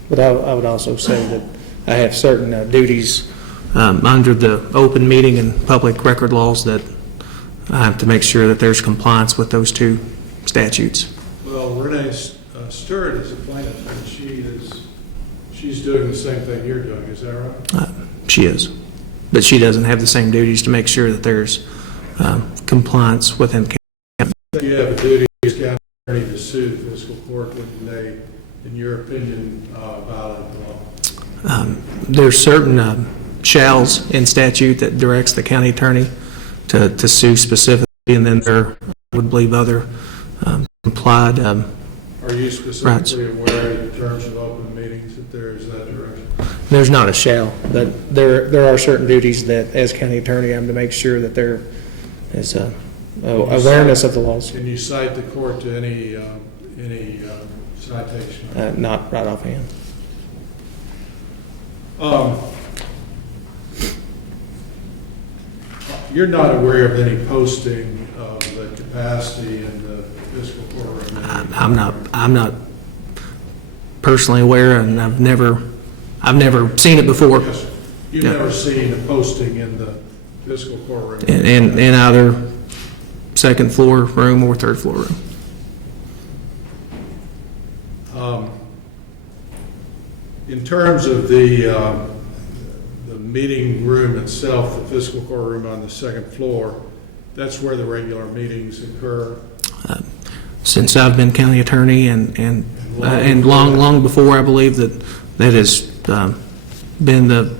But I would also say that I have certain duties under the open meeting and public record laws that I have to make sure that there's compliance with those two statutes. Well, Renee Stewart is a plaintiff, and she's doing the same thing you're doing, is that right? She is. But she doesn't have the same duties to make sure that there's compliance within county. You have a duty as county attorney to sue the fiscal court when they, in your opinion, violate the law. There's certain shalls in statute that directs the county attorney to sue specifically, and then there, I would believe, other implied Are you specifically aware in terms of open meetings that there is that direction? There's not a shall, but there are certain duties that, as county attorney, I'm to make sure that there is a awareness of the laws. Can you cite the court to any citation? Not right offhand. You're not aware of any posting of the capacity in the fiscal courtroom? I'm not personally aware, and I've never seen it before. Yes, sir. You've Yeah. never seen a posting in the fiscal courtroom? In either second floor room or third floor room. In terms of the meeting room itself, the fiscal courtroom on the second floor, that's where the regular meetings occur? Since I've been county attorney and long before, I believe that has been the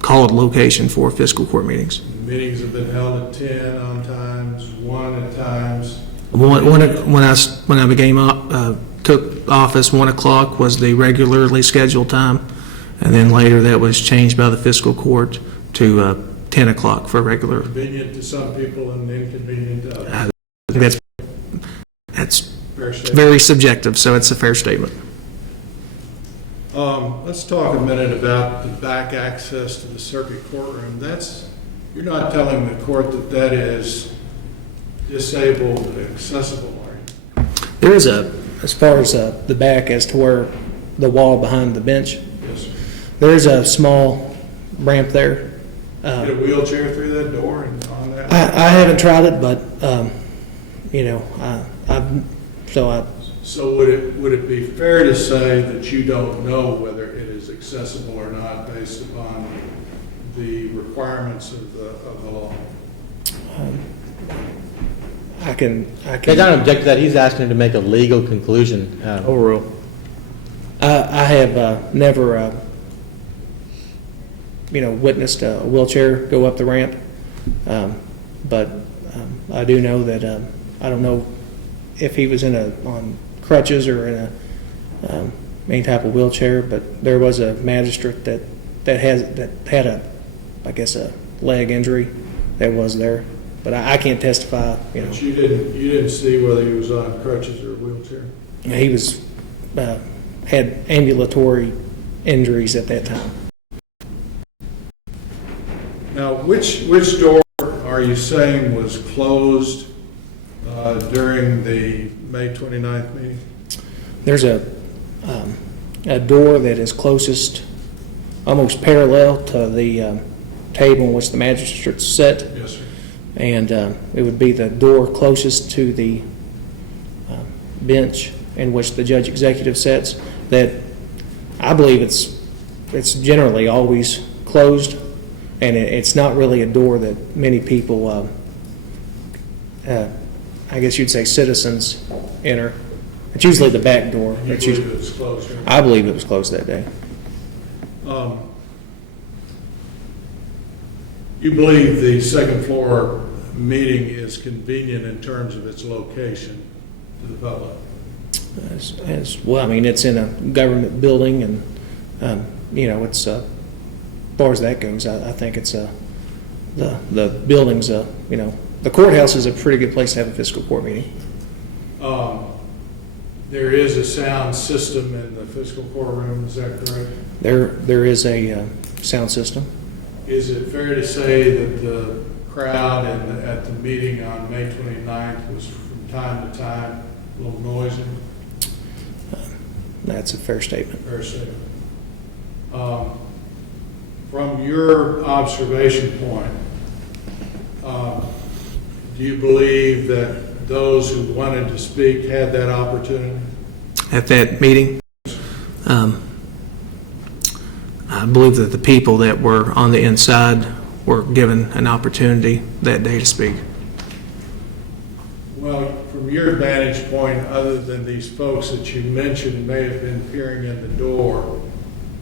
called location for fiscal court meetings. Meetings have been held at 10 on times, 1 at times. When I became took office, 1 o'clock was the regularly scheduled time, and then later that was changed by the fiscal court to 10 o'clock for regular. Convenient to some people and inconvenient to others. That's Fair statement. very subjective, so it's a fair statement. Let's talk a minute about the back access to the circuit courtroom. You're not telling the court that is disabled, accessible, are you? There is as far as the back as to where the wall behind the bench, Yes, sir. There's a small ramp there. Get a wheelchair through that door and on that? I haven't tried it, but, you know, So would it be fair to say that you don't know whether it is accessible or not based upon the requirements of the law? I can. I don't object to that. He's asking to make a legal conclusion. Overrule. I have never, you know, witnessed a wheelchair go up the ramp, but I do know that I don't know if he was on crutches or in any type of wheelchair, but there was a magistrate that had a, I guess, a leg injury that was there, but I can't testify. You know, But you didn't see whether he was on crutches or a wheelchair? he was had ambulatory injuries at that time. Now, which door are you saying was closed during the May 29th meeting? There's a door that is closest, almost parallel to the table in which the magistrate sat, Yes, sir. and it would be the door closest to the bench in which the judge executive sits. That I believe it's generally always closed, and it's not really a door that many people, I guess you'd say citizens, enter. It's usually the back door. You It's believe usually, it was closed? Right? I believe it was closed that day. You believe the second floor meeting is convenient in terms of its location to the public? As well, I mean, it's in a government building, and you know, it's as far as that goes, I think it's the building's you know, the courthouse is a pretty good place to have a fiscal court meeting. There is a sound system in the fiscal courtroom, is that correct? There is a sound system. Is it fair to say that the crowd at the meeting on May 29th was from time to time a little noisy? That's a fair statement. Fair statement. From your observation point, do you believe that those who wanted to speak had that opportunity? At that meeting, I believe that the people that were on the inside were given an opportunity that day to speak. Well, from your vantage point, other than these folks that you mentioned may have been peering in the door,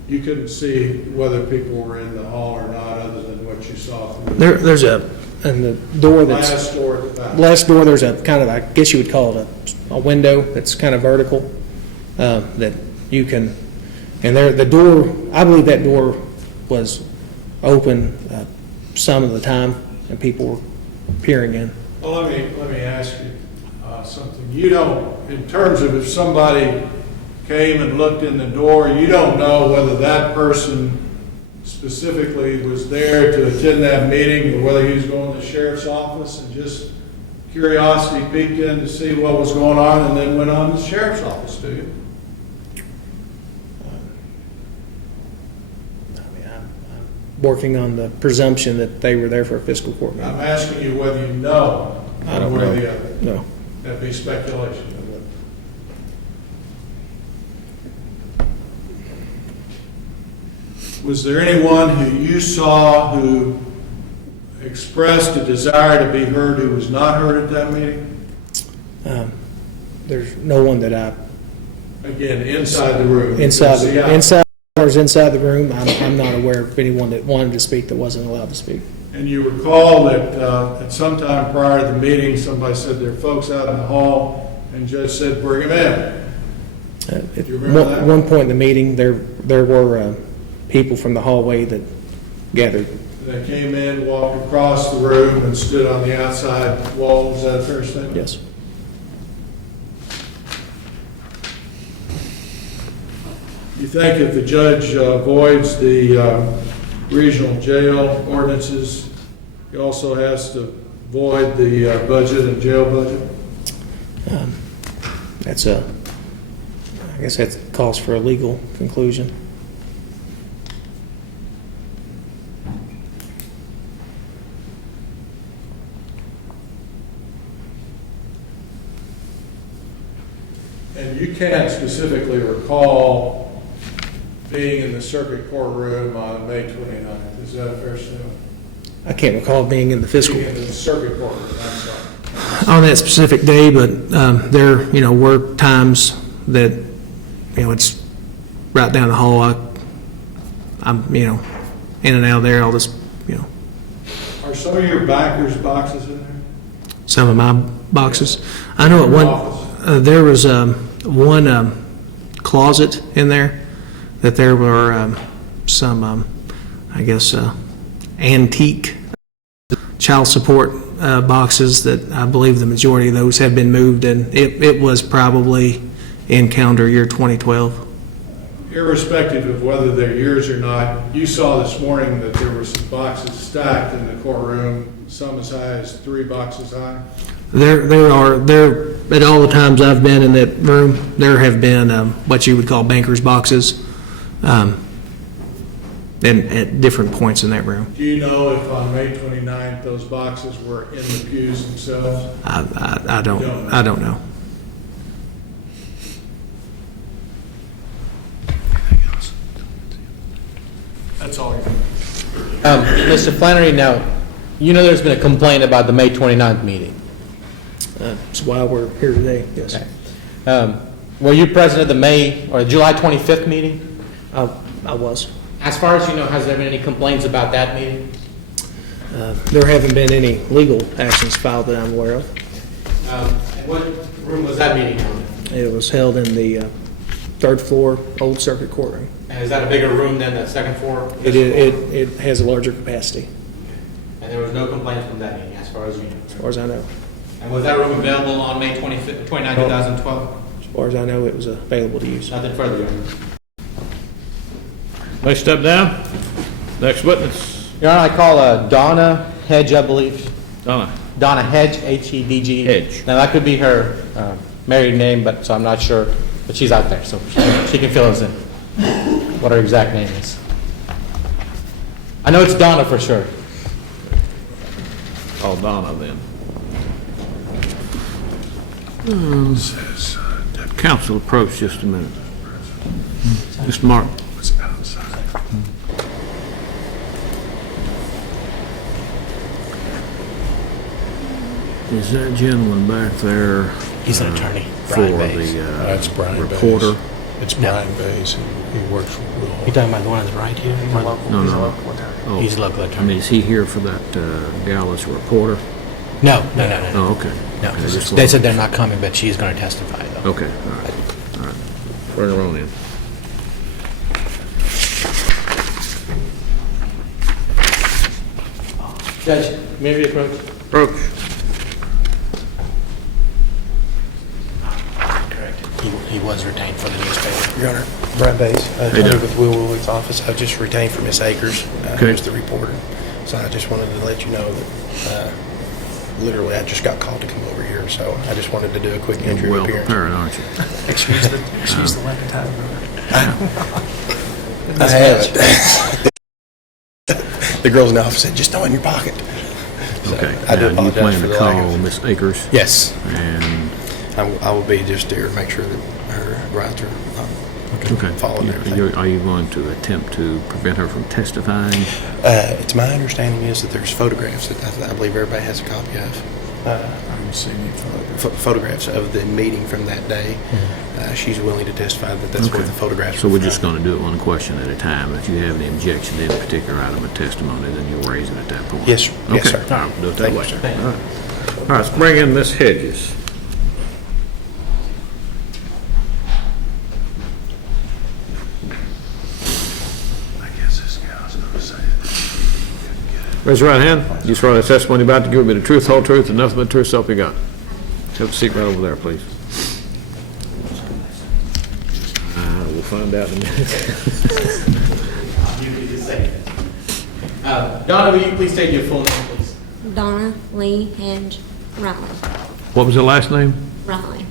you couldn't see whether people were in the hall or not, other than what you saw through There's and the door that's last door at the back. last door, there's a kind of, I guess you would call it a window that's kind of vertical, that you can, and there, the door, I believe that door was open some of the time, and people were peering in. Well, let me ask you something. You don't, in terms of if somebody came and looked in the door, you don't know whether that person specifically was there to attend that meeting, or whether he was going to the sheriff's office and just curiosity peeked in to see what was going on and then went on to the sheriff's office, do you? I'm working on the presumption that they were there for a fiscal court meeting. I'm asking you whether you know I don't one way or know. the other. No. That'd be speculation. Was there anyone who you saw who expressed a desire to be heard who was not heard at that meeting? There's no one that I, Again, inside the room. inside See, I- the room, I'm not aware of anyone that wanted to speak that wasn't allowed to speak. And you recall that at some time prior to the meeting, somebody said there are folks out in the hall, and Judge said, bring them in. At you remember that? one point in the meeting, there were people from the hallway that gathered. They came in, walked across the room, and stood on the outside wall. Is that a fair statement? Yes. You think if the judge voids the regional jail ordinances, he also has to void the budget and jail budget? I guess that calls for a legal conclusion. And you can't specifically recall being in the circuit courtroom on May 29th. Is that a fair statement? I can't recall being in the fiscal Being in the circuit courtroom, I'm sorry. on that specific day, but there, were times that, it's right down the hall. I'm, in and out of there, all this, Are some of your bankers' boxes in there? some of my boxes. I know at one, there was one closet in there that there were some, I guess, antique child support boxes that I believe the majority of those have been moved, and it was probably in calendar year 2012. Irrespective of whether they're yours or not, you saw this morning that there were some boxes stacked in the courtroom, some as high as 3 boxes high. There at all the times I've been in that room, there have been what you would call banker's boxes, and at different points in that room. Do you know if on May 29th those boxes were in the pews themselves? I don't know. That's all you Mr. Flannery, now, there's been a complaint about the May 29th meeting. That's why we're here today, yes. Okay. Were you present at the May or July 25th meeting? I was. As far as you know, has there been any complaints about that meeting? There haven't been any legal actions filed that I'm aware of. And what room was that meeting held in? It was held in the third floor Old Circuit Courtroom. And is that a bigger room than the second floor? It has a larger capacity, And there was no complaints from that meeting, as far as you know? as far as I know. And was that room available on May 29, 2012? As far as I know, it was available to use. Nothing further, Your Honor. Please step down. Next witness. Your Honor, I call Donna Hedge, I believe. Donna. Donna Hedge, Hedge. Hedge. Now, that could be her married name, so I'm not sure. But she's out there, so she can fill us in what her exact name is. I know it's Donna for sure. Call Donna then. Council approach just a minute. Mr. Mark. Is that gentleman back there? He's an attorney, For Brian Bays. the That's Brian reporter? Bays. It's Brian Bays. He works for Will. You talking about the one that's right here? No. Oh, He's a local I attorney. mean, is he here for that gal that's a reporter? No. Oh, okay. No, Okay, I just they wanted- said they're not coming, but she's going to testify, though. Okay, all right. Bring her on in. Judge, maybe approach. Approach. Correct. He was retained for the newspaper. Your Honor, Brian Bays, you attorney doing? with Will Wooley's office. I just retained for Miss Akers, Okay. who's the reporter. So I just wanted to let you know that literally I just got called to come over here, so I just wanted to do a quick You're entry of well appearance. prepared, aren't you? Excuse the lack of time. I haven't. The girls in the office said, just throw it in your pocket. So Okay. I do Now, you apologize plan for to the lack call of. Miss Akers? Yes, And, I will be just there to make sure that her rights are okay. followed and everything. Are you going to attempt to prevent her from testifying? It's my understanding is that there's photographs that I believe everybody has a copy of. I haven't seen any photos. Photographs of the meeting from that day. She's willing to testify that that's what Okay. the photographs So were we're just from. going to do it one question at a time. If you have any objection to any particular item of testimony, then you'll raise it at that point. Yes, sir. Yes, Okay. sir. All right, we'll do it that Thank you, way. sir. All right. All right, let's bring in Miss Hedges. I guess this guy's gonna say it. Raise your right hand. You swear the testimony about to give will be the truth, whole truth, and nothing but the truth, so help you God. Have a seat right over there, please. We'll find out in a minute. Donna, will you please state your full name, please? Donna Lee Hedge Riley. What was the last name? Riley.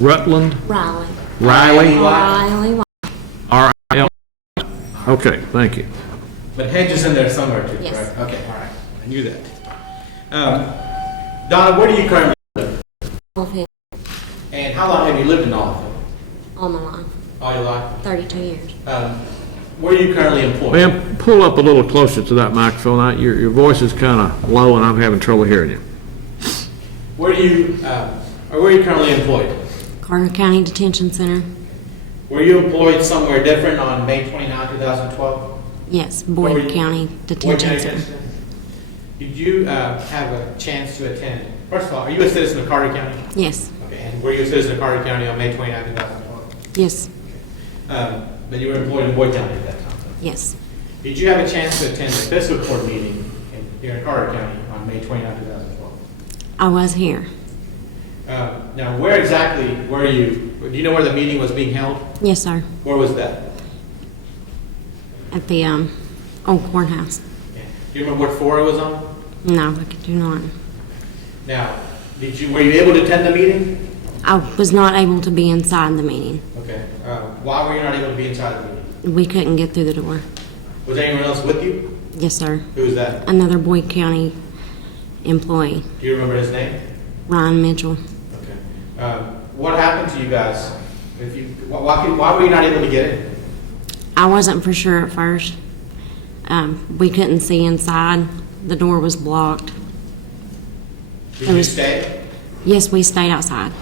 Rutland? Riley. Riley? Riley. R-I-L? Okay, thank you. But Hedge is in there somewhere, too, Yes. correct? Okay, all right. I knew that. Donna, where do you currently live? And how long have you lived in Olive? All my life, All your life? 32 years. Where are you currently employed? Ma'am, pull up a little closer to that microphone. Your voice is kind of low, and I'm having trouble hearing you. Where are you currently employed? Carter County Detention Center. Were you employed somewhere different on May 29, 2012? Yes, Where were Boyd you- County Boyd Detention County Center. Detention? Did you have a chance to attend? First of all, are you a citizen of Carter County? Yes, Okay, and were you a citizen of Carter County on May 29, 2012? yes, But you were employed in Boyd County at that time? yes. Did you have a chance to attend the fiscal court meeting here in Carter County on May 29, 2012? I was here. Now, where exactly were you? Do you know where the meeting was being held? Yes, sir. Where was that? At the old courthouse. Do you remember what floor it was on? No, I do not. Now, were you able to attend the meeting? I was not able to be inside the meeting. Okay. Why were you not able to be inside the meeting? We couldn't get through the door. Was anyone else with you? Yes, sir. Who was that? Another Boyd County employee, Do you remember his name? Ryan Mitchell. Okay. What happened to you guys? Why were you not able to get in? I wasn't for sure at first. We couldn't see inside. The door was blocked. Did you stay Yes, we stayed outside.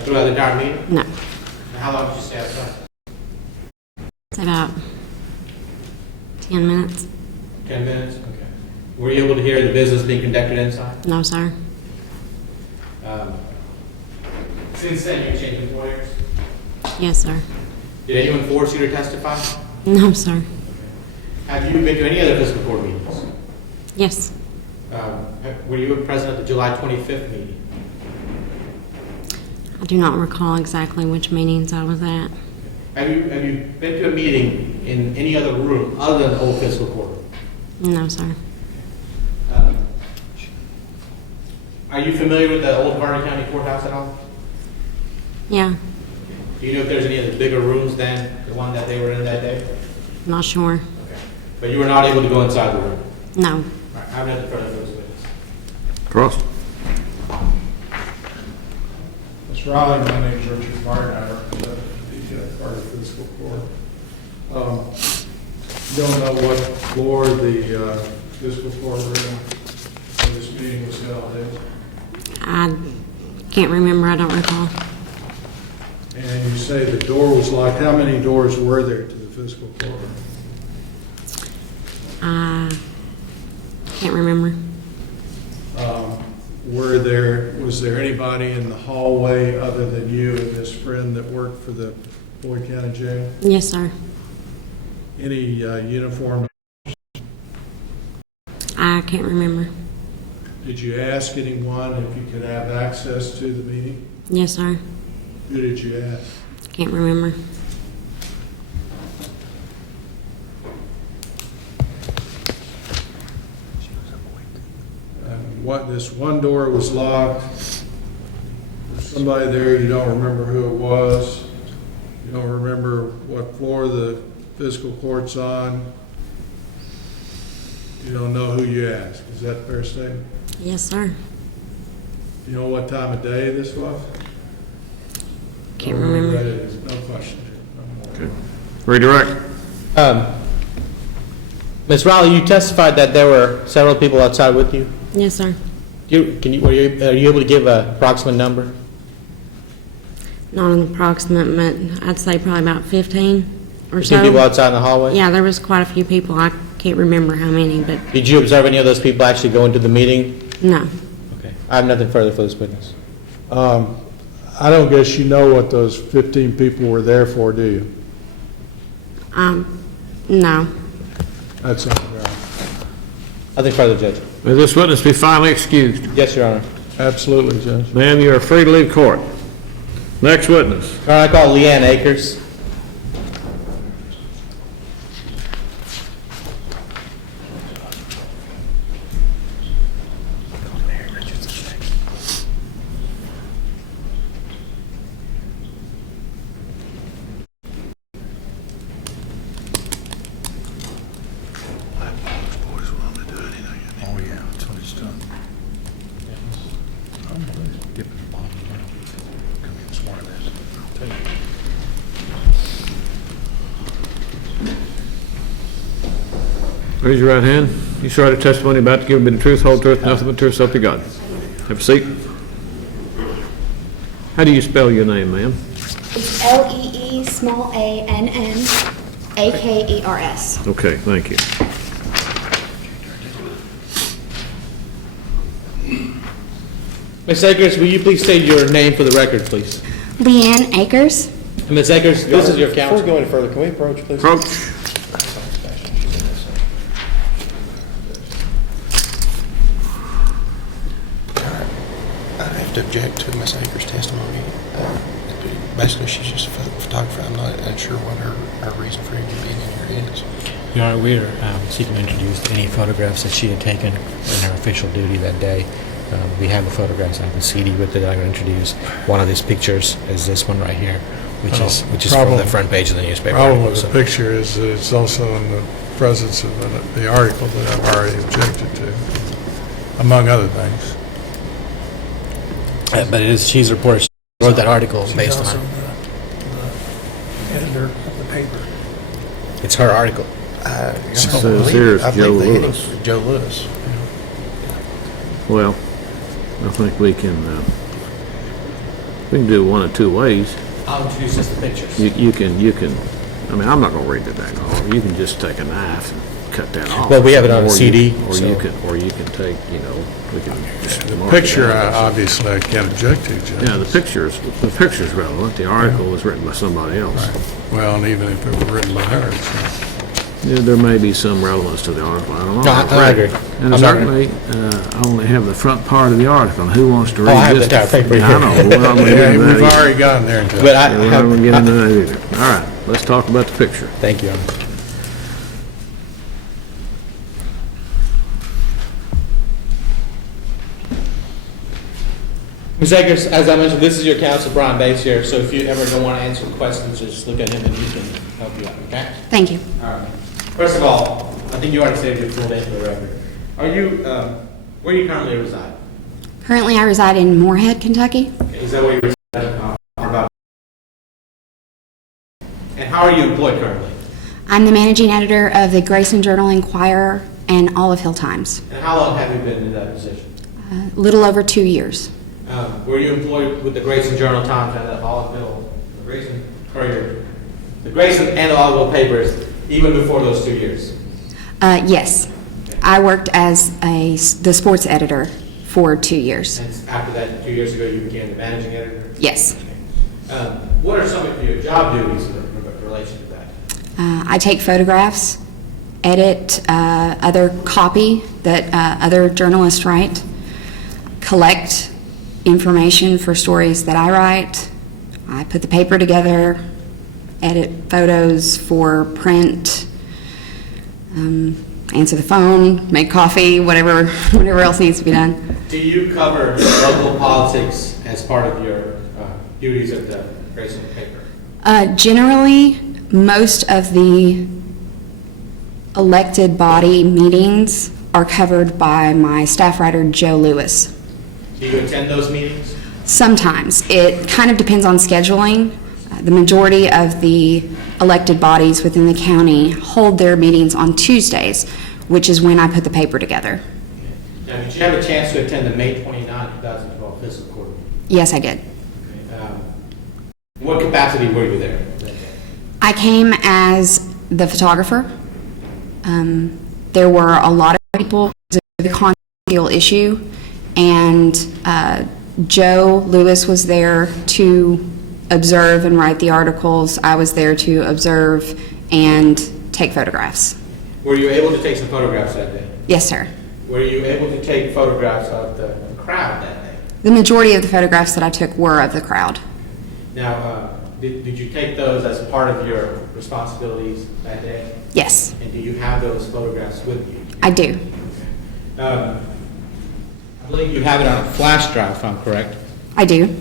throughout the entire meeting? No, How long did you stay outside? it's about 10 minutes. 10 minutes? Okay. Were you able to hear the business being conducted inside? No, sir. Since then, you changed employers? Yes, sir. Did anyone force you to testify? No, sir. Have you been to any other fiscal court meetings? Yes, Were you present at the July 25th meeting? I do not recall exactly which meetings I was at. Have you been to a meeting in any other room other than the old fiscal court? No, sir. Are you familiar with the old Carter County courthouse at all? Yeah, Do you know if there's any of the bigger rooms than the one that they were in that day? not sure. But you were not able to go inside the room? No. All right, I'm at the front of those witnesses. Cross. Mr. Riley, my name is Richard Martin. I represent the Carter Fiscal Court. Don't know what floor the fiscal court room where this meeting was held is. I can't remember. I don't recall. And you say the door was locked. How many doors were there to the fiscal court room? I can't remember. Was there anybody in the hallway other than you and this friend that worked for the Boyd County Jail? Yes, sir. Any uniform? I can't remember. Did you ask anyone if you could have access to the meeting? Yes, sir. Who did you ask? Can't remember. This one door was locked. There's somebody there, you don't remember who it was. You don't remember what floor the fiscal court's on. You don't know who you asked. Is that a fair statement? Yes, sir. You know what time of day this was? Can't Don't remember remember. what it is. No question. No more. Redirect. Ms. Riley, you testified that there were several people outside with you. Yes, sir. Are you able to give an approximate number? Not an approximate, but I'd say probably about 15 or 15 people so. outside in the hallway? Yeah, there was quite a few people. I can't remember how many, but Did you observe any of those people actually go into the meeting? no. Okay. I have nothing further for this witness. I don't guess you know what those 15 people were there for, do you? No. That's not right. Nothing further, Judge. Will this witness be finally excused? Yes, Your Honor. Absolutely, Judge. Ma'am, you are free to leave court. Next witness. Your Honor, I call Leanne Akers. Oh, yeah, that's what it's done. Get the bottom. Come in, Raise your right hand. You swear the testimony about to give will be the truth, whole truth, nothing but the truth, so help you God. Have a seat. How do you spell your name, ma'am? It's LeeAnnakers. Okay, thank you. Ms. Akers, will you please state your name for the record, please? Leanne Akers. And Ms. Akers, this is your Before counsel. we go any further, can we approach, please? Approach. I have to object to Ms. Akers' testimony. Basically, she's just a photographer. I'm not sure what her reason for even being in here is. Your Honor, we are seeking to introduce any photographs that she had taken in her official duty that day. We have the photographs. I have a CD with it that I'm going to introduce. One of these pictures is this one right here, which is from the front page of the newspaper. Problem with the picture is that it's also in the presence of the article that I've already objected to, among other things. But she's reported she wrote that article based on the it. editor of the paper. It's her article. says here it's Joe Lewis. Joe Lewis. Well, I think we can do one of two ways. I'll introduce just the pictures. You can, I mean, I'm not gonna read it back all. You can just take a knife and cut that off. Well, we have it on a Or CD, Or so- you can take, we can just The mark it picture, out. obviously, I can't object to, Judge. Yeah, the picture's relevant. The article was written by somebody else. Well, and even if it were written by her, so. Yeah, there may be some relevance to the article, I don't know. I agree. And I'm not gonna- certainly, I only have the front part of the article. Who wants to read I have this? the entire paper I here. know, we're not gonna get Yeah, into that we've either. already gotten there, Judge. But Yeah, we're not gonna get into that either. All right, let's talk about the picture. Thank you, Your Honor. Ms. Akers, as I mentioned, this is your counsel, Brian Bates here, so if you ever don't want to answer questions, just look at him and he can help you out, okay? Thank you. All right. First of all, I think you already stated your full name for the record. Are you, where do you currently reside? Currently, I reside in Moorhead, Kentucky. Is that where you reside? And how are you employed currently? I'm the managing editor of the Grayson Journal-Inquirer and Olive Hill Times. And how long have you been in that position? A little over 2 years. Were you employed with the Grayson Journal-Times and the Olive Hill, the Grayson Courier, the Grayson and the Olive Hill papers, even before those 2 years? Yes. I worked as the sports editor for 2 years. And after that, 2 years ago, you became the managing editor? Yes. What are some of your job duties in relation to that? I take photographs, edit other copy that other journalists write, collect information for stories that I write. I put the paper together, edit photos for print, answer the phone, make coffee, whatever else needs to be done. Do you cover local politics as part of your duties at the Grayson paper? Generally, most of the elected body meetings are covered by my staff writer, Joe Lewis. Do you attend those meetings? Sometimes. It kind of depends on scheduling. The majority of the elected bodies within the county hold their meetings on Tuesdays, which is when I put the paper together. Now, did you have a chance to attend the May 29, 2012 fiscal court meeting? Yes, I did. What capacity were you there? I came as the photographer. There were a lot of people. It was a controversial issue, and Joe Lewis was there to observe and write the articles. I was there to observe and take photographs. Were you able to take some photographs that day? Yes, sir. Were you able to take photographs of the crowd that day? The majority of the photographs that I took were of the crowd. Now, did you take those as part of your responsibilities that day? Yes, And do you have those photographs with you? I do. I believe you have it on a flash drive, if I'm correct. I do.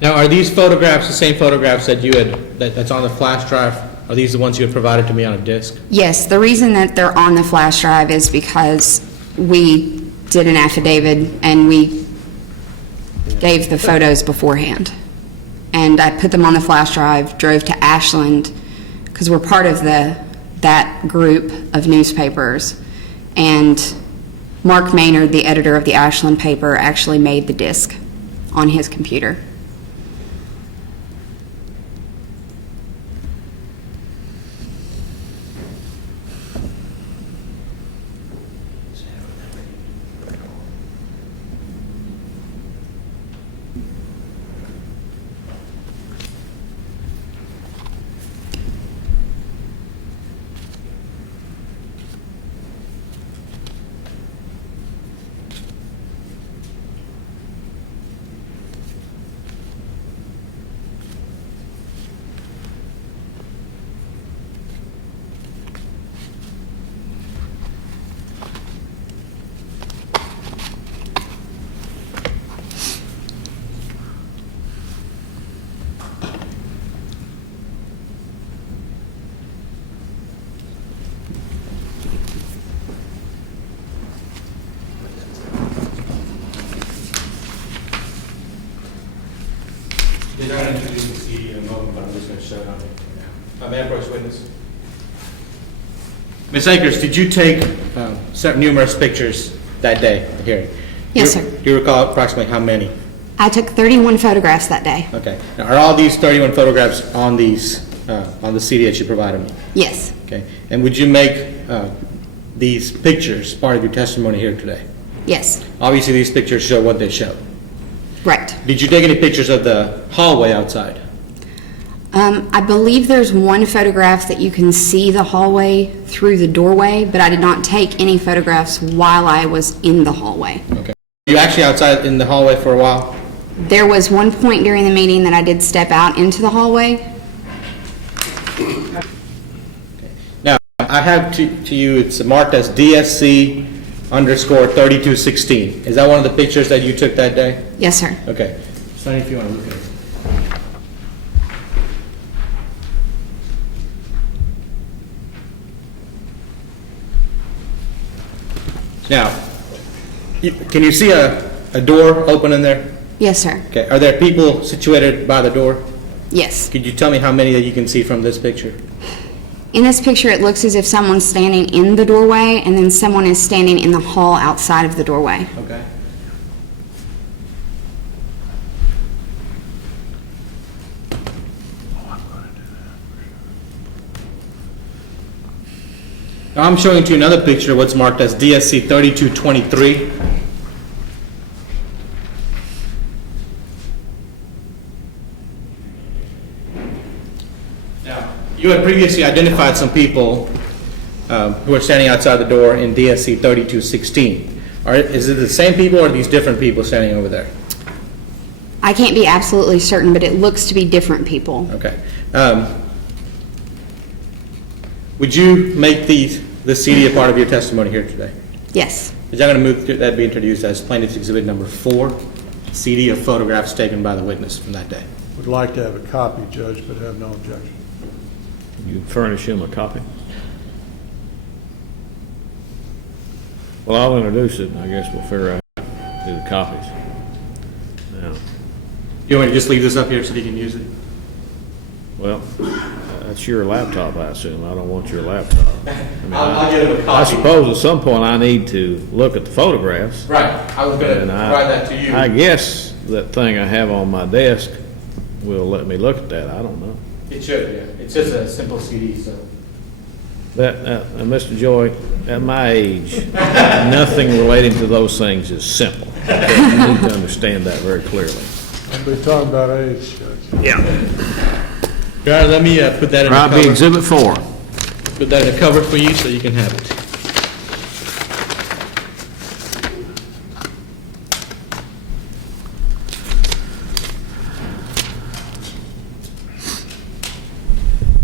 Now, are these photographs the same photographs that you had, that's on the flash drive Are these the ones you had provided to me on a disc? Yes, the reason that they're on the flash drive is because we did an affidavit and we gave the photos beforehand. And I put them on the flash drive, drove to Ashland, because we're part of that group of newspapers. And Mark Maynard, the editor of the Ashland paper, actually made the disc on his computer. They're going to introduce the CD in a moment, but I'm just going to show it on you now. May I approach witness? Ms. Akers, did you take numerous pictures that day of the hearing? Yes, sir. Do you recall approximately how many? I took 31 photographs that day. Okay. Now, are all these 31 photographs on these on the CD that you provided me? Yes. Okay. And would you make these pictures part of your testimony here today? Yes. Obviously, these pictures show what they show. Right. Did you take any pictures of the hallway outside? I believe there's one photograph that you can see the hallway through the doorway, but I did not take any photographs while I was in the hallway. Okay. Were you actually outside in the hallway for a while? There was one point during the meeting that I did step out into the hallway. Now, I have to you, it's marked as DSC_3216. Is that one of the pictures that you took that day? Yes, sir. Okay. Sonny, if you want to look at it. Now, can you see a door open in there? Yes, sir. Okay. Are there people situated by the door? Yes. Could you tell me how many that you can see from this picture? In this picture, it looks as if someone's standing in the doorway and then someone is standing in the hall outside of the doorway. Okay. Now I'm showing to you another picture, what's marked as DSC 3223. Now, you had previously identified some people who are standing outside the door in DSC 3216. Is it the same people or are these different people standing over there? I can't be absolutely certain, but it looks to be different people. Okay. Would you make the CD a part of your testimony here today? Yes. Is that going to move that be introduced as plaintiff's exhibit number 4, CD of photographs taken by the witness from that day? Would like to have a copy, Judge, but have no objection. You furnish him a copy? Well, I'll introduce it, and I guess we'll figure out how to do the copies. Now, You want me to just leave this up here so he can use it? well, that's your laptop, I assume. I don't want your laptop. I mean, I'll get him a I copy. suppose at some point I need to look at the photographs. Right. I was going to And provide that to you. I guess that thing I have on my desk will let me look at that. I don't know. It should, yeah. It's just a simple CD, so. Mr. Joy, at my age, nothing relating to those things is simple. Okay, you need to understand that very clearly. We're talking about age, Judge. Yeah. Your Honor, let me put that in Right, the be cover. Exhibit 4. Put that in the cover for you so you can have it.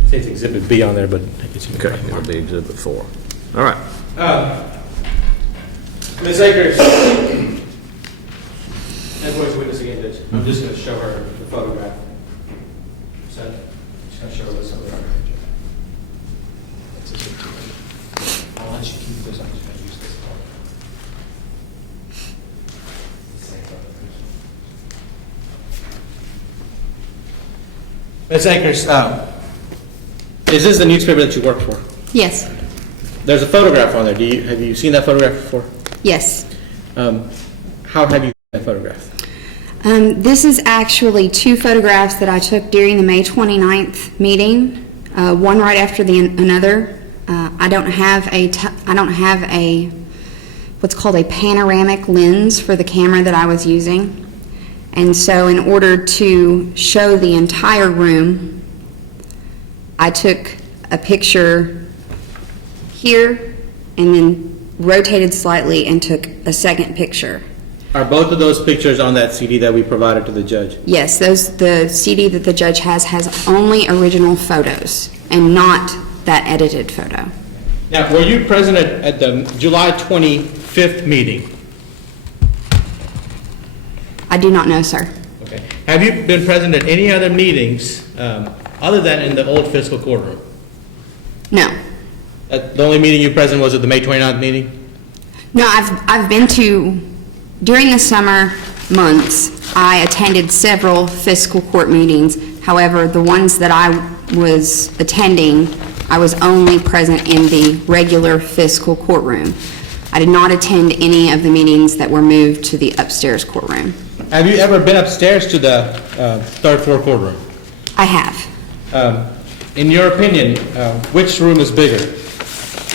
It says Exhibit B on there, but I guess you can. Okay, it'll be Exhibit 4. All right. Ms. Akers. And voice witness again, Judge. I'm just going to show her the photograph. So, just going to show her this over. Ms. Akers, is this the newspaper that you worked for? Yes, There's a photograph on there. Have you seen that photograph before? yes. How have you seen that photograph? This is actually two photographs that I took during the May 29th meeting, one right after another. I don't have a what's called a panoramic lens for the camera that I was using. And so in order to show the entire room, I took a picture here and then rotated slightly and took a second picture. Are both of those pictures on that CD that we provided to the judge? Yes, the CD that the judge has only original photos and not that edited photo. Now, were you present at the July 25th meeting? I do not know, sir. Okay. Have you been present at any other meetings other than in the old fiscal courtroom? No. The only meeting you present was at the May 29th meeting? No, I've been to, during the summer months, I attended several fiscal court meetings. However, the ones that I was attending, I was only present in the regular fiscal courtroom. I did not attend any of the meetings that were moved to the upstairs courtroom. Have you ever been upstairs to the third floor courtroom? I have. In your opinion, which room is bigger?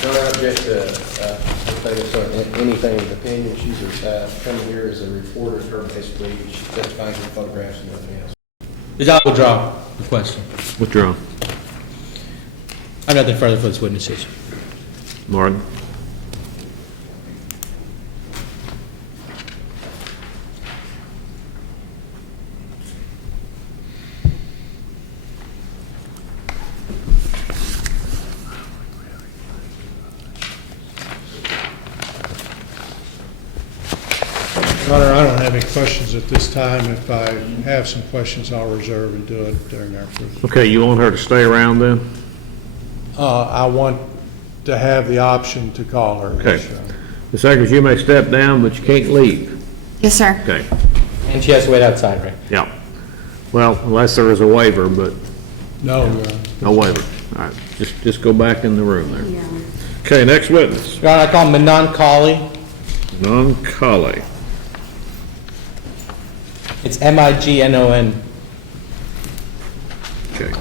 Don't object to anything of opinion. She's coming here as a reporter. Her basically, she testifies with photographs and nothing else. The judge will draw the question. Withdraw. I have nothing further for this witnesses. Martin? Your Honor, I don't have any questions at this time. If I have some questions, I'll reserve and do it during our brief. Okay, you want her to stay around then? I want to have the option to call her. Okay. Ms. Akers, you may step down, but you can't leave. Yes, sir. Okay. And she has to wait outside, right? Yeah. Well, unless there is a waiver, but No, Your Honor. no waiver. All right, just go back in the room there. Okay, next witness. Your Honor, I call Manon Colley. Non-Colley. It's M-I-G-N-O-N. Okay.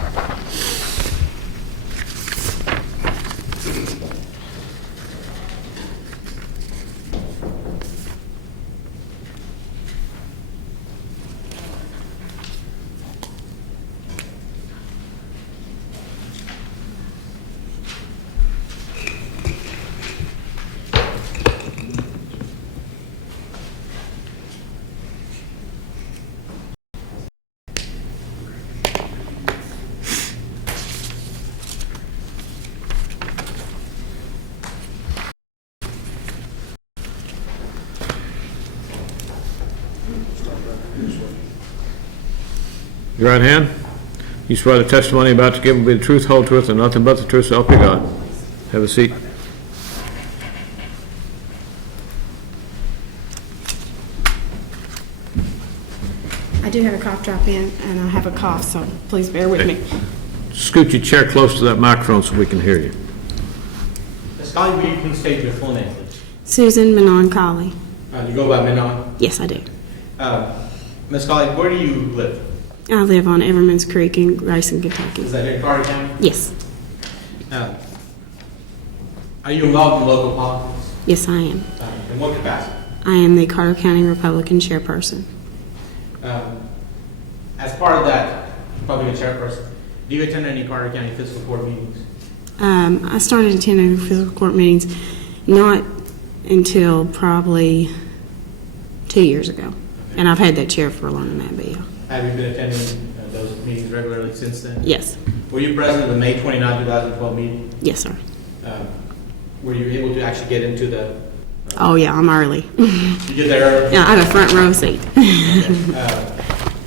Your right hand. You swear the testimony about to give will be the truth, whole truth, and nothing but the truth, so help you God. Have a seat. I do have a cough drop in, and I have a cough, so please bear with me. Scoot your chair close to that microphone so we can hear you. Ms. Colley, will you please state your full name, please? Susan Manon Colley. You go by Manon? Yes, I do. Ms. Colley, where do you live? I live on Everman's Creek in Grayson, Kentucky. Is that in Carter County? Yes. Are you involved in local politics? Yes, I am. In what capacity? I am the Carter County Republican chairperson. As part of that Republican chairperson, do you attend any Carter County fiscal court meetings? I started attending fiscal court meetings not until probably 2 years ago, and I've had that chair for longer than that, but yeah. Have you been attending those meetings regularly since then? Yes. Were you present at the May 29, 2012 meeting? Yes, sir. Were you able to actually get into the... Oh, yeah, I'm early. You get there early? Yeah, I have a front row seat. Okay.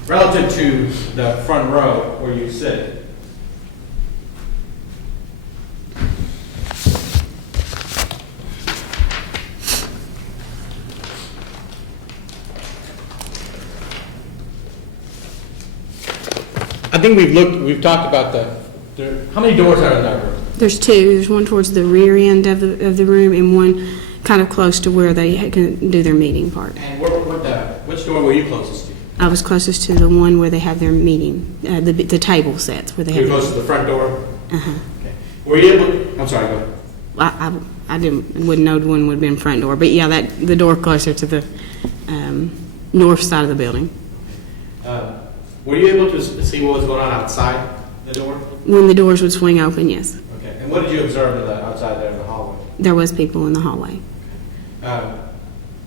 Relative to the front row where you sit, I think we've talked about how many doors are in that room? There's two. There's one towards the rear end of the room and one kind of close to where they can do their meeting part. And which door were you closest to? I was closest to the one where they have their meeting, the table sets where they have. You were close to the front door? Uh-huh. Okay. Were you able, I'm sorry, go ahead. I wouldn't know one would have been front door, but yeah, the door closer to the north side of the building. Were you able to see what was going on outside the door? When the doors would swing open, yes. Okay. And what did you observe outside there in the hallway? There was people in the hallway.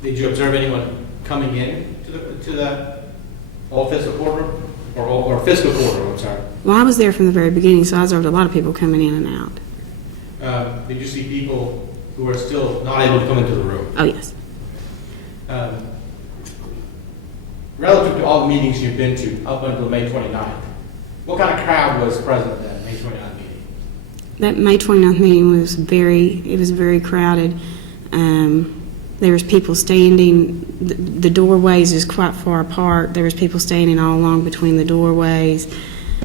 Did you observe anyone coming in to the old fiscal courtroom or fiscal courtroom? I'm sorry. Well, I was there from the very beginning, so I observed a lot of people coming in and out. Did you see people who are still not able to come into the room? Oh, yes. Relative to all the meetings you've been to up until May 29th, what kind of crowd was present at that May 29th meeting? That May 29th meeting was very crowded. There was people standing, the doorways is quite far apart. There was people standing all along between the doorways.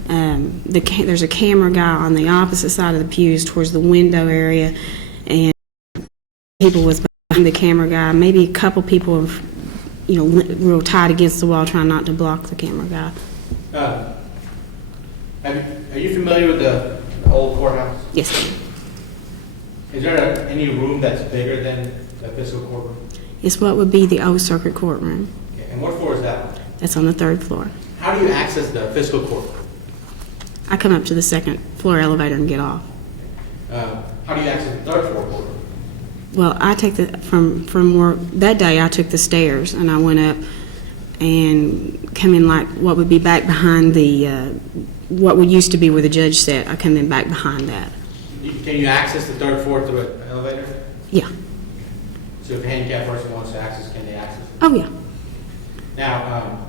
There's a camera guy on the opposite side of the pews towards the window area, and people was behind the camera guy. Maybe a couple people have, real tight against the wall trying not to block the camera guy. Are you familiar with the old courthouse? Yes. Is there any room that's bigger than the fiscal courtroom? It's what would be the old circuit courtroom. Okay. And what floor is that? That's on the 3rd floor. How do you access the fiscal courtroom? I come up to the 2nd floor elevator and get off. How do you access the 3rd floor courtroom? Well, I take from work that day. I took the stairs and I went up and come in like what would be back behind what would used to be where the judge sat. I come in back behind that. Can you access the 3rd floor through an elevator? Yeah. So if a handicapped person wants to access, can they access it? Oh, yeah. Now,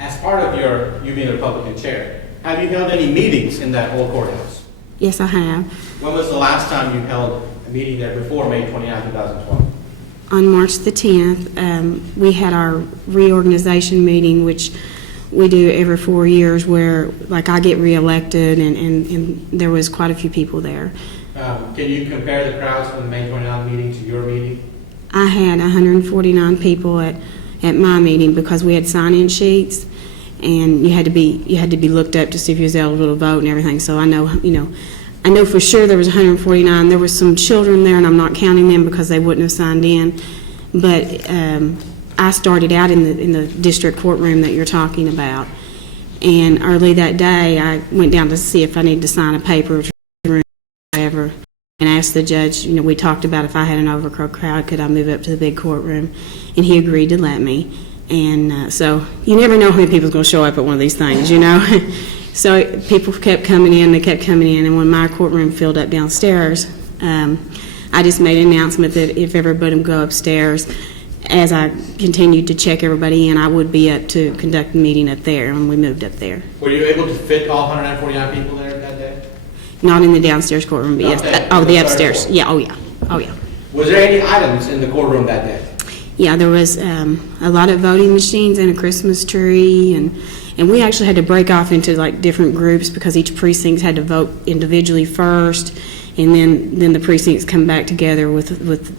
as part of you being a Republican chair, have you held any meetings in that old courthouse? Yes, I have. When was the last time you held a meeting there before May 29, 2012? On March the 10th, we had our reorganization meeting, which we do every 4 years, where, like, I get reelected, and there was quite a few people there. Can you compare the crowds from the May 29 meeting to your meeting? I had 149 people at my meeting because we had sign-in sheets, and you had to be looked up to see if you was eligible to vote and everything. So I know for sure there was 149. There was some children there, and I'm not counting them because they wouldn't have signed in. But I started out in the district courtroom that you're talking about, and early that day I went down to see if I needed to sign a paper or whatever, and asked the judge. We talked about if I had an overcrowded crowd, could I move up to the big courtroom, and he agreed to let me. And so you never know how many people's going to show up at one of these things, So people kept coming in, and when my courtroom filled up downstairs, I just made an announcement that if everybody would go upstairs, as I continued to check everybody in, I would be up to conduct the meeting up there, and we moved up there. Were you able to fit all 149 people there that day? Not in the downstairs courtroom, but yes. The upstairs. Yeah, oh yeah. Was there any items in the courtroom that day? Yeah, there was a lot of voting machines and a Christmas tree, and we actually had to break off into like different groups because each precinct had to vote individually first, and then the precincts come back together with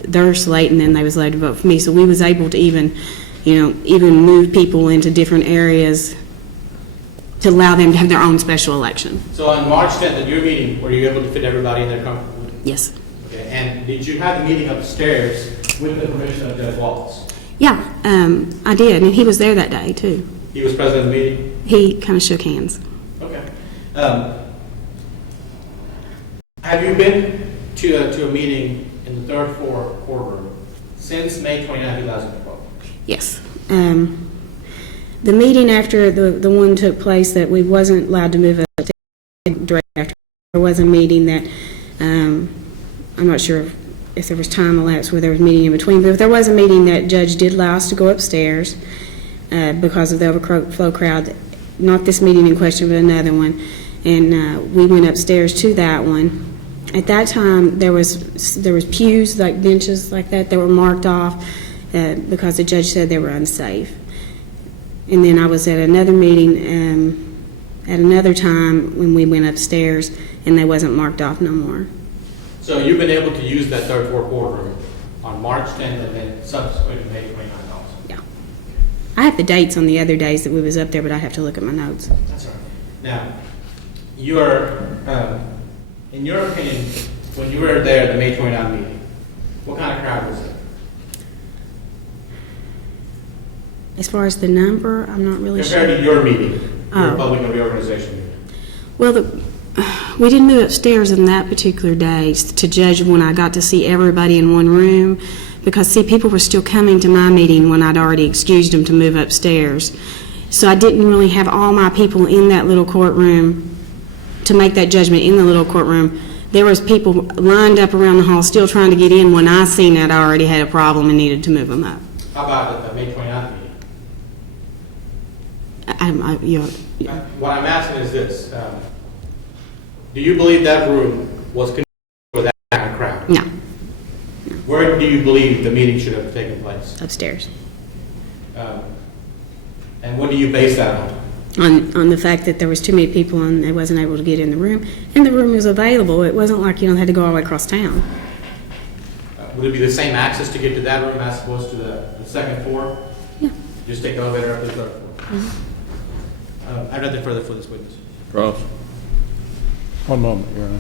their slate, and then they was allowed to vote for me. So we was able to even move people into different areas to allow them to have their own special election. So on March 10th at your meeting, were you able to fit everybody in there comfortably? Yes. Okay, and did you have the meeting upstairs with the permission of Judge Wallace? Yeah, I did, and he was there that day too. He was present at the meeting? He kind of shook hands. Okay. Have you been to a meeting in the 3rd floor courtroom since May 29, 2012? Yes. The meeting after the one took place that we wasn't allowed to move up directly after, there was a meeting that I'm not sure if there was time elapsed where there was a meeting in between, but there was a meeting that judge did allow us to go upstairs because of the overflow crowd. Not this meeting in question, but another one. And we went upstairs to that one. At that time, there was pews, like benches like that were marked off because the judge said they were unsafe. And then I was at another meeting at another time when we went upstairs, and they wasn't marked off no more. So you've been able to use that third floor courtroom on March 10th and then subsequent to May 29th also? Yeah. I have the dates on the other days that we was up there, but I have to look at my notes. That's all right. Now, you are, in your opinion, when you were there at the May 29th meeting, what kind of crowd was it? As far as the number, I'm not really sure. Compared to your meeting, your Oh. public and reorganization meeting? Well, we didn't move upstairs in that particular day to judge when I got to see everybody in one room, because, see, people were still coming to my meeting when I'd already excused them to move upstairs. So I didn't really have all my people in that little courtroom to make that judgment in the little courtroom. There was people lined up around the hall still trying to get in when I seen that I already had a problem and needed to move them up. How about at the May 29th meeting? What I'm asking is this. Do you believe that room was conducive for that kind of crowd? No. Where do you believe the meeting should have taken place? Upstairs. And what do you base that on? On the fact that there was too many people and they wasn't able to get in the room, and the room was available. It wasn't like, had to go all the way across town. Would it be the same access to get to that room as opposed to the second floor? Yeah. Just take the elevator up to the third floor? I have nothing further for this witness. Ross? One moment, Your Honor.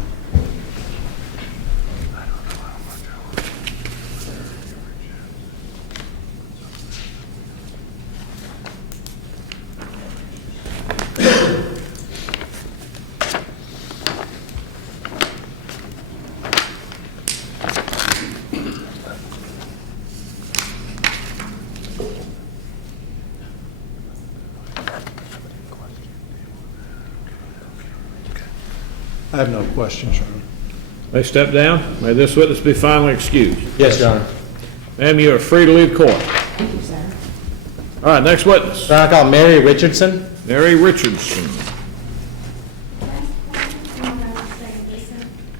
I have no questions, Your Honor. May step down. May this witness be finally excused. Yes, Your Honor. Ma'am, you are free to leave court. Thank you, sir. All right, next witness. So I call Mary Richardson. Mary Richardson.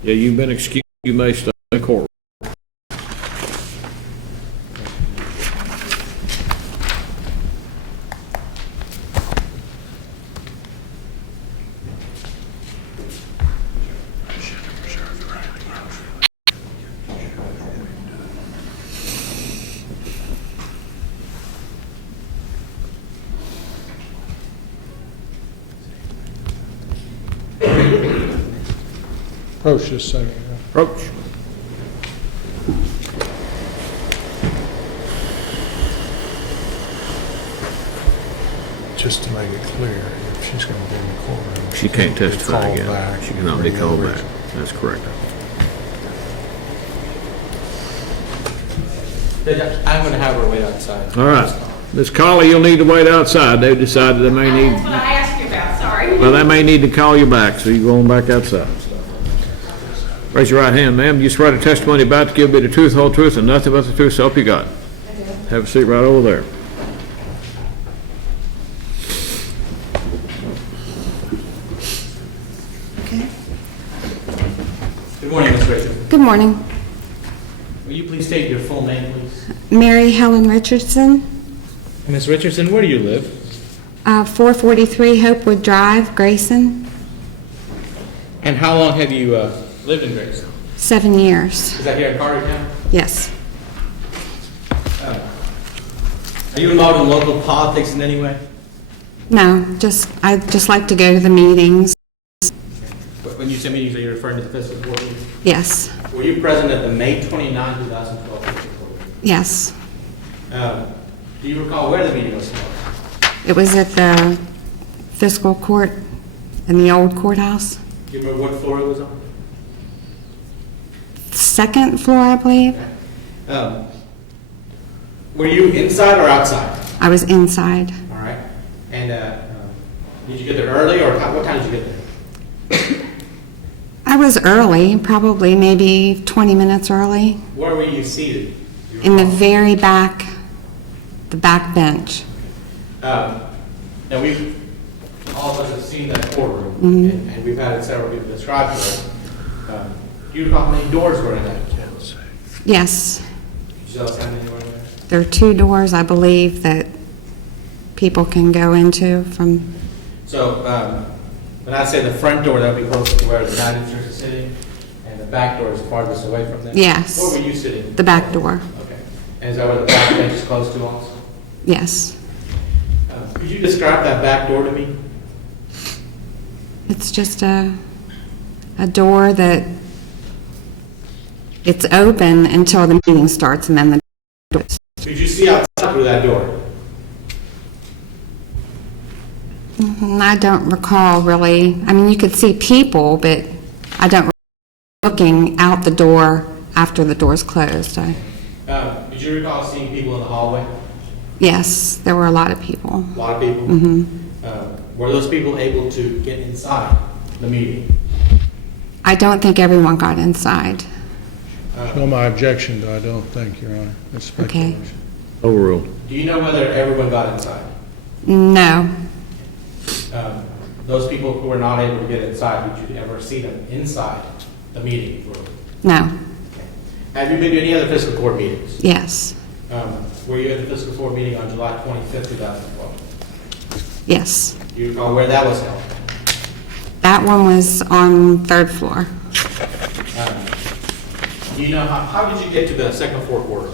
Yeah, you've been excused. You may stay in court. Approach just a second. Your Honor. Approach. Just to make it clear, if she's going to be in the courtroom. She can't be testify called again. back She cannot for be any called other back. reason. That's correct. I'm going to have her wait outside. All right. Ms. Colley, you'll need to wait outside. They've decided they may need, That's what I asked you about, sorry. well, they may need to call you back, so you go on back outside. Raise your right hand, ma'am. Do you swear the testimony about to give be the truth, whole truth, and nothing but the truth, so help you God? I do. Have a seat right over there. Okay. Good morning, Ms. Richardson. Good morning. Will you please state your full name, please? Mary Helen Richardson, Ms. Richardson, where do you live? 443 Hopewood Drive, Grayson, And how long have you lived in Grayson? 7 years. Is that here in Cartertown? Yes. Are you involved in local politics in any way? No, I just like to go to the meetings. When you say meetings, are you referring to the fiscal court meeting? Yes, Were you present at the May 29, 2012 fiscal court meeting? yes. Do you recall where the meeting was held? It was at the fiscal court in the old courthouse. Do you remember what floor it was on? Second floor, I believe. Were you inside or outside? I was inside. All right. And did you get there early, or what time did you get there? I was early, probably maybe 20 minutes early, Where were you seated? Do you in the recall? very back, the back bench. Now, all of us have seen that courtroom, Mhm. and we've had several people describe to us. Do you recall how many doors were in that? Yes, Did you tell us how many were in there? there are 2 doors, I believe, that people can go into from, So, When I say the front door, that'll be close to where the managers are sitting, and the back door is farthest away from them? Yes. Where were you sitting? The back door. Okay. And is that where the back bench is close to also? Yes. Could you describe that back door to me? It's just a door that it's open until the meeting starts, and then the door is. Could you see outside through that door? I don't recall really. I mean, you could see people, but I don't recall looking out the door after the door's closed. Did you recall seeing people in the hallway? Yes, there were a lot of people. A lot of people? Were those people able to get inside the meeting? I don't think everyone got inside. No, my objection, I don't think, Your Honor. That's speculation. Overruled. Do you know whether everyone got inside? No. Those people who were not able to get inside, did you ever see them inside the meeting room? No. Have you been to any other fiscal court meetings? Yes. Were you at the fiscal court meeting on July 25th, 2012? Yes. Do you recall where that was held? That one was on third floor. Do you know, how did you get to the second floor quarter?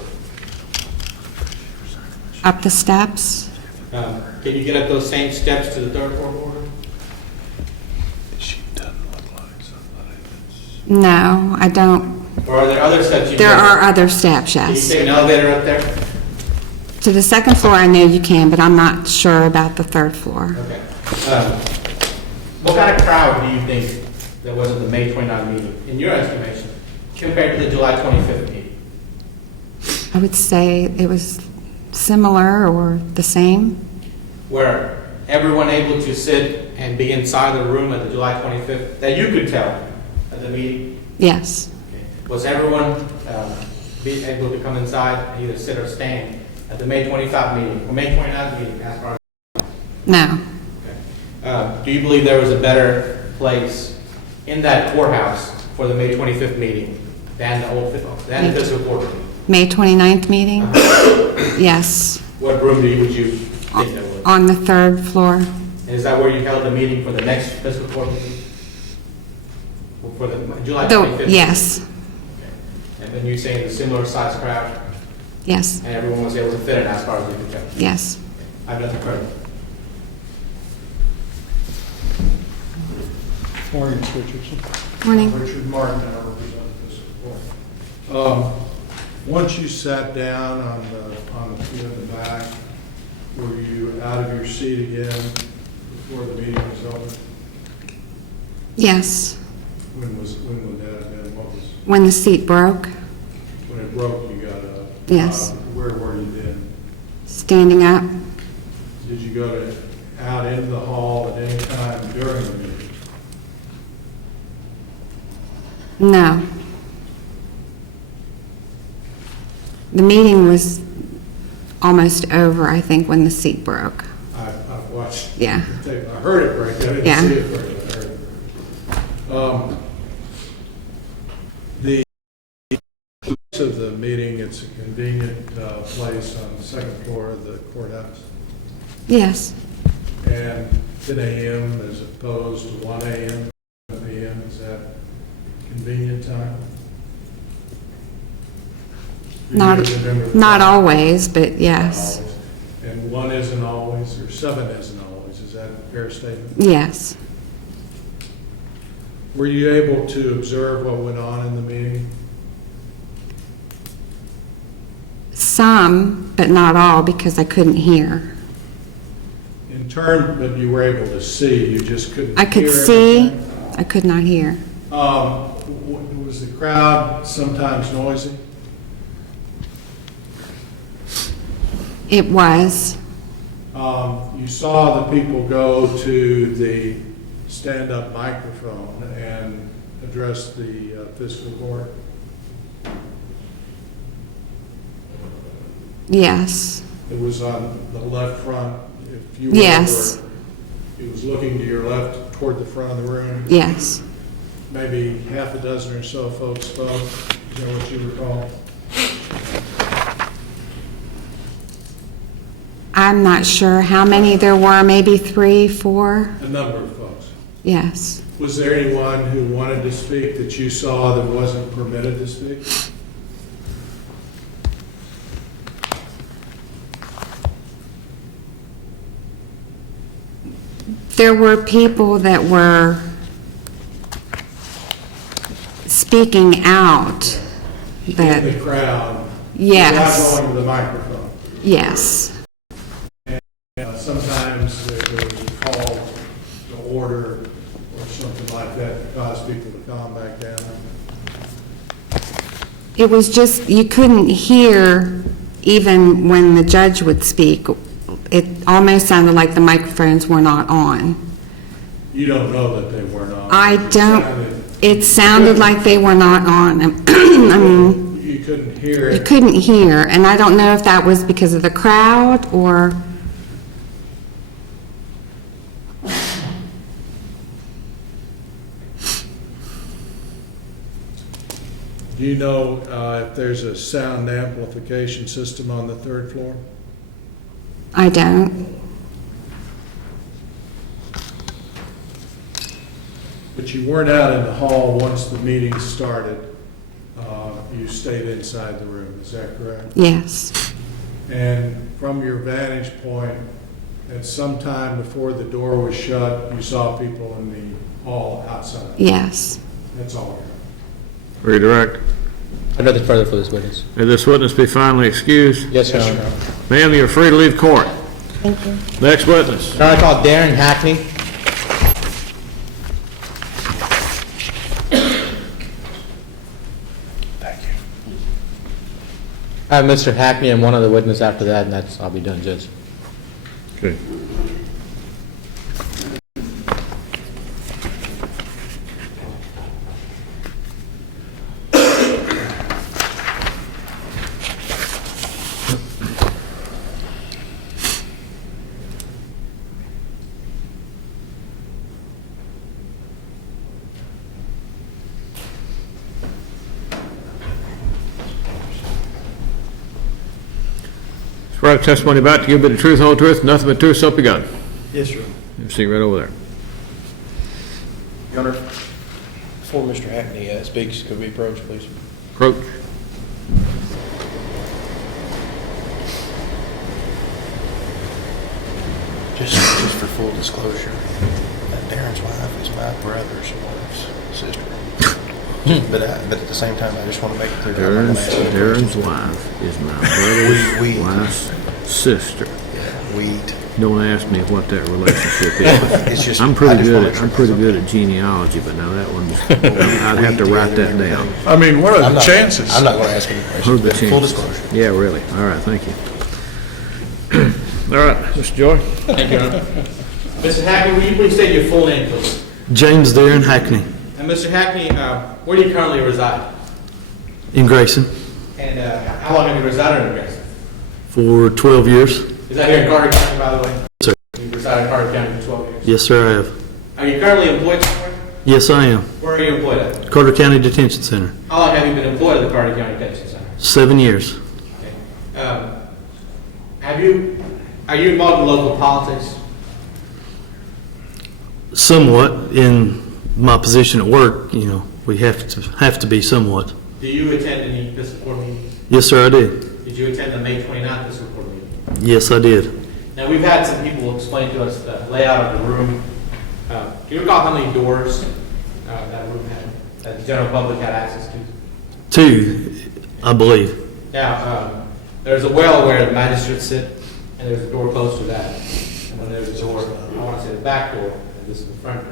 Up the steps? Can you get up those same steps to the third floor quarter? No, I don't. Or are there other steps you There can are other steps, Can you yes. take an elevator up there? To the second floor, I know you can, but I'm not sure about the third floor. Okay. What kind of crowd do you think there was at the May 29th meeting, in your estimation, compared to the July 25th meeting? I would say it was similar or the same. Were everyone able to sit and be inside the room at the July 25th, that you could tell at the meeting? Yes. Was everyone be able to come inside and either sit or stand at the May 25th meeting, or May 29th meeting, as far as? No. Do you believe there was a better place in that courthouse for the May 25th meeting than the fiscal court meeting? May 29th meeting? Yes. What room would you think that was? On the third floor? And is that where you held the meeting for the next fiscal court meeting? For the July 25th? Yes. And then you saying a similar size crowd? Yes. And everyone was able to fit in as far as you could tell? Yes. I have nothing further. Morning, Mr. Richardson. Morning. Richard Martin, I represent this court. Once you sat down on the pew in the back, were you out of your seat again before the meeting was over? Yes. When would that have been? What was? When the seat broke? When it broke, you got up. Yes. Where were you then? Standing up? Did you go out into the hall at any time during the meeting? No. The meeting was almost over, I think, when the seat broke. I've watched. Yeah. I heard it break. I didn't Yeah. see it break. I heard it break. The place of the meeting, it's a convenient place on the second floor of the courthouse. Yes. And 10 a.m. as opposed to 1 a.m., 7 p.m., is that convenient time? Not always, but yes. Always. And 1 isn't always, or 7 isn't always, is that a fair statement? Yes. Were you able to observe what went on in the meeting? Some, but not all, because I couldn't hear. In turn, but you were able to see, you just couldn't I could hear see, everything? I could not hear. Was the crowd sometimes noisy? It was. You saw the people go to the stand-up microphone and address the fiscal court? Yes. It was on the left front. If you Yes. it was looking to your left toward the front of the room? Yes. Maybe half a dozen or so folks spoke. Is that what you recall? I'm not sure how many there were, maybe 3, 4. A number of folks. Yes. Was there anyone who wanted to speak that you saw that wasn't permitted to speak? There were people that were speaking out In that, the crowd? yes, Without going to the microphone? yes. Sometimes there was a call to order or something like that to cause people to calm back down. It was just, you couldn't hear even when the judge would speak. It almost sounded like the microphones were not on. You don't know that they were not. I don't, it sounded like they were not on. I mean, You couldn't hear you it. couldn't hear, and I don't know if that was because of the crowd or... Do you know if there's a sound amplification system on the third floor? I don't. But you weren't out in the hall once the meeting started. You stayed inside the room, is that correct? Yes. And from your vantage point, at some time before the door was shut, you saw people in the hall outside? Yes. That's all. Redirect. Nothing further for this witness. May this witness be finally excused. Yes, Your Honor. Ma'am, you're free to leave court. Thank you. Next witness. Your Honor, I call Darren Hackney. Thank you. I have Mr. Hackney and one other witness after that, and that's, I'll be done, Judge. Okay. Swear the testimony about to give but the truth, whole truth, nothing but truth, so help you God. Yes, sir. You see right over there. Your Honor, before Mr. Hackney speaks, could we approach, please? Approach. Just for full disclosure, Darren's wife is my brother's wife's sister. But at the same time, I just want to make it clear. that I'm not gonna ask any Darren's questions. wife is my brother's We- wife's sister. Weed. Don't ask me what that relationship It's is. just- I'm I pretty just good wanna at, make I'm sure pretty that's good at genealogy, but now that one's, I'd have to write that down. I mean, what are I'm the not- chances? I'm not going to ask any What are questions. the but Full chances? disclosure. Yeah, really. All right, thank you. All right, Mr. Joy. Thank you, Your Honor. Mr. Hackney, will you please state your full name, please? James Darren Hackney And Mr. Hackney, where do you currently reside? in Grayson And how long have you resided in Grayson? for 12 years. Is that here in Carter County, by the way? Sir. You've resided in Carter County for 12 years? Yes, sir, I have. Are you currently employed somewhere? Yes, I am. Where are you employed at? Carter County Detention Center, How long have you been employed at the Carter County Detention Center? 7 years. Okay. Are you involved in local politics? Somewhat in my position at work, you know, we have to be somewhat. Do you attend any fiscal court meetings? Yes, sir, I did. Did you attend the May 29th fiscal court meeting? Yes, I did. Now, we've had some people explain to us the layout of the room. Do you recall how many doors that room had, that the general public had access to? 2, I believe. Now, there's a well where the magistrates sit, and there's a door close to that. And then there's a door, I want to say the back door, and this is the front door.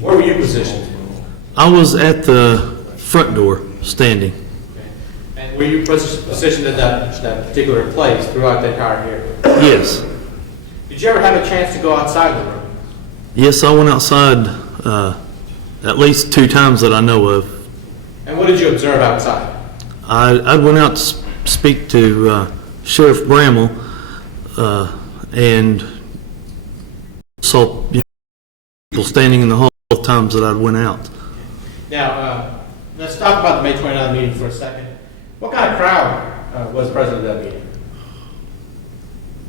Where were you positioned? I was at the front door, standing. And were you positioned at that particular place throughout the entire hearing? Yes. Did you ever have a chance to go outside the room? Yes, I went outside at least 2 times that I know of. And what did you observe outside? I went out to speak to Sheriff Bramall and saw people standing in the hall both times that I went out. Now, let's talk about the May 29th meeting for a second. What kind of crowd was present at that meeting?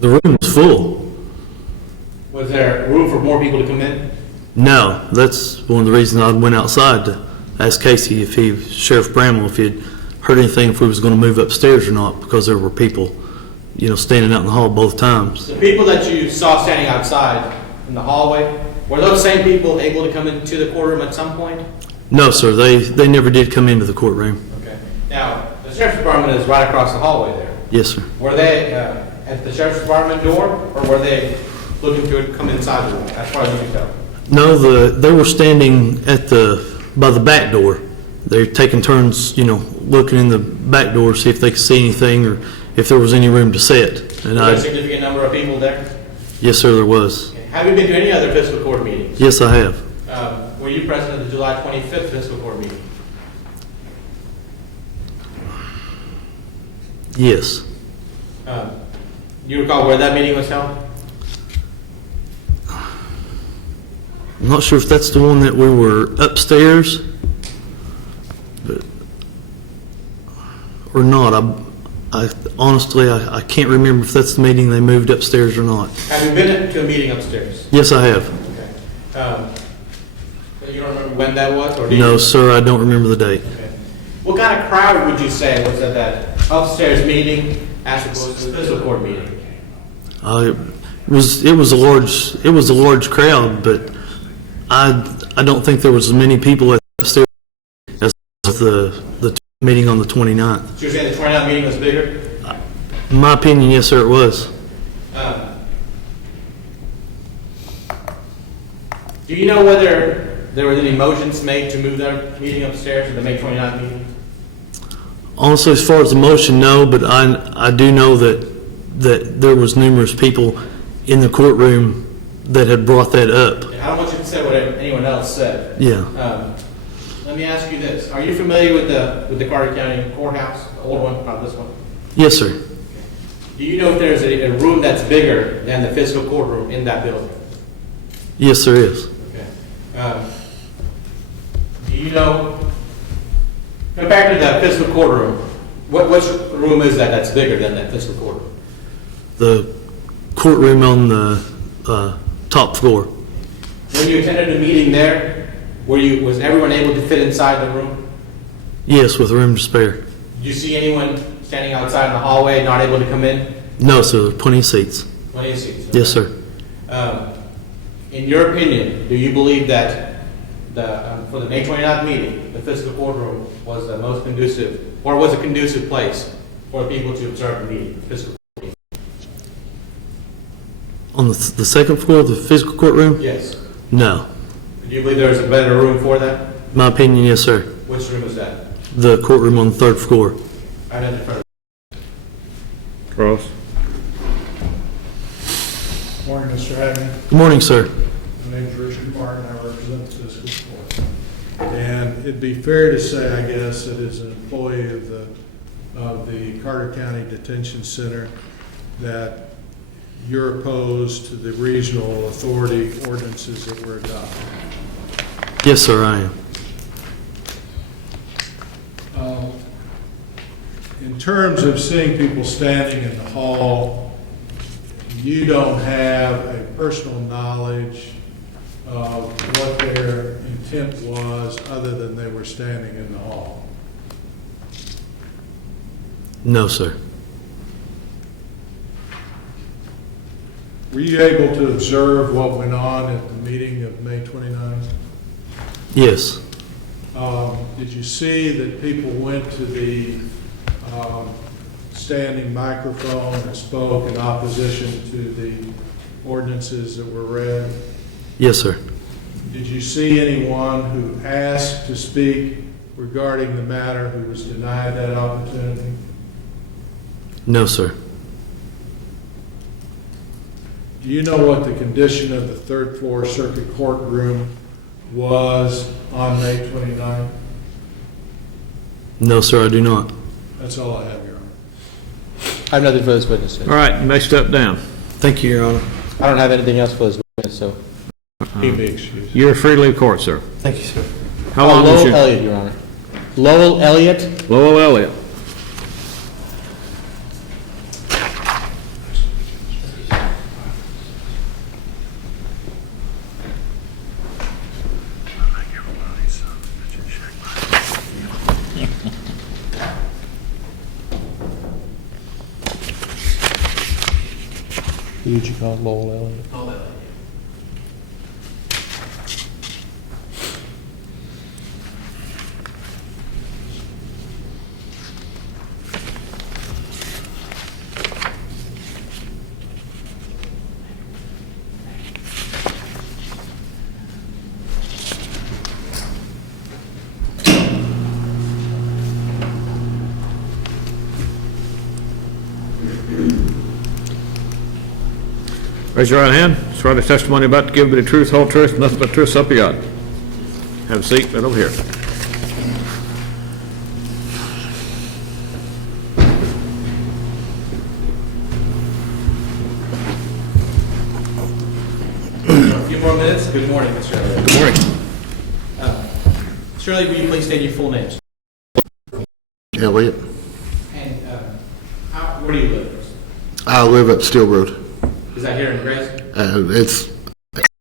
The room was full. Was there room for more people to come in? No, that's one of the reasons I went outside to ask Casey Sheriff Bramwell, if he had heard anything, if we was going to move upstairs or not, because there were people, standing out in the hall both times. The people that you saw standing outside in the hallway, were those same people able to come into the courtroom at some point? No, sir, they never did come into the courtroom. Okay. Now, the sheriff's department is right across the hallway there. Yes, sir. Were they at the sheriff's department door, or were they looking to come inside the room, as far as you can tell? No, they were standing by the back door. They're taking turns, looking in the back door, see if they could see anything or if there was any room to sit. Was there a significant number of people there? Yes, sir, there was. Okay. Have you been to any other fiscal court meetings? Yes, I have. Were you present at the July 25th fiscal court meeting? Yes. Do you recall where that meeting was held? I'm not sure if that's the one that we were upstairs, or not. I honestly, I can't remember if that's the meeting they moved upstairs or not. Have you been to a meeting upstairs? Yes, I have. Okay. You don't remember when that was? Or do No, you? sir, I don't remember the date. Okay. What kind of crowd would you say was at that upstairs meeting as opposed to the fiscal court meeting? It was a large crowd, but I don't think there was as many people upstairs as the meeting on the 29th. So you're saying the 29th meeting was bigger? In my opinion, yes, sir, it was. Do you know whether there were any motions made to move that meeting upstairs to the May 29th meeting? Honestly, as far as the motion, no, but I do know that there was numerous people in the courtroom that had brought that up. I don't want you to say what anyone else said. Yeah. Let me ask you this. Are you familiar with the Carter County courthouse, the old one, not this one? Yes, sir. Do you know if there's a room that's bigger than the fiscal courtroom in that building? Yes, there is. Okay. Do you know, compared to that fiscal courtroom, which room is that's bigger than that fiscal courtroom? The courtroom on the top floor. When you attended a meeting there, was everyone able to fit inside the room? Yes, with room to spare. Did you see anyone standing outside in the hallway not able to come in? No, sir, there are plenty of seats. Plenty of seats. Yes, sir. In your opinion, do you believe that for the May 29th meeting, the fiscal courtroom was the most conducive, or was a conducive place for people to observe the meeting, fiscal court meeting? On the second floor of the physical courtroom? Yes. No. Do you believe there was a better room for that? My opinion, yes, sir. Which room is that? The courtroom on the third floor. Identify. Cross. Morning, Mr. Hagney. Good morning, sir. My name is Richard Martin. I represent the fiscal court. And it'd be fair to say, I guess, that as an employee of the Carter County Detention Center, that you're opposed to the regional authority ordinances that were adopted. Yes, sir, I am. In terms of seeing people standing in the hall, you don't have a personal knowledge of what their intent was other than they were standing in the hall. No, sir. Were you able to observe what went on at the meeting of May 29th? Yes. Did you see that people went to the standing microphone and spoke in opposition to the ordinances that were read? Yes, sir. Did you see anyone who asked to speak regarding the matter who was denied that opportunity? No, sir. Do you know what the condition of the third floor circuit courtroom was on May 29th? No, sir, I do not. That's all I have, Your Honor. I have nothing for those witnesses. All right, next step down. Thank you, Your Honor. I don't have anything else for those witnesses, so. He be excused. You're free to leave court, sir. Thank you, sir. How long is Lowell your... Elliott, Your Honor. Lowell Elliott. Lowell Elliott. Who did you call Lowell Elliott? Raise your right hand. Swear the testimony about to give but the truth, whole truth, nothing but the truth, so help you God. Have a seat right over here. A few more minutes. Good morning, Mr. Elliott. Good morning. Shirley, will you please state your full names? Elliott. And where do you live? I live up Steel Road. Is that here in Grayson? It's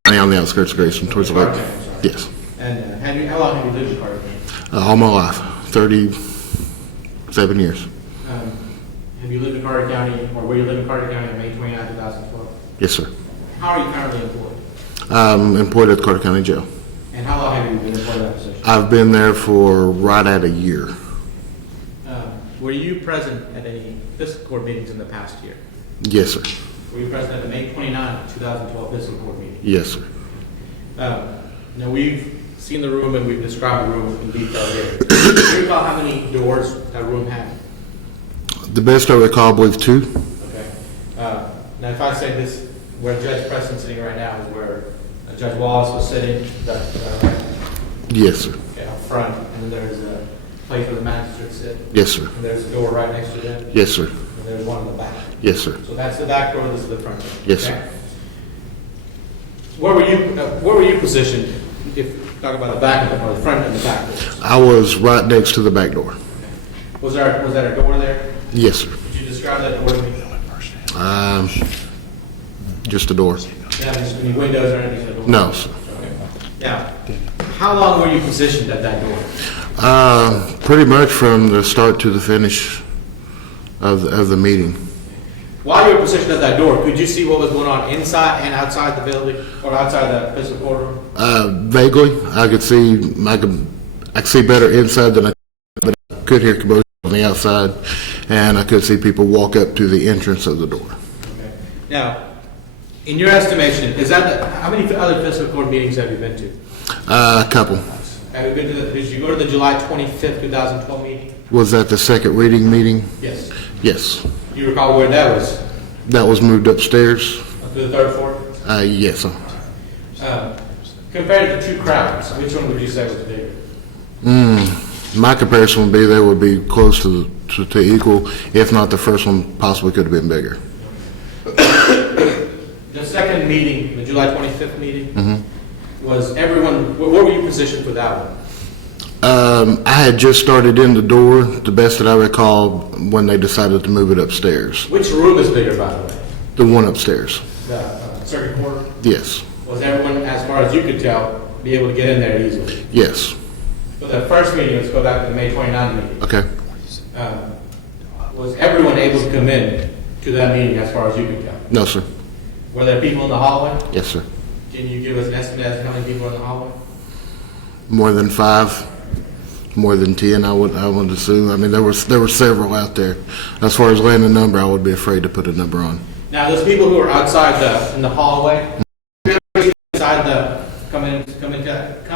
on the outskirts of Grayson, towards the lake. Yes. And how long have you lived in Carter County? All my life, 37 years. Have you lived in Carter County, or where you live in Carter County on May 29, 2012? Yes, sir. How are you currently employed? I'm employed at the Carter County Jail. And how long have you been employed in that position? I've been there for right at a year. Were you present at any fiscal court meetings in the past year? Yes, sir. Were you present at the May 29, 2012 fiscal court meeting? Yes, sir. Now, we've seen the room and we've described the room in detail here. Do you recall how many doors that room had? The best I recall, I believe 2. Okay. Now, if I say this, where Judge Preston's sitting right now is where Judge Wallace was sitting, Yes, sir. okay, up front, and then there's a place where the magistrate sit. Yes, sir. And there's a door right next to them. Yes, sir. And there's one in the back. Yes, sir. So that's the back door, this is the front door. Yes, okay? sir. Where were you positioned, if talk about the back or the front and the back doors? I was right next to the back door. Was that a door there? Yes, sir. Could you describe that door to me? Just a door. Yeah, there's any windows or anything in the door? No, sir. Okay. Now, how long were you positioned at that door? Pretty much from the start to the finish of the meeting. While you were positioned at that door, could you see what was going on inside and outside the building, or outside the fiscal courtroom? Vaguely, I could see better inside than I could, but I could hear commotion on the outside, and I could see people walk up to the entrance of the door. Okay. Now, in your estimation, how many other fiscal court meetings have you been to? A couple. Have you been to did you go to the July 25th, 2012 meeting? Was that the second reading meeting? Yes. Yes. Do you recall where that was? That was moved upstairs? Up to the third floor? Yes. Compared to the two crowds, which one would you say was bigger? My comparison would be they would be close to equal, if not the first one possibly could have been bigger. The second meeting, the July 25th meeting, was everyone, where were you positioned for that one? I had just started in the door, the best that I recall, when they decided to move it upstairs. Which room is bigger, by the way? The one upstairs. The circuit court? Yes. Was everyone, as far as you could tell, be able to get in there easily? Yes. So the first meeting, let's go back to the May 29th meeting. Okay. Was everyone able to come in to that meeting as far as you could tell? No, sir. Were there people in the hallway? Yes, sir. Can you give us an estimate as to how many people were in the hallway? More than 5, more than 10, I would assume. I mean, there were several out there. As far as laying a number, I would be afraid to put a number on. Now, those people who are outside in the hallway, come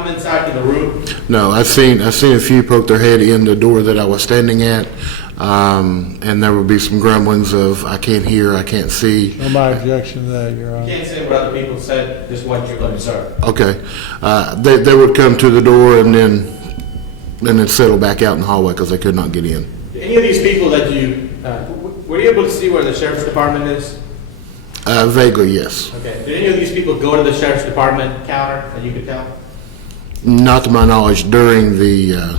inside to the room. No, I've seen a few poke their head in the door that I was standing at, and there would be some grumblings of I can't hear, I can't see. No, my objection to that, Your Honor. You can't say what other people said, just what you're going to serve. Okay, they would come to the door and then settle back out in the hallway because they could not get in. Any of these people that were you able to see where the sheriff's department is? Vaguely, yes. Okay. Did any of these people go to the sheriff's department counter that you could tell? Not to my knowledge during the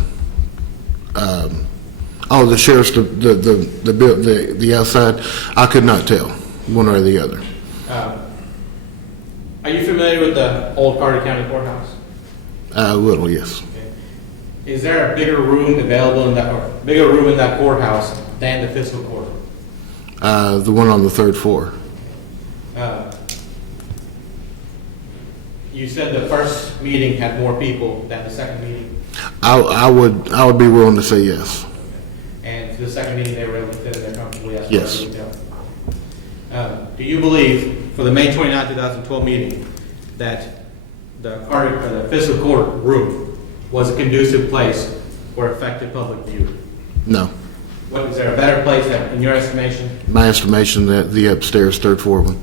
the sheriff's the outside. I could not tell one or the other. Are you familiar with the old Carter County Courthouse? A little, yes. Okay. Is there a bigger room available in that courthouse than the fiscal court? The one on the third floor. You said the first meeting had more people than the second meeting, I would be willing to say yes. and for the second meeting, they were able to fit in there comfortably. That's Yes. what I can tell. Do you believe, for the May 29, 2012 meeting, that the fiscal court room was a conducive place for effective public view? No. What, is there a better place in your estimation? My estimation that the upstairs third floor one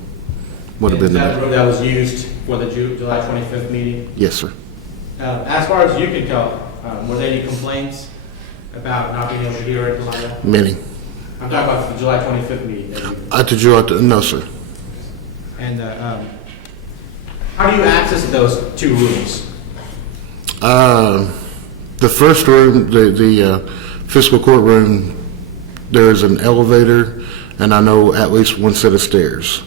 would have been Is the that the best. room that was used for the July 25th meeting? Yes, sir. As far as you can tell, were there any complaints about not being able to hear it like that? Many. I'm talking about the July 25th meeting. No, sir. And how do you access those two rooms? The first room, the fiscal court room, there is an elevator, and I know at least one set of stairs.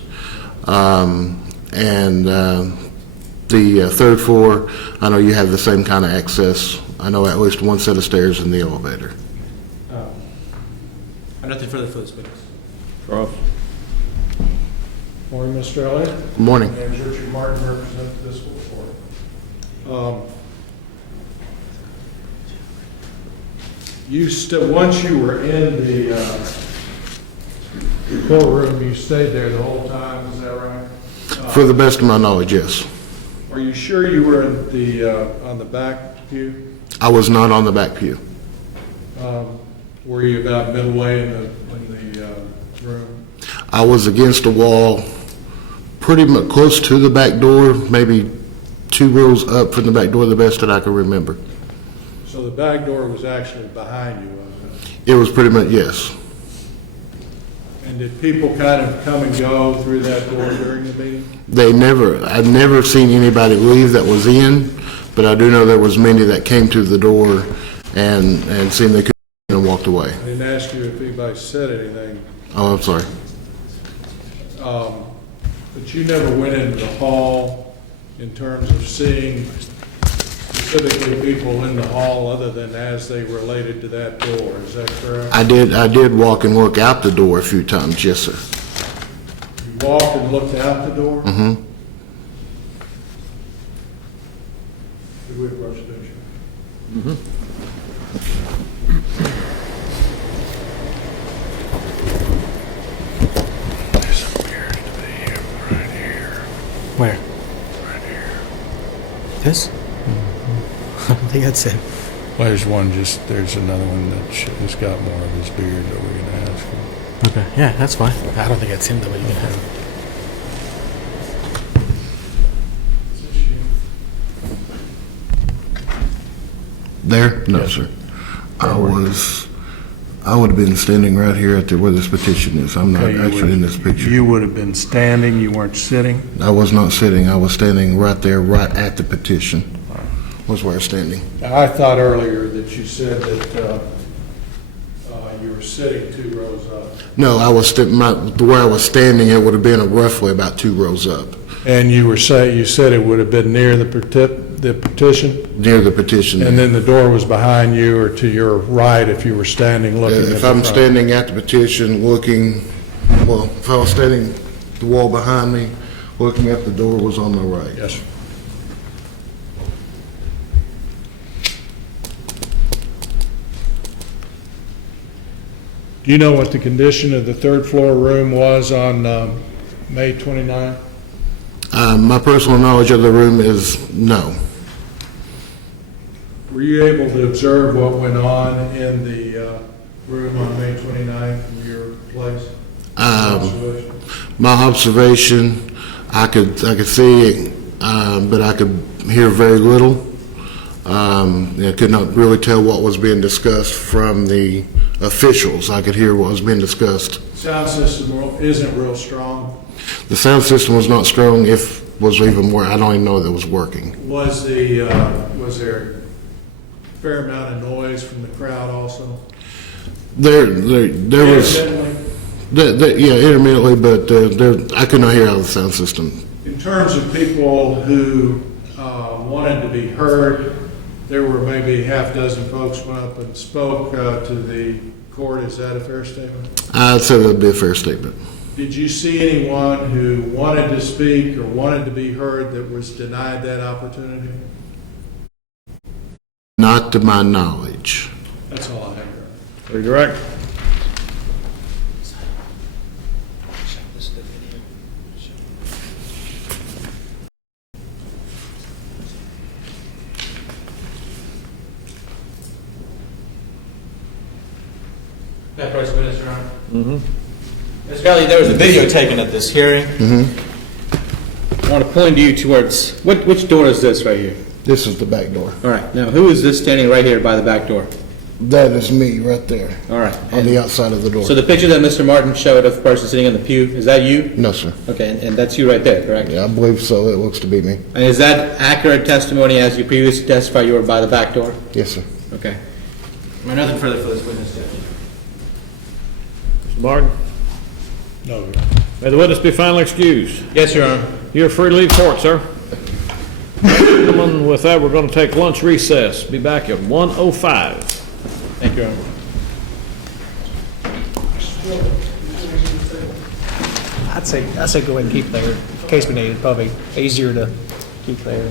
The third floor, I know you have the same kind of access. I know at least one set of stairs in the elevator. Nothing further for this witness. Ross. Morning, Mr. Elliott. Good morning. My name is Richard Martin, represent the fiscal court. Once you were in the courtroom, you stayed there the whole time, is that right? For the best of my knowledge, yes. Are you sure you were in on the back pew? I was not on the back pew. Were you about midway in the room? I was against a wall, pretty much close to the back door, maybe 2 rows up from the back door, the best that I can remember. So the back door was actually behind you, wasn't it? It was pretty much, yes. And did people kind of come and go through that door during the meeting? I've never seen anybody leave that was in, but I do know there was many that came to the door and seen they couldn't and walked away. I didn't ask you if anybody said anything. Oh, I'm sorry. But you never went into the hall in terms of seeing specifically people in the hall other than as they related to that door, is that correct? I did walk and look out the door a few times, yes, sir. You walked and looked out the door? Mm-hmm. Did we approach the picture? Mm-hmm. Where? Right here. This? I don't think that's it. Well, there's another one that's got more of his beard that we're gonna ask him. Okay, yeah, that's fine. I don't think that's him though, but you can have him. There? No, sir. I would have been standing right here at where this petition is. I'm not actually in this picture. You would have been standing, you weren't sitting? I was not sitting. I was standing right there, right at the petition. Was where I was standing. I thought earlier that you said that you were sitting 2 rows up. No, where I was standing, it would have been roughly about 2 rows up. And you said it would have been near the petition? Near the petition. And then the door was behind you or to your right if you were standing looking at the If I'm front? standing at the petition looking, well, if I was standing the wall behind me, looking at the door was on my right. Yes, sir. Do you know what the condition of the third floor room was on May 29th? My personal knowledge of the room is no. Were you able to observe what went on in the room on May 29th from your place? My observation, I could see it, but I could hear very little. I could not really tell what was being discussed from the officials. I could hear what was being discussed. Sound system isn't real strong. The sound system was not strong, was even more. I don't even know that it was working. Was there a fair amount of noise from the crowd also? There was. Intermittently, but I could not hear out of the sound system. In terms of people who wanted to be heard, there were maybe half dozen folks went up and spoke to the court. Is that a fair statement? I'd say that would be a fair statement. Did you see anyone who wanted to speak or wanted to be heard that was denied that opportunity? Not to my knowledge. That's all I have. Very direct. Can I approach the witness, Your Honor? Ms. Crowley, there was a video taken at this hearing. I want to point you towards, which door is this right here? This is the back door. All right, now who is this standing right here by the back door? That is me right there. All right. On the outside of the door. So the picture that Mr. Martin showed of the person sitting in the pew, is that you? No, sir. Okay, and that's you right there, correct? Yeah, I believe so. It looks to be me. And is that accurate testimony as you previously testified you were by the back door? Yes, sir. Okay. Nothing further for this witness, Judge. Mr. Martin? No. May the witness be finally excused. Yes, Your Honor. You're free to leave court, sir. Gentlemen, with that, we're going to take lunch recess. Be back at 1:05. Thank you, Your Honor. I'd say go ahead and keep there, in case we need it, probably easier to keep there.